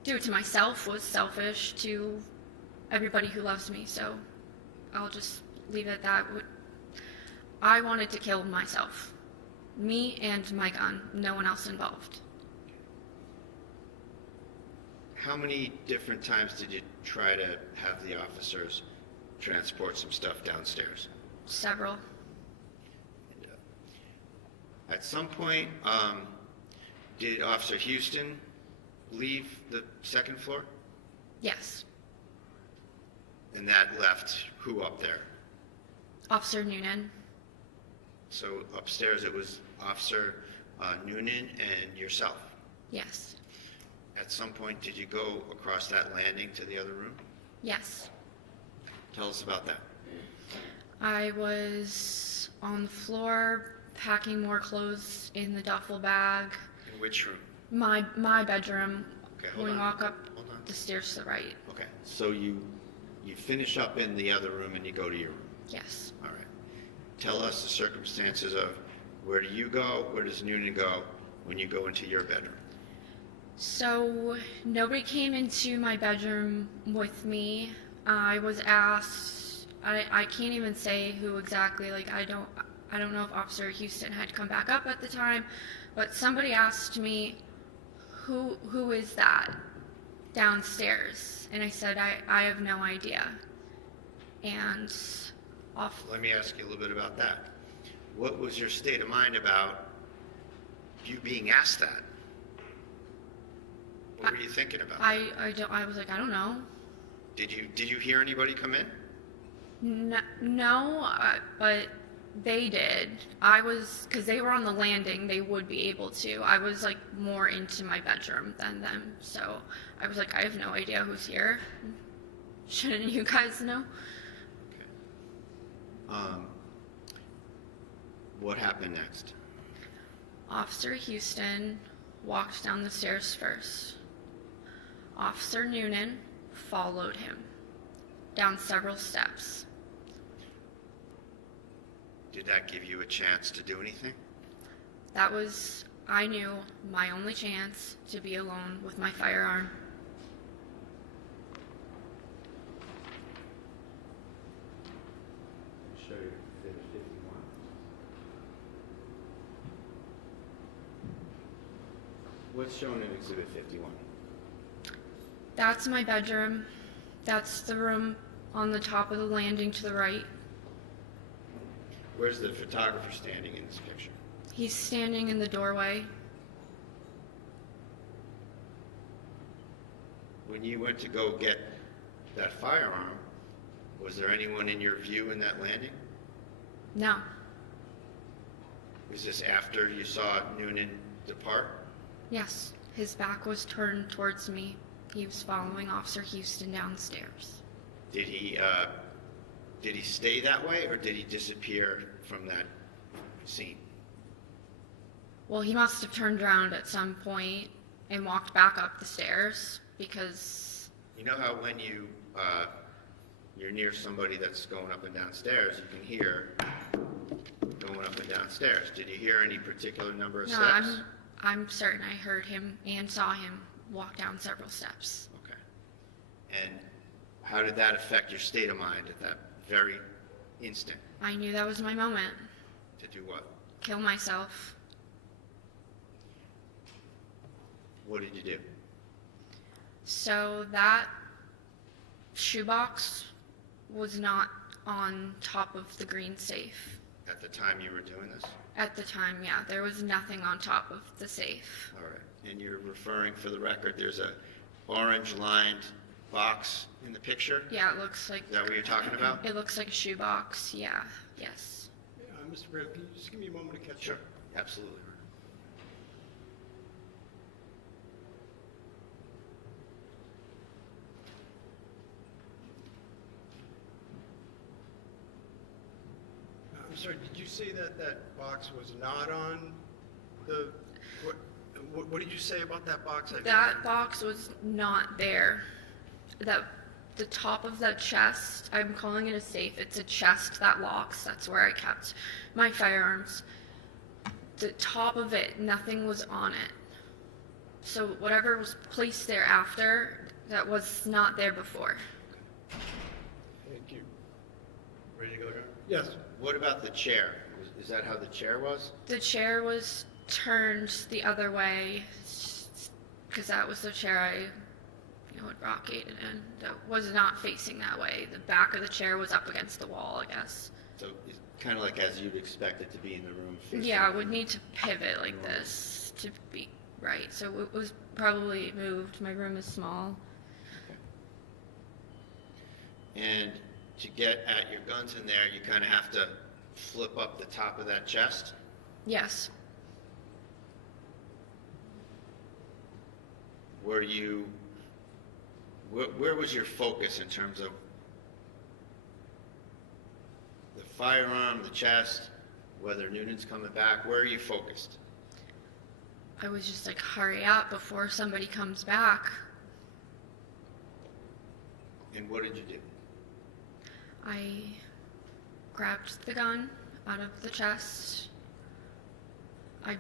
do it to myself was selfish to everybody who loves me, so I'll just leave it at that. I wanted to kill myself. Me and my gun, no one else involved. How many different times did you try to have the officers transport some stuff downstairs? Several. At some point, did Officer Houston leave the second floor? Yes. And that left who up there? Officer Noonan. So upstairs it was Officer Noonan and yourself. Yes. At some point, did you go across that landing to the other room? Yes. Tell us about that. I was on the floor packing more clothes in the duffel bag. In which room? My bedroom. Okay, When hold we on. walk up Hold on. the stairs to the right. Okay, so you finish up in the other room and you go to your room. Yes. All right. Tell us the circumstances of where do you go, where does Noonan go when you go into your bedroom? So nobody came into my bedroom with me. I was asked, I can't even say who exactly, like I don't know if Officer Houston had come back up at the time, but somebody asked me, who is that downstairs? And I said, I have no idea. And Let me ask you a little bit about that. What was your state of mind about you being asked that? What were you thinking about? I was like, I don't know. Did you hear anybody come in? No, but they did. Because they were on the landing, they would be able to. I was like more into my bedroom than them, so I was like, I have no idea who's here. Shouldn't you guys know? Okay. What happened next? Officer Houston walked down the stairs first. Officer Noonan followed him down several steps. Did that give you a chance to do anything? That was, I knew, my only chance to be alone with my firearm. Show you Exhibit 51. What's shown in Exhibit 51? That's my bedroom. That's the room on the top of the landing to the right. Where's the photographer standing in this picture? He's standing in the doorway. When you went to go get that firearm, was there anyone in your view in that landing? No. Was this after you saw Noonan depart? Yes, his back was turned towards me. He was following Officer Houston downstairs. Did he stay that way, or did he disappear from that scene? Well, he must have turned around at some point and walked back up the stairs because... You know how when you're near somebody that's going up and downstairs, you can hear going up and downstairs. Did you hear any particular number of steps? No, I'm certain I heard him and saw him walk down several steps. Okay. And how did that affect your state of mind at that very instant? I knew that was my moment. To do what? Kill myself. What did you do? So that shoebox was not on top of the green safe. At the time you were doing this? At the time, yeah, there was nothing on top of the safe. All right. And you're referring, for the record, there's a orange-lined box in the picture? Yeah, it looks like... Is that what you're talking about? It looks like a shoebox, yeah, yes. Mr. Brady, can you just give me a moment to catch Sure. up? Absolutely. sorry, did you say that that box was not on the, what did you say about that box? That box was not there. The top of the chest, I'm calling it a safe. It's a chest that locks. That's where I kept my firearms. The top of it, nothing was on it. So whatever was placed there after, that was not there before. Thank you. Ready to go, John? Yes. What about the chair? Is that how the chair was? The chair was turned the other way, because that was the chair I had rock-gated in. That was not facing that way. The back of the chair was up against the wall, I guess. So it's kind of like as you'd expect it to be in the room. facing Yeah, I would need to pivot like this to be right. So it was probably moved. My room is small. And to get at your guns in there, you kind of have to flip up the top of that chest. Yes. Where was your focus in terms of the firearm, the chest, whether Noonan's coming back? Where are you focused? I was just like, hurry up before somebody comes back. And what did you do? I grabbed the gun out of the chest. I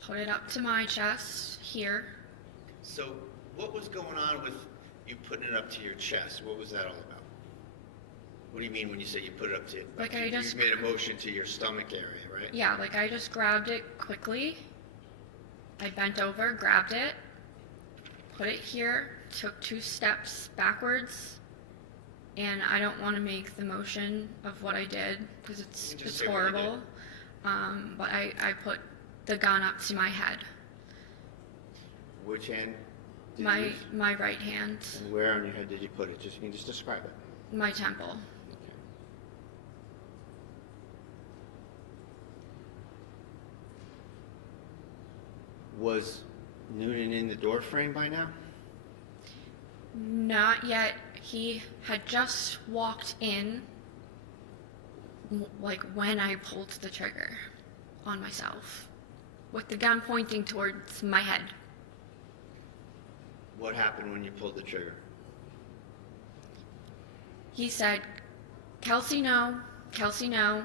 put it up to my chest here. So what was going on with you putting it up to your chest? What was that all about? What do you mean when you say you put it up to Like you I just made a motion to your stomach area, right? Yeah, like I just grabbed it quickly. I bent over, grabbed it, put it here, took 2 steps backwards, and I don't want to make the motion of what I did because it's horrible. But I put the gun up to my head. Which hand did you use? My right hand, And where on your head did you put it? You can just describe it. my temple. Okay. Was Noonan in the door frame by now? Not yet. He had just walked in, like when I pulled the trigger on myself, with the gun pointing towards my head. What happened when you pulled the trigger? He said, "Kelsey, no. Kelsey, no."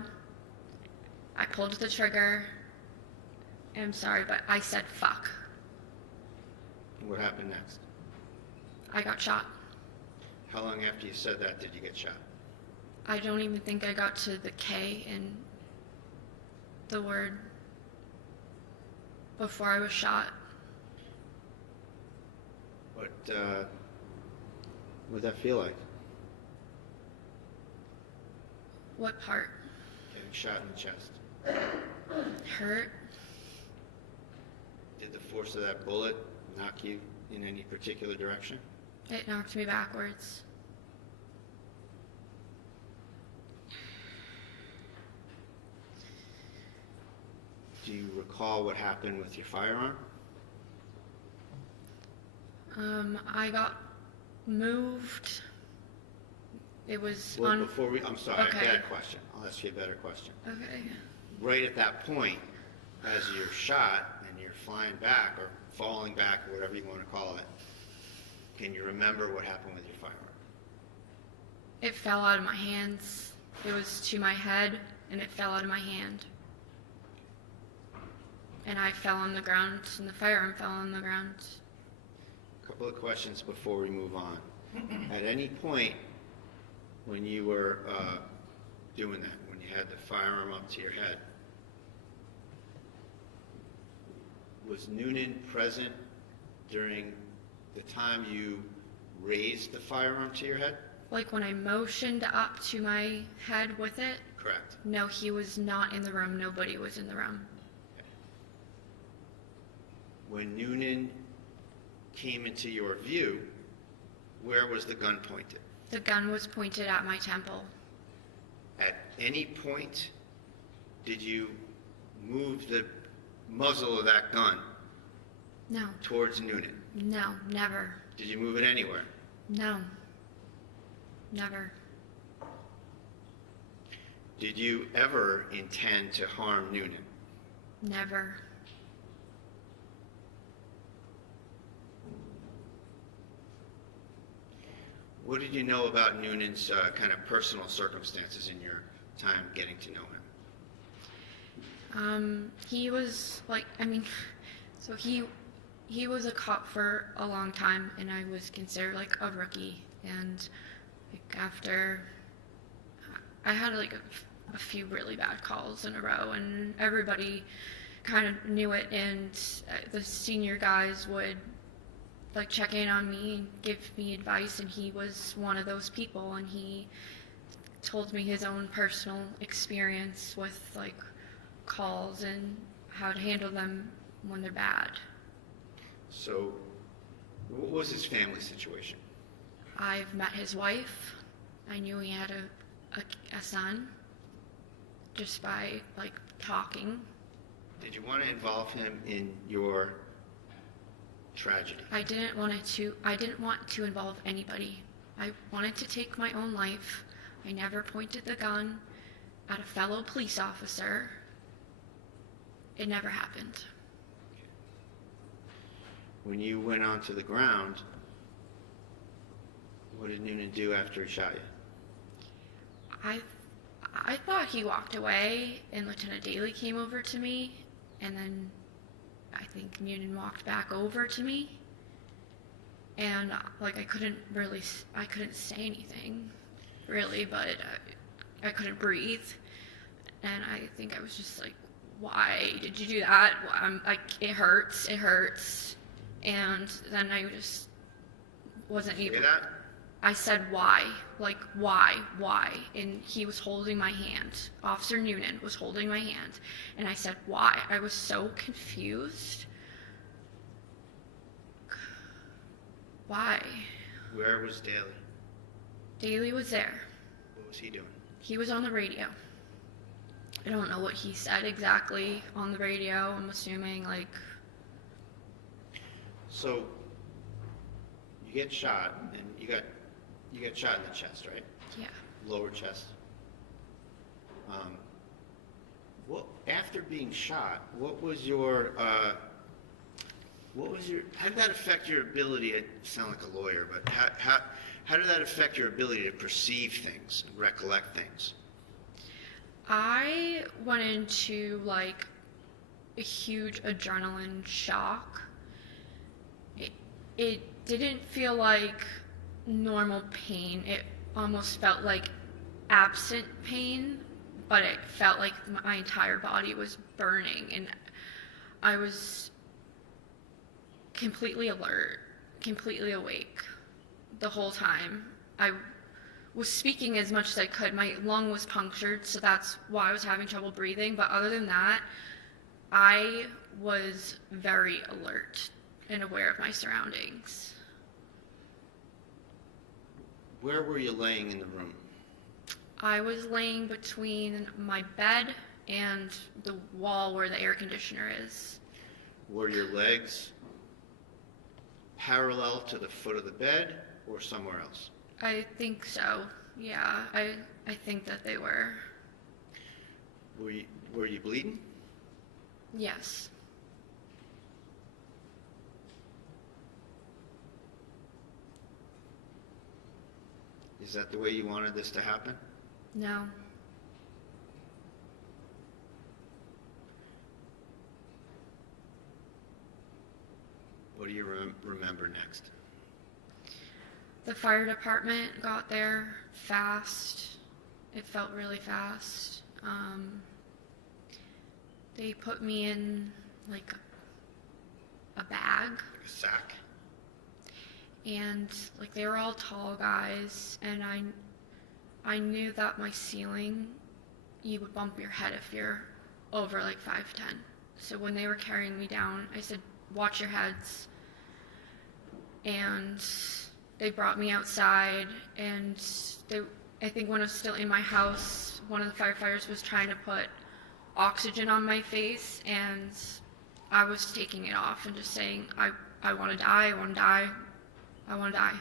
I pulled the trigger. I'm sorry, but I said, "Fuck." What happened next? I got shot. How long after you said that did you get shot? I don't even think I got to the K in the word before I was shot. What would that feel like? What part? Getting shot in the chest. Hurt. Did the force of that bullet knock you in any particular direction? It knocked me backwards. Do you recall what happened with your firearm? I got moved. It was Well, on. I'm sorry, Okay. bad question. I'll ask you a better question. Okay. Right at that point, as you're shot and you're flying back or falling back, or whatever you want to call it, can you remember what happened with your firearm? It fell out of my hands. It was to my head, and it fell out of my hand. And I fell on the ground, and the firearm fell on the ground. A couple of questions before we move on. At any point when you were doing that, when you had the firearm up to your head, was Noonan present during the time you raised the firearm to your head? Like when I motioned up to my head with it? Correct. No, he was not in the room. Nobody was in the room. When Noonan came into your view, where was the gun pointed? The gun was pointed at my temple. At any point, did you move the muzzle of that gun No. towards Noonan? No, never. Did you move it anywhere? No. Never. Did you ever intend to harm Noonan? Never. What did you know about Noonan's kind of personal circumstances in your time getting to know him? He was like, so he was a cop for a long time, and I was considered like a rookie. And like after, I had like a few really bad calls in a row, and everybody kind of knew it. And the senior guys would like check in on me and give me advice, and he was one of those people. And he told me his own personal experience with like calls and how to handle them when they're bad. So, what was his family situation? I've met his wife. I knew he had a son just by like talking. Did you want to involve him in your tragedy? I didn't want to involve anybody. I wanted to take my own life. I never pointed the gun at a fellow police officer. It never happened. When you went onto the ground, what did Noonan do after he shot you? I thought he walked away, and Lieutenant Daly came over to me, and then I think Noonan walked back over to me, and like I couldn't say anything, really, but I couldn't breathe, and I think I was just like, why did you do that? I'm like, it hurts, and then I just wasn't able. Say that? I said, why? Like, why? And he was holding my hand. Officer Noonan was holding my hand. And I said, why? I was so confused. Why? Where was Daly? Daly was there. What was he doing? He was on the radio. I don't know what he said exactly on the radio. I'm assuming, like... So, you get shot, and you got shot in the chest, right? Yeah. Lower chest. After being shot, how did that affect your ability, I sound like a lawyer, but how did that affect your ability to perceive things and recollect things? I went into, like, a huge adrenaline shock. It didn't feel like normal pain. It almost felt like absent pain, but it felt like my entire body was burning, and I was completely alert, completely awake the whole time. I was speaking as much as I could. My lung was punctured, so that's why I was having trouble breathing, but other than that, I was very alert and aware of my surroundings. Where were you laying in the room? I was laying between my bed and the wall where the air conditioner is. Were your legs parallel to the foot of the bed or somewhere else? I think so. Yeah, I think that they were. Were you bleeding? Yes. Is that the way you wanted this to happen? No. What do you remember next? The fire department got there fast. It felt really fast. They put me in like a bag. Like a sack? And like they were all tall guys, and I knew that my ceiling, you would bump your head if you're over like 5'10". So when they were carrying me down, I said, watch your heads. And they brought me outside, and I think when I was still in my house, one of the firefighters was trying to put oxygen on my face, and I was taking it off and just saying, I want to die, I want to die, I want to die.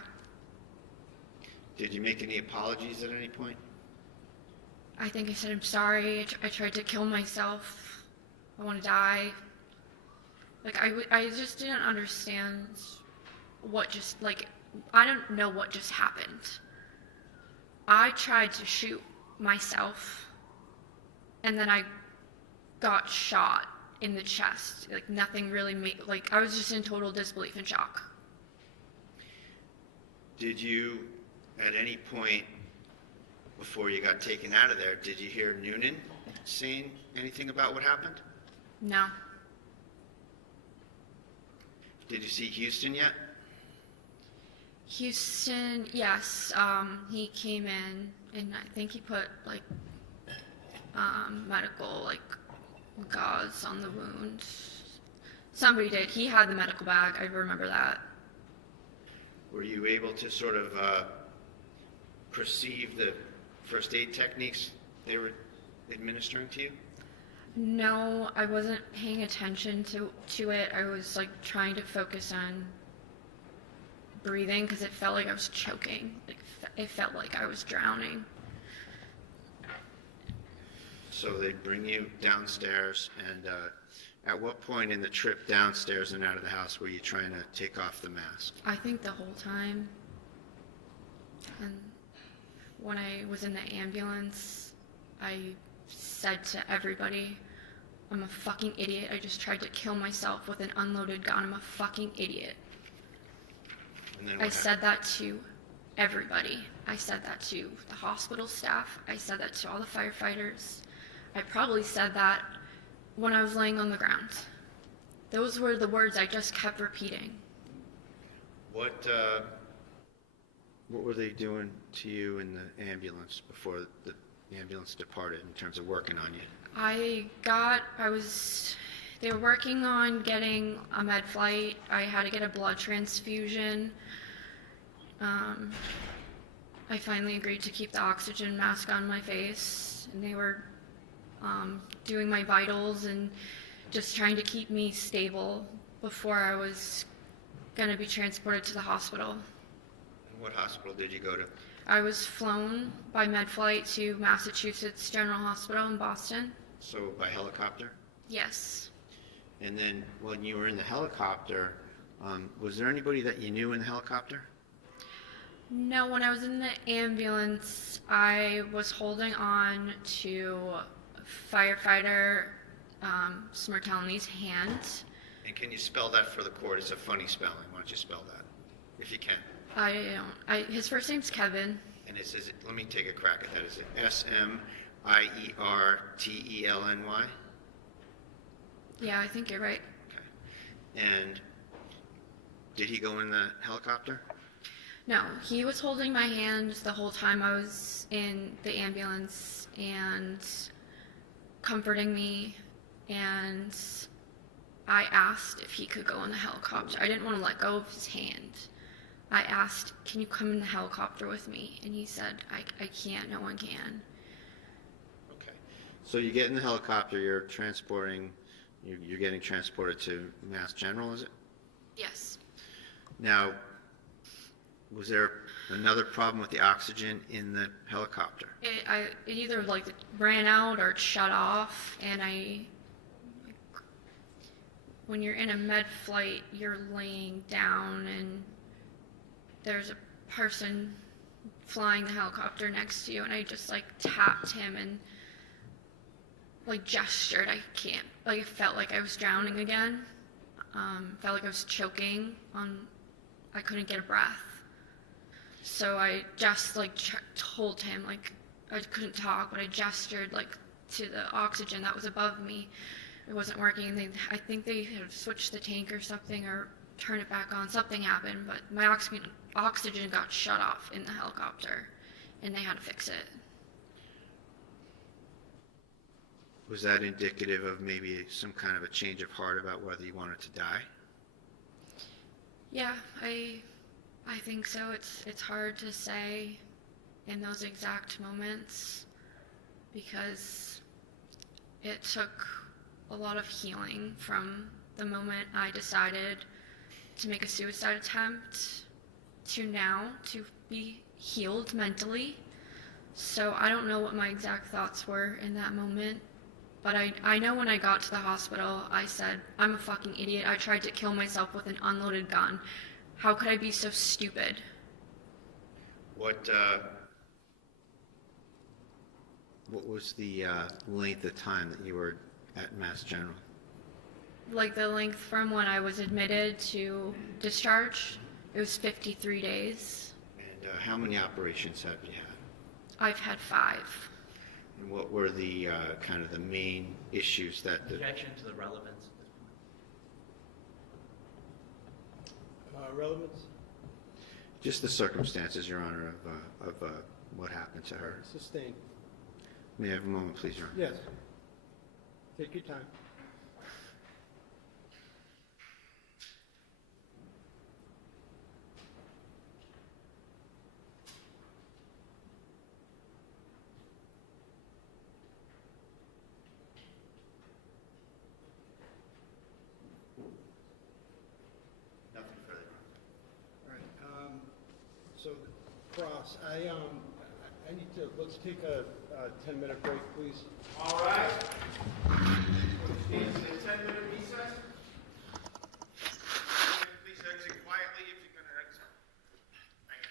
Did you make any apologies at any point? I think I said, I'm sorry, I tried to kill myself, I want to die. Like, I just didn't understand what just, like, I don't know what just happened. I tried to shoot myself, and then I got shot in the chest. Like, nothing really made, like, I was just in total disbelief and shock. Did you, at any point before you got taken out of there, did you hear Noonan saying anything about what happened? No. Did you see Houston yet? Houston, yes, he came in, and I think he put, like, medical, like, gauze on the wound. Somebody did. He had the medical bag. I remember that. Were you able to sort of perceive the first aid techniques they were administering to you? No, I wasn't paying attention to it. I was, like, trying to focus on breathing because it felt like I was choking. Like, it felt like I was drowning. So they bring you downstairs, and at what point in the trip downstairs and out of the house were you trying to take off the mask? I think the whole time. And when I was in the ambulance, I said to everybody, I'm a fucking idiot. I just tried to kill myself with an unloaded gun. I'm a fucking idiot. And then I said that to everybody. I said that to the hospital staff. I said that to all the firefighters. I probably said that when I was laying on the ground. Those were the words I just kept repeating. What were they doing to you in the ambulance before the ambulance departed in terms of working on you? They were working on getting a med flight. I had to get a blood transfusion. I finally agreed to keep the oxygen mask on my face, and they were doing my vitals and just trying to keep me stable before I was going to be transported to the hospital. And what hospital did you go to? I was flown by med flight to Massachusetts General Hospital in Boston. So by helicopter? Yes. And then when you were in the helicopter, was there anybody that you knew in the helicopter? No, when I was in the ambulance, I was holding on to firefighter Smirtelni's hand. And can you spell that for the court? It's a funny spelling. Why don't you spell that, if you can? His first name's Kevin. And is it, let me take a crack at that. Is it Smirtelny? Yeah, I think you're right. Okay. And did he go in the helicopter? No, he was holding my hand the whole time I was in the ambulance and comforting me, and I asked if he could go in the helicopter. I didn't want to let go of his hand. I asked, can you come in the helicopter with me? And he said, I can't, no one can. Okay. So you get in the helicopter, you're getting transported to Mass General, is it? Yes. Now, was there another problem with the oxygen in the helicopter? It either like ran out or it shut off, and when you're in a med flight, you're laying down and there's a person flying the helicopter next to you, and I just like tapped him and like gestured. It felt like I was drowning again. Felt like I was choking I couldn't get a breath. So I just like told him, like, I couldn't talk, but I gestured like to the oxygen that was above me. It wasn't working. I think they had switched the tank or something, or turned it back on. Something happened, but my oxygen got shut off in the helicopter, and they had to fix it. Was that indicative of maybe some kind of a change of heart about whether you wanted to die? Yeah, I think so. It's hard to say in those exact moments because it took a lot of healing from the moment I decided to make a suicide attempt to now to be healed mentally. So I don't know what my exact thoughts were in that moment, but I know when I got to the hospital, I said, I'm a fucking idiot. I tried to kill myself with an unloaded gun. How could I be so stupid? What was the length of time that you were at Mass General? Like the length from when I was admitted to discharge, it was 53 days. And how many operations have you had? I've had 5. And what were the kind of the main issues that the... Objection to the relevance at this point. Relevance? Just the circumstances, Your Honor, of what happened to her. Sustained. May I have a moment, please, Your Honor? Yes. Take your time. Nothing further. All right, so Cross, I need to, let's take a 10-minute break, please. All right. Stand in a 10-minute recess. Please exit quietly if you're going to exit. Thank you.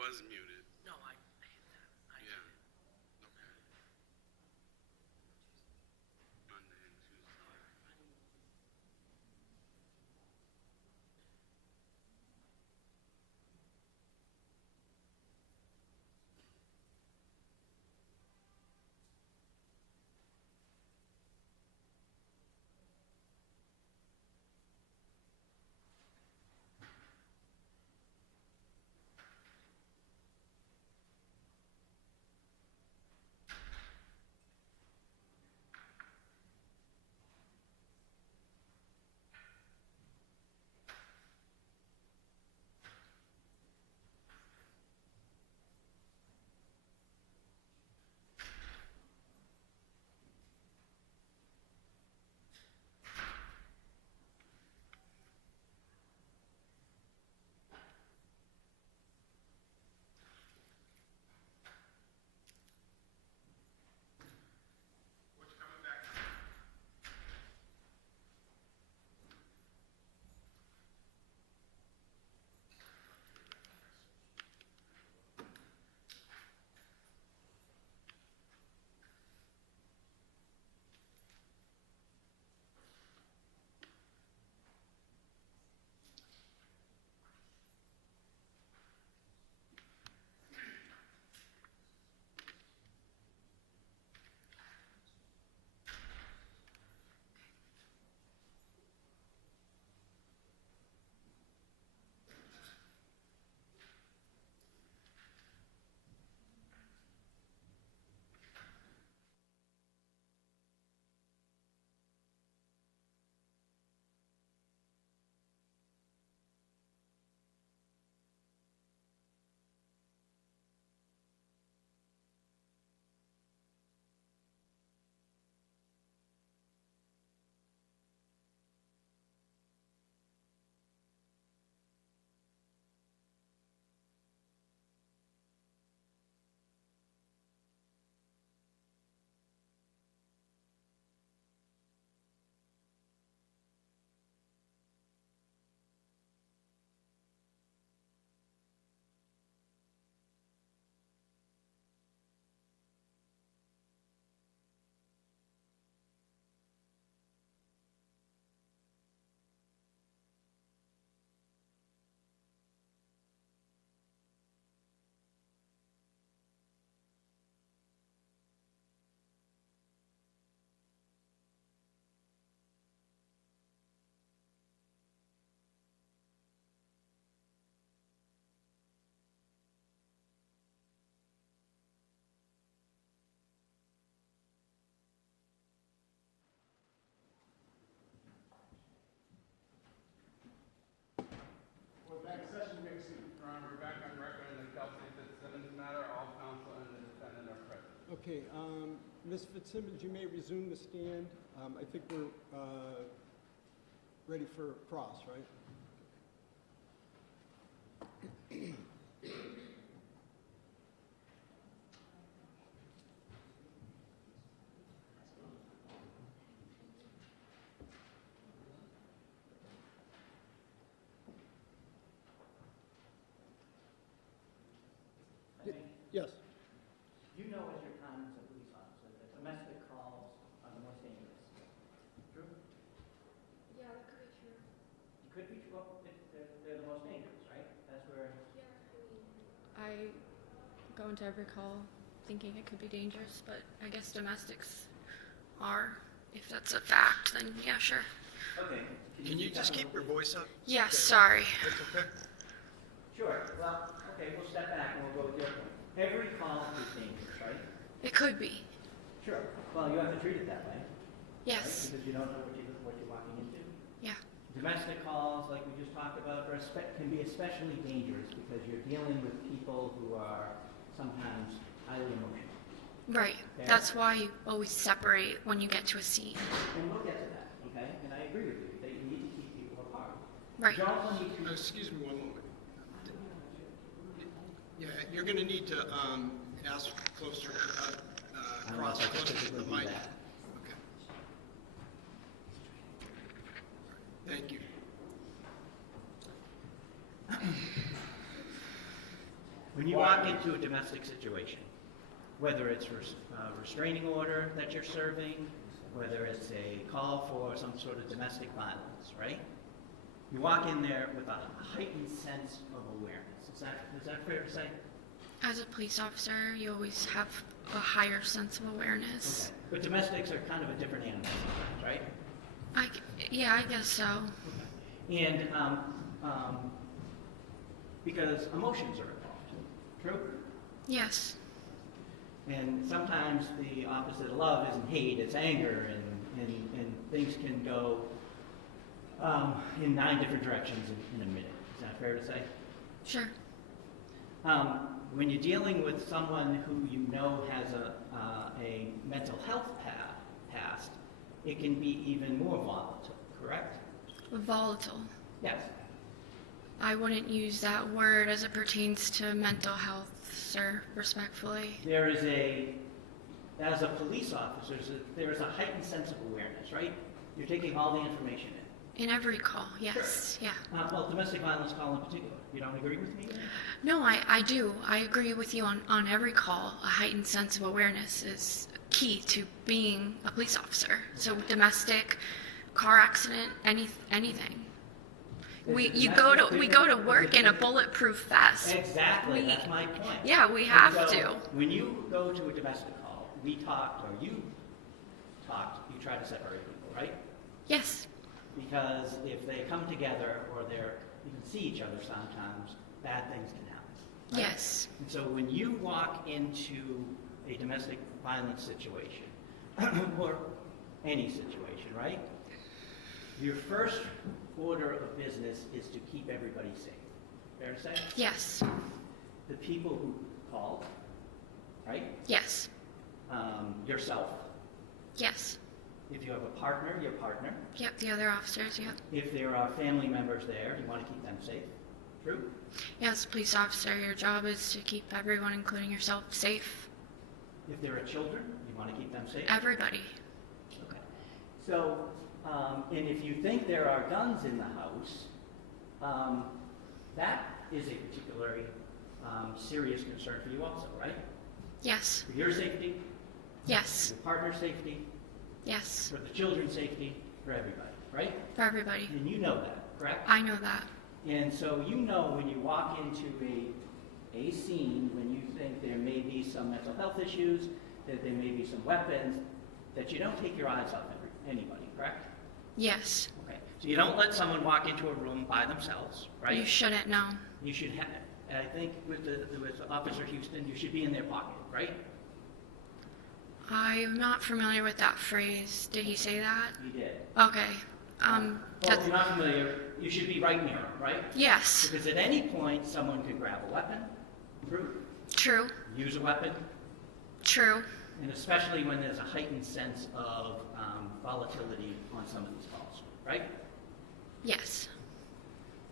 was muted. No, I hit that. Yeah. Okay. Monday and Tuesday. We're back in session, you may be seated. Your Honor, we're back on record in the Kelsey Fitzsimmons matter. All counsel and the defendant are present. Okay, Ms. Fitzsimmons, you may resume the stand. I think we're ready for cross, right? Yes. You know as your time as a police officer that domestic calls are the most dangerous. True? Yeah, that could be true. It could be true. Well, they're the most dangerous, right? That's where. Yeah, I go into every call thinking it could be dangerous, but I guess domestics are. If that's a fact, then yeah, sure. Okay. Can you just keep your voice up? Yes, sorry. That's okay. Sure. Well, okay, we'll step back and we'll go with your point. Every call is dangerous, right? It could be. Sure. Well, you have to treat it that way. Yes. Right? Because you don't know what you're walking into. Yeah. Domestic calls, like we just talked about, can be especially dangerous because you're dealing with people who are sometimes highly emotional. Right. Okay. That's why you always separate when you get to a scene. And we'll get to that, okay? And I agree with you that you need to keep people apart. Right. You also need to. Excuse me one moment. Yeah, you're going to need to ask closer, cross closer to the mic. Okay. Thank you. When you walk into a domestic situation, whether it's a restraining order that you're serving, whether it's a call for some sort of domestic violence, right? You walk in there with a heightened sense of awareness. Is that fair to say? As a police officer, you always have a higher sense of awareness. Okay. But domestics are kind of a different animal sometimes, right? Yeah, I guess so. And because emotions are involved, true? Yes. And sometimes the opposite of love isn't hate, it's anger, and things can go in 9 different directions in a minute. Is that fair to say? Sure. When you're dealing with someone who you know has a mental health past, it can be even more volatile, correct? Volatile. Yes. I wouldn't use that word as it pertains to mental health, sir, respectfully. There is as a police officer, there is a heightened sense of awareness, right? You're taking all the information in. In every call, yes, Sure. yeah. Well, domestic violence call in particular. You don't agree with me? No, I do. I agree with you on every call. A heightened sense of awareness is key to being a police officer. So domestic, car accident, anything. We go to work in a bulletproof vest. Exactly, that's my point. Yeah, we have And so, to. When you go to a domestic call, you try to separate people, right? Yes. Because if they come together or you can see each other sometimes, bad things can happen. Right? Yes. And so when you walk into a domestic violence situation, or any situation, right? Your first order of business is to keep everybody safe. Fair to say? Yes. The people who called, right? Yes. Yourself. Yes. If you have a partner, your partner. Yep, the other officers, yep. If there are family members there, you want to keep them safe. True? Yes, police officer, your job is to keep everyone, including yourself, safe. If there are children, you want to keep them safe. Everybody. Okay. So, and if you think there are guns in the house, that is a particularly serious concern for you also, right? Yes. For your safety, Yes. for your partner's safety, Yes. for the children's safety, for everybody, right? For everybody. And you know that, correct? I know that. And so you know when you walk into a scene, when you think there may be some mental health issues, that there may be some weapons, that you don't take your eyes off anybody, correct? Yes. Okay. So you don't let someone walk into a room by themselves, right? You shouldn't know. You should have, I think with Officer Houston, you should be in their pocket, right? I'm not familiar with that phrase. Did he say that? You did. Okay. Well, if you're not familiar, you should be right near them, right? Yes. Because at any point, someone could grab a weapon, True. use a weapon, True. and especially when there's a heightened sense of volatility on some of these calls, right? Yes.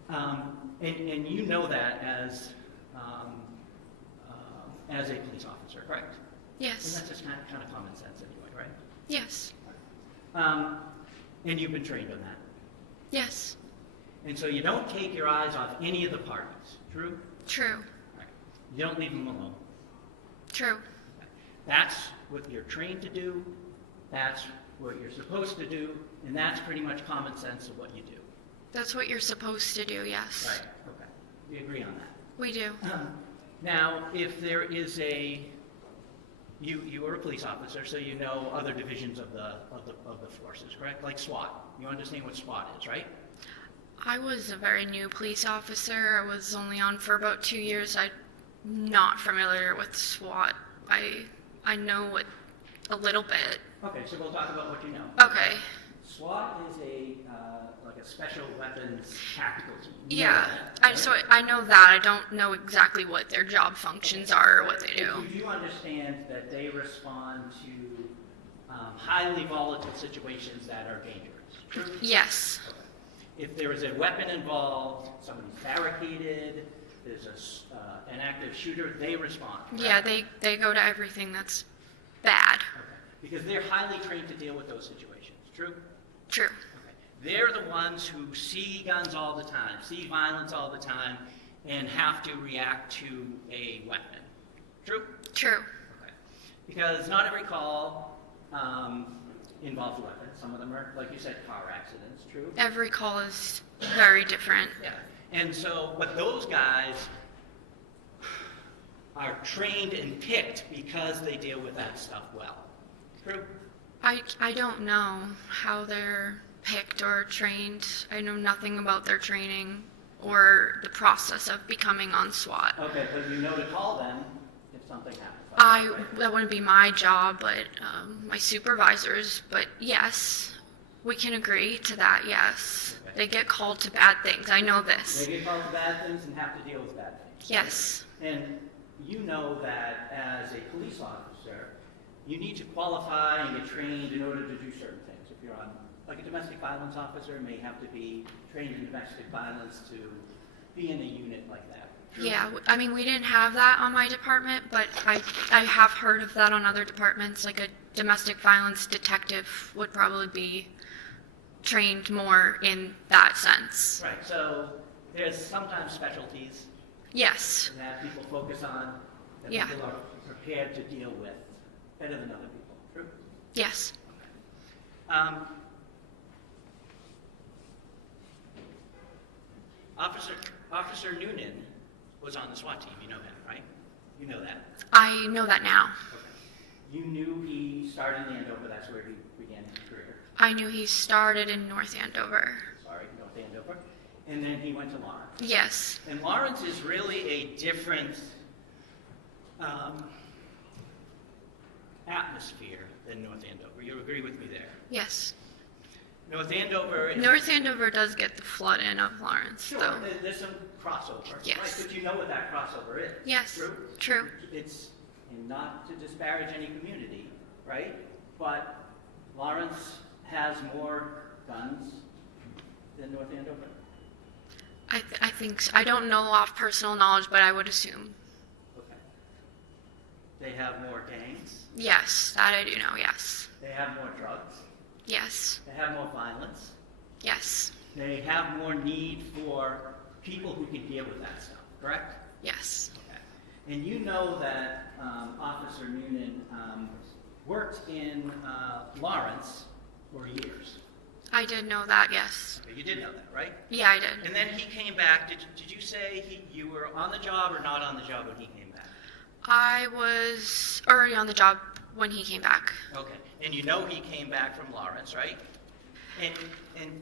And you know that as a police officer, correct? And Yes. that's just kind of common sense anyway, right? Yes. And you've been trained on that. Yes. And so you don't take your eyes off any of the parties, true? True. Right. You don't leave them alone. True. That's what you're trained to do, that's what you're supposed to do, and that's pretty much common sense of what you do. That's what you're supposed to do, yes. Right, okay. We agree on that. We do. Now, if there is you are a police officer, so you know other divisions of the forces, correct? Like SWAT. You understand what SWAT is, right? I was a very new police officer. I was only on for about 2 years. I'm not familiar with SWAT. I know it a little bit. Okay, so we'll talk about what you know. Okay. SWAT is like a special weapons tactical team. You know Yeah. that, So right? I know that. I don't know exactly what their job functions are or what they do. Do you understand that they respond to highly volatile situations that are dangerous? True? Yes. If there is a weapon involved, somebody's barricaded, there's an active shooter, they respond. Yeah, correct? they go to everything that's bad. Okay. Because they're highly trained to deal with those situations. True? True. Okay. They're the ones who see guns all the time, see violence all the time, and have to react to a weapon. True? True. Okay. Because not every call involves a weapon. Some of them are, like you said, car accidents. True? Every call is very different. Yeah. And so, but those guys are trained and picked because they deal with that stuff well. True? I don't know how they're picked or trained. I know nothing about their training or the process of becoming on SWAT. Okay, but you know to call them if something happens. That wouldn't be my job, but my supervisors. But yes, we can agree to that. Yes, Okay. they get called to bad things. I know this. They get called to bad things and have to deal with bad things. Yes. And you know that as a police officer, you need to qualify and get trained in order to do certain things. If you're on, like a domestic violence officer may have to be trained in domestic violence to be in a unit like that. True? Yeah, I mean, we didn't have that on my department, but I have heard of that on other departments. Like a domestic violence detective would probably be trained more in that sense. Right, so there's sometimes specialties Yes. that people focus on that Yeah. people are prepared to deal with better than other people. True? Yes. Officer Noonan was on the SWAT team. You know him, right? You know that. I know that now. Okay. You knew he started in Andover. That's where he began his career. I knew he started in North Andover. Sorry, North Andover. And then he went to Lawrence. Yes. And Lawrence is really a different atmosphere than North Andover. You agree with me there? Yes. North Andover is... North Andover does get the flood in of Lawrence, Sure, though. there's some crossover. Yes. Right, but you know what that crossover is. Yes. True? True. It's, and not to disparage any community, right? But Lawrence has more guns than North Andover. I think so. I don't know off personal knowledge, but I would assume. Okay. They have more gangs. Yes, that I do know, yes. They have more drugs. Yes. They have more violence. Yes. They have more need for people who can deal with that stuff, correct? Yes. Okay. And you know that Officer Noonan worked in Lawrence for years. I did know that, yes. Okay, you did know that, right? Yeah, I did. And then he came back. Did you say you were on the job or not on the job when he came back? I was already on the job when he came back. Okay. And you know he came back from Lawrence, right? And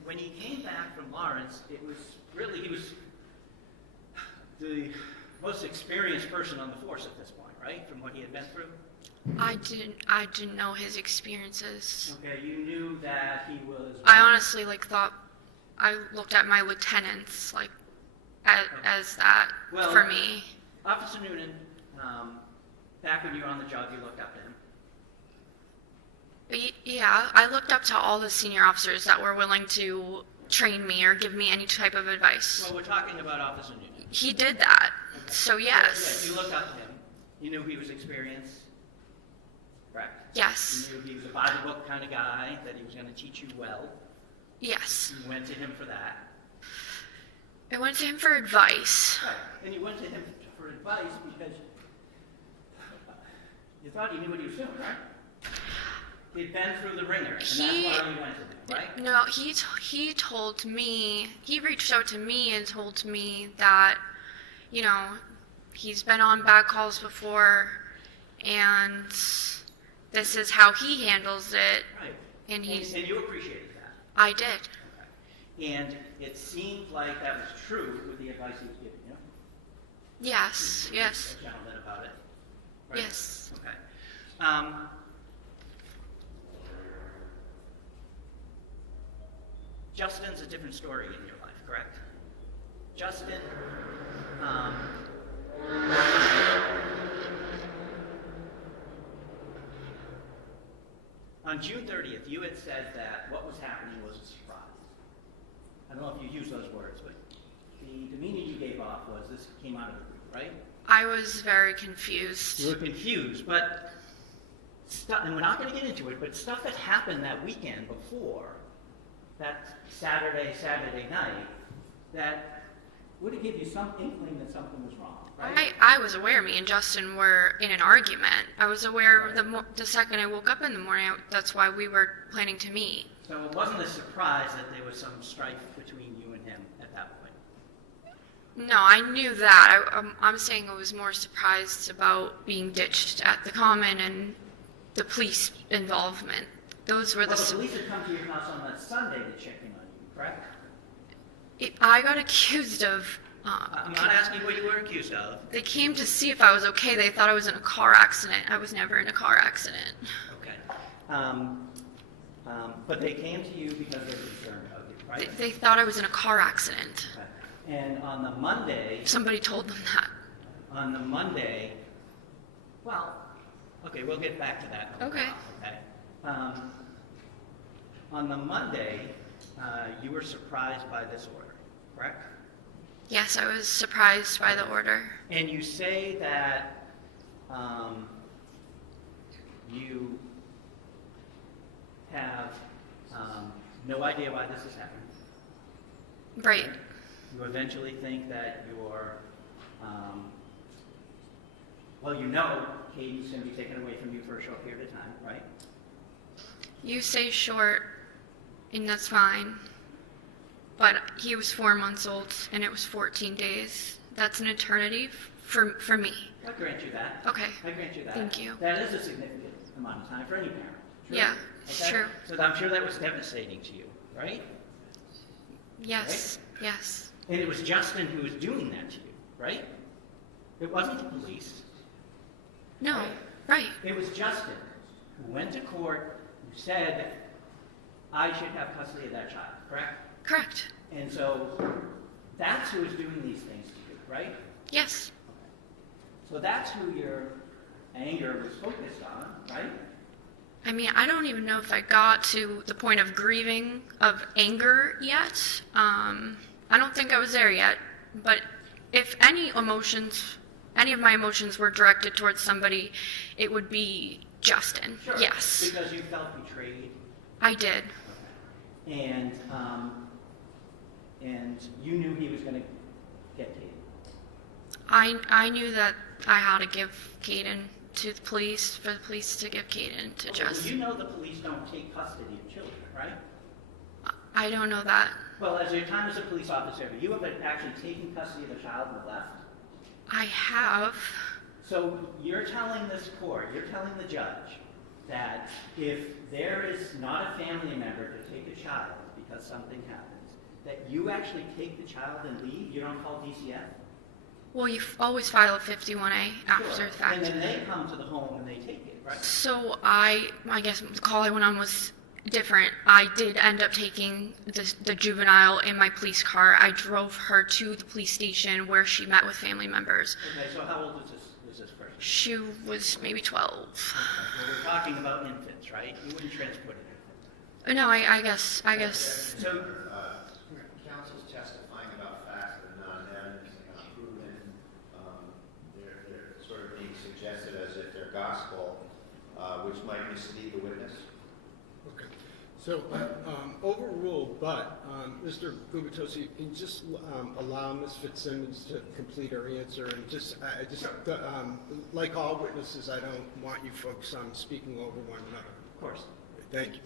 when he came back from Lawrence, it was really, he was the most experienced person on the force at this point, right? From what he had been through? I didn't know his experiences. Okay, you knew that he was... I honestly thought I looked at my lieutenants as that Well, for me. Officer Noonan, back when you were on the job, you looked up to him. Yeah, I looked up to all the senior officers that were willing to train me or give me any type of advice. Well, we're talking about Officer Noonan. He did that, Okay. so yes. Yeah, you looked up to him. You knew he was experienced, correct? Yes. You knew he was a by-the-book kind of guy, that he was going to teach you well. Yes. You went to him for that. I went to him for advice. Right. And you went to him for advice because you thought he knew what he was doing, right? He'd been through the ringer, and that's why you went to him, right? No, he told me, he reached out to me and told me that, he's been on bad calls before, and this is how he handles it. Right. And And you appreciated that. I did. Okay. And it seemed like that was true with the advice he was giving you. Yes, yes, A gentleman about it. Right? yes. Okay. Justin's a different story in your life, correct? Justin, on June 30th, you had said that what was happening was a surprise. I don't know if you used those words, but the demeanor you gave off was this came out of the blue, right? I was very confused. You were confused, but and we're not going to get into it, but stuff that happened that weekend before, that Saturday night, that would have given you some inkling that something was wrong, right? I was aware me and Justin were in an argument. I was aware the second I woke up in the morning, that's why we were planning to meet. So it wasn't a surprise that there was some strife between you and him at that point. No, I knew that. I'm saying I was more surprised about being ditched at the Common and the police involvement. Those were Well, the police had come to your house on that Sunday to check in on you, correct? I got accused of. I'm not asking what you were accused of. They came to see if I was okay. They thought I was in a car accident. I was never in a car accident. Okay. But they came to you because they were concerned about you, right? They thought I was in a car accident. Okay. And on the Monday, Somebody told them that. on the Monday, well, okay, we'll get back to that. Okay. Okay. On the Monday, you were surprised by this order, correct? Yes, I was surprised by the order. And you say that you have no idea why this has happened. Right. You eventually think that you're, well, you know Katie's going to be taken away from you for a short period of time, right? You say short, and that's fine. But he was 4 months old, and it was 14 days. That's an eternity for me. I grant you that. Okay. I grant you that. Thank you. That is a significant amount of time for any parent. True? Yeah, it's Okay? true. So I'm sure that was devastating to you, right? Yes, yes. And it was Justin who was doing that to you, right? It wasn't the police. No, right. It was Justin who went to court, who said, I should have custody of that child, correct? Correct. And so that's who is doing these things to you, right? Yes. So that's who your anger was focused on, right? I mean, I don't even know if I got to the point of grieving, of anger yet. I don't think I was there yet. But if any of my emotions were directed towards somebody, it would be Justin. Sure. Yes. Because you felt betrayed. I did. Okay. And you knew he was going to get Katie. I knew that I had to give Caden to the police, for the police to give Caden to Okay, well, Justin. you know the police don't take custody of children, right? I don't know that. Well, as your time as a police officer, have you ever actually taken custody of a child and left? I have. So you're telling this court, you're telling the judge, that if there is not a family member to take a child because something happens, that you actually take the child and leave? You don't call DCF? Well, you always file a 51A after Sure. the fact. And then they come to the home and they take it, right? So I guess the call I went on was different. I did end up taking the juvenile in my police car. I drove her to the police station where she met with family members. Okay, so how old was this person? She was maybe 12. Okay, well, we're talking about infants, right? You wouldn't transport an infant. No, I guess. So, Counsel's testifying about facts that are not evidence, they're not proven. They're sort of being suggested as if they're gospel, which might mislead the witness. Okay. So, overruled, but, Mr. Gubitosi, can you just allow Ms. Fitzsimmons to complete her answer? And like all witnesses, I don't want you folks speaking over one another. of course. Thank you.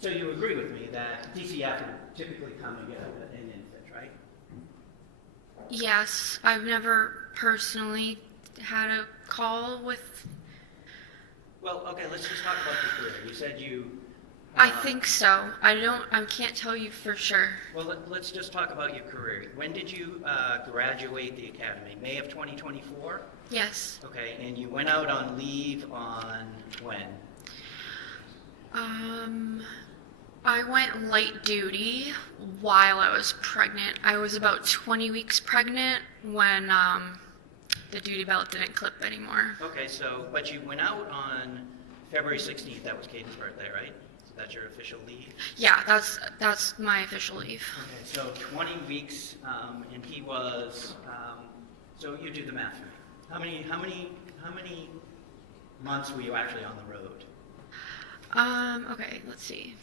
So you agree with me that DCF would typically come and get an infant, right? Yes, I've never personally had a call with. Well, okay, let's just talk about your career. You said you... I think so. I can't tell you for sure. Well, let's just talk about your career. When did you graduate the academy? May of 2024? Yes. Okay, and you went out on leave on when? I went light duty while I was pregnant. I was about 20 weeks pregnant when the duty belt didn't clip anymore. Okay, so, but you went out on February 16th. That was Katie's birthday, right? So that's your official leave? Yeah, that's my official leave. Okay, so 20 weeks, and he was, so you do the math for me. How many months were you actually on the road? Okay, let's see.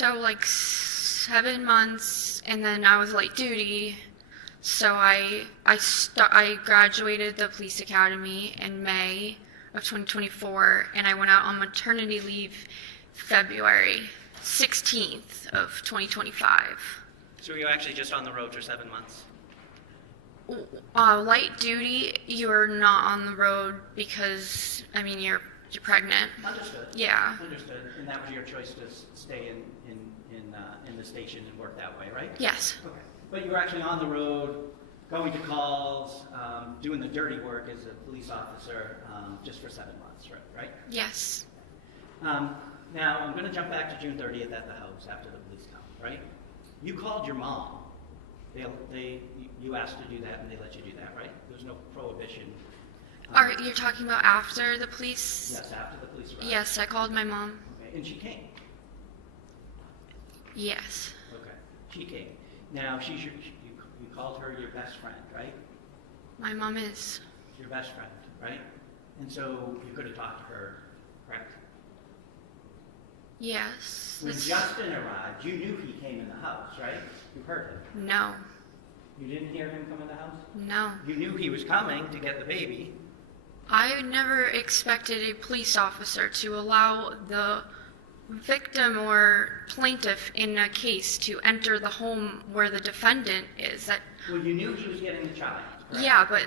So like 7 months, and then I was light duty. So I graduated the police academy in May of 2024, and I went out on maternity leave February 16th of 2025. So you're actually just on the road for 7 months? Light duty, you're not on the road because, I mean, you're pregnant. Understood. Yeah. Understood. And that was your choice to stay in the station and work that way, right? Yes. Okay. But you were actually on the road, going to calls, doing the dirty work as a police officer, just for 7 months, right? Yes. Now, I'm going to jump back to June 30th at the house after the police come, right? You called your mom. You asked to do that, and they let you do that, right? There's no prohibition. You're talking about after the police? Yes, after the police arrived. Yes, I called my mom. Okay. And she came. Yes. Okay. She came. Now, you called her your best friend, right? My mom is. Your best friend, right? And so you could have talked to her, correct? Yes. When Justin arrived, you knew he came in the house, right? You heard him. No. You didn't hear him come in the house? No. You knew he was coming to get the baby. I never expected a police officer to allow the victim or plaintiff in a case to enter the home where the defendant is. Well, you knew he was getting the child, correct? Yeah, but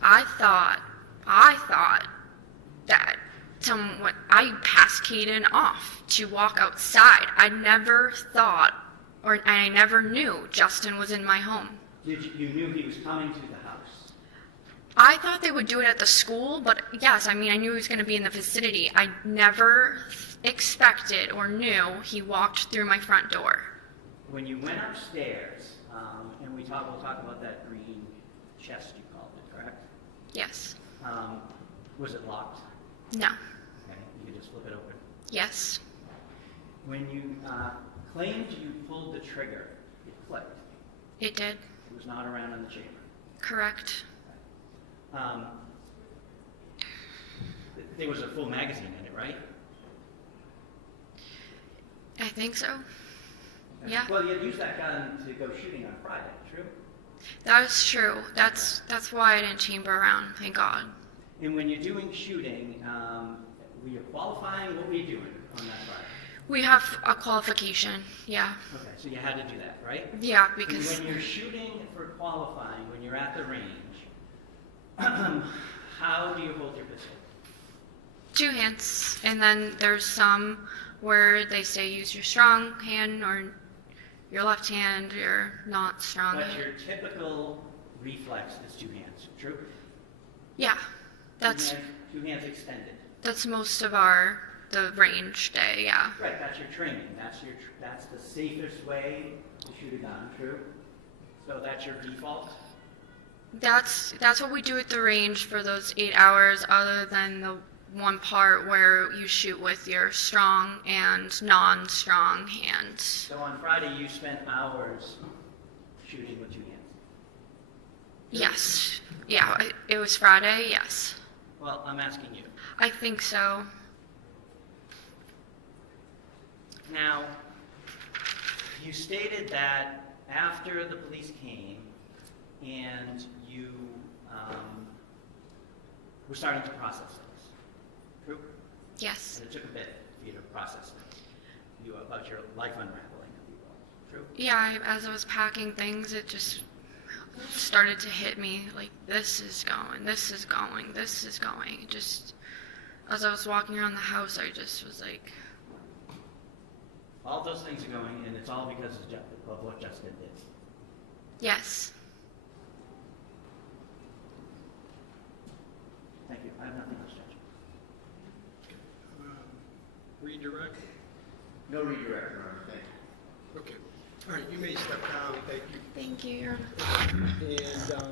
I thought that I passed Caden off to walk outside. I never thought, or I never knew Justin was in my home. You knew he was coming to the house? I thought they would do it at the school, but yes, I mean, I knew he was going to be in the vicinity. I never expected or knew he walked through my front door. When you went upstairs, and we'll talk about that green chest you called it, correct? Yes. Was it locked? No. Okay, you could just flip it open. Yes. When you claimed you pulled the trigger, it clicked. It did. It was not around in the chamber. Correct. There was a full magazine in it, right? I think so. Okay. Yeah. Well, you had used that gun to go shooting on Friday, true? That is true. That's why I didn't chamber around, thank God. And when you're doing shooting, were you qualifying? What were you doing on that Friday? We have a qualification, yeah. Okay, so you had to do that, right? Yeah, because... And when you're shooting for qualifying, when you're at the range, how do you hold your pistol? 2 hands, and then there's some where they say use your strong hand or your left hand, your not strong But hand. your typical reflex is 2 hands, true? Yeah, that's 2 hands extended. that's most of the range day, yeah. Right, that's your training. That's the safest way to shoot a gun, true? So that's your default? That's what we do at the range for those 8 hours, other than the one part where you shoot with your strong and non-strong hands. So on Friday you spent hours shooting with 2 hands? Yes. Yeah, it was Friday, yes. Well, I'm asking you. I think so. Now, you stated that after the police came and you were starting to process things, true? Yes. And it took a bit for you to process things, about your life unraveling, if you will, true? Yeah, as I was packing things, it just started to hit me, like, this is going, this is going, this is going. Just, as I was walking around the house, I just was like... All those things are going, and it's all because of what Justin did. Yes. Thank you. I have nothing else, Judge. Redirect? No redirect, Your Honor, thank you. Okay. All right, you may step down. Thank you. Thank you, Your Honor. And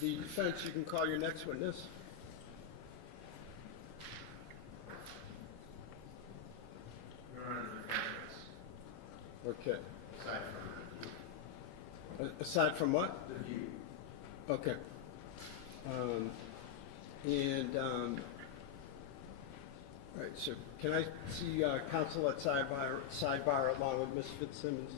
the defense, you can call your next witness. Your Honor, the defense. Okay. Aside from Aside from what? the view. Okay. All right. so can I see counsel at sidebar along with Ms. Fitzsimmons?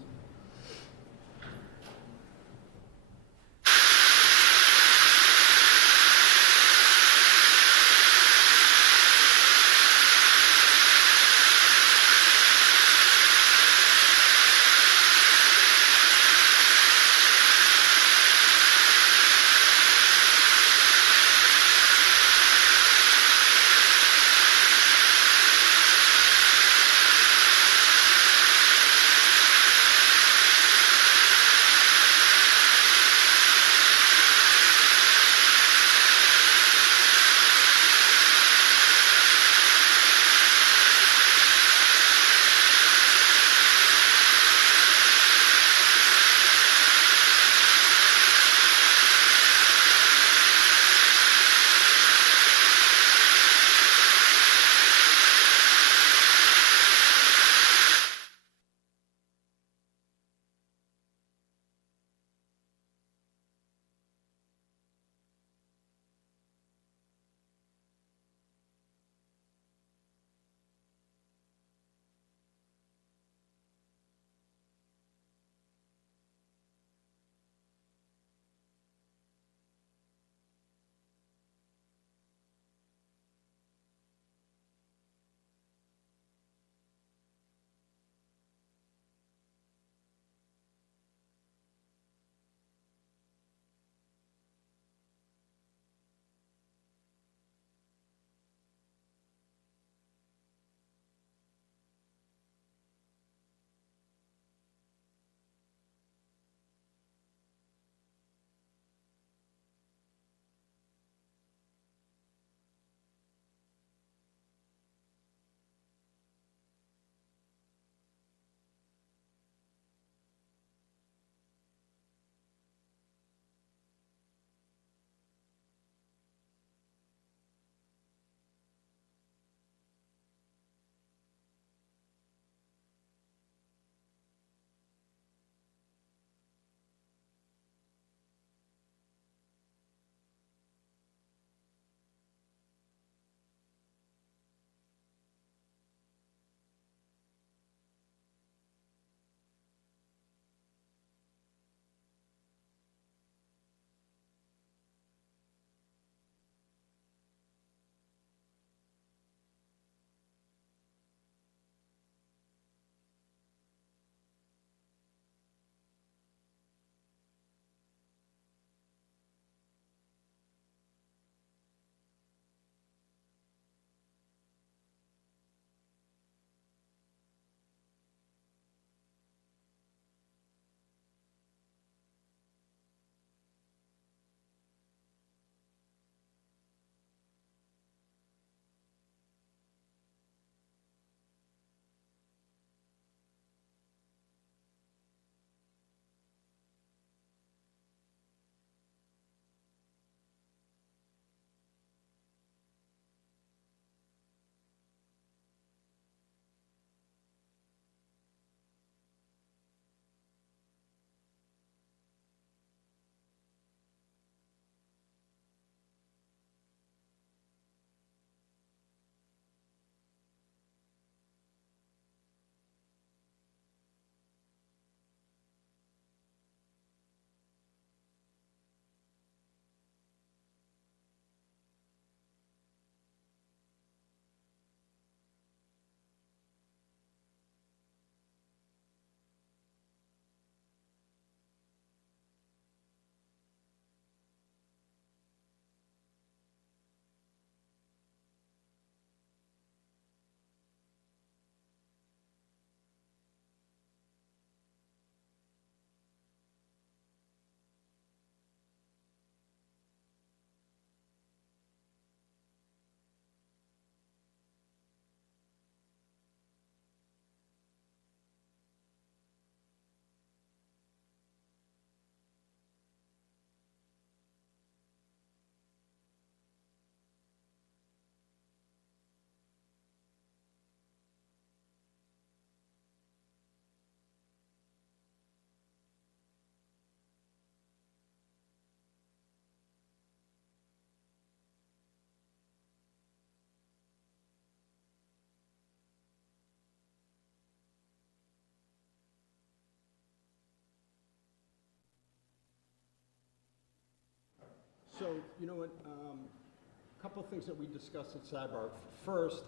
So, you know what, a couple of things that we discussed at sidebar. First,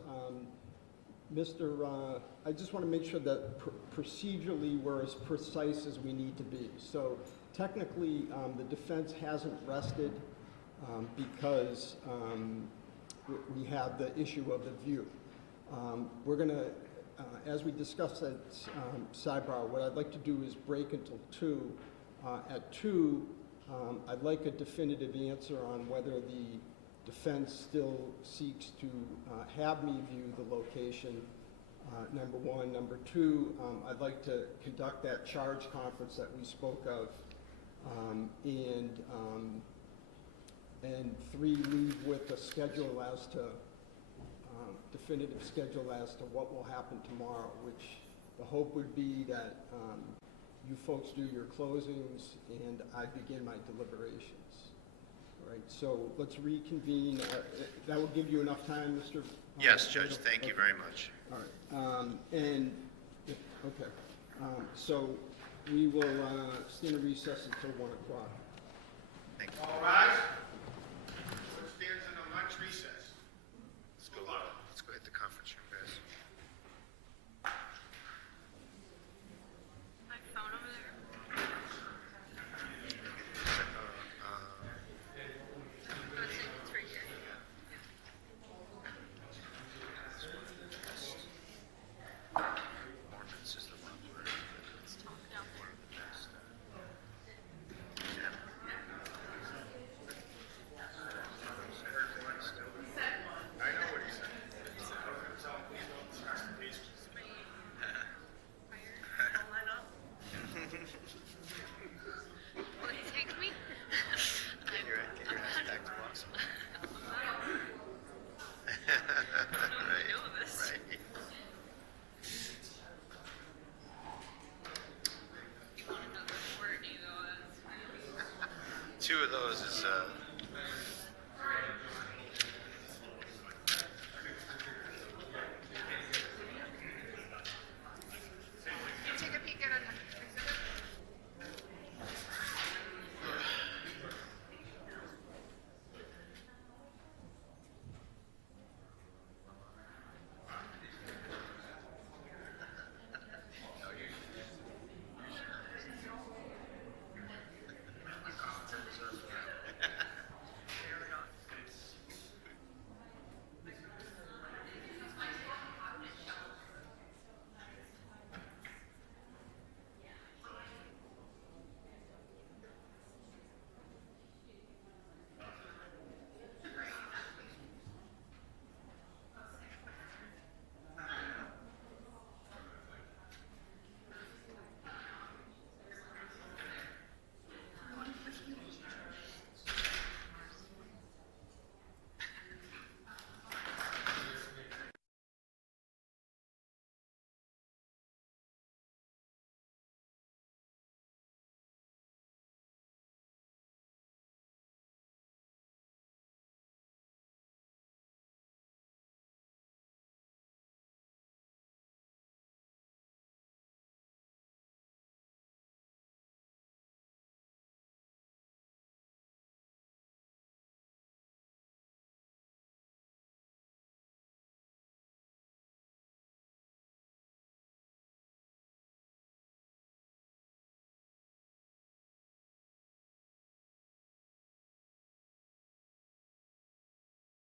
I just want to make sure that procedurally we're as precise as we need to be. So technically, the defense hasn't rested because we have the issue of the view. We're going to, as we discussed at sidebar, what I'd like to do is break until 2. At 2, I'd like a definitive answer on whether the defense still seeks to have me view the location, number one. Number two, I'd like to conduct that charge conference that we spoke of, and 3, leave with a schedule as to, definitive schedule as to what will happen tomorrow, which the hope would be that you folks do your closings and I begin my deliberations. All right, so let's reconvene. That will give you enough time, Mr. Yes, Judge, thank you very much. All right, okay. So we will stand in recess until 1 o'clock. Thank you. All rise. Court stands in a lunch recess. Let's go hit the conference room, guys. My phone over there. It's right here. Ordinance is the one where Let's talk down there. I know what he said. Will he take me? Get your ass back to Boston. I know this. Right. You want another word, you go, that's fine. 2 of those is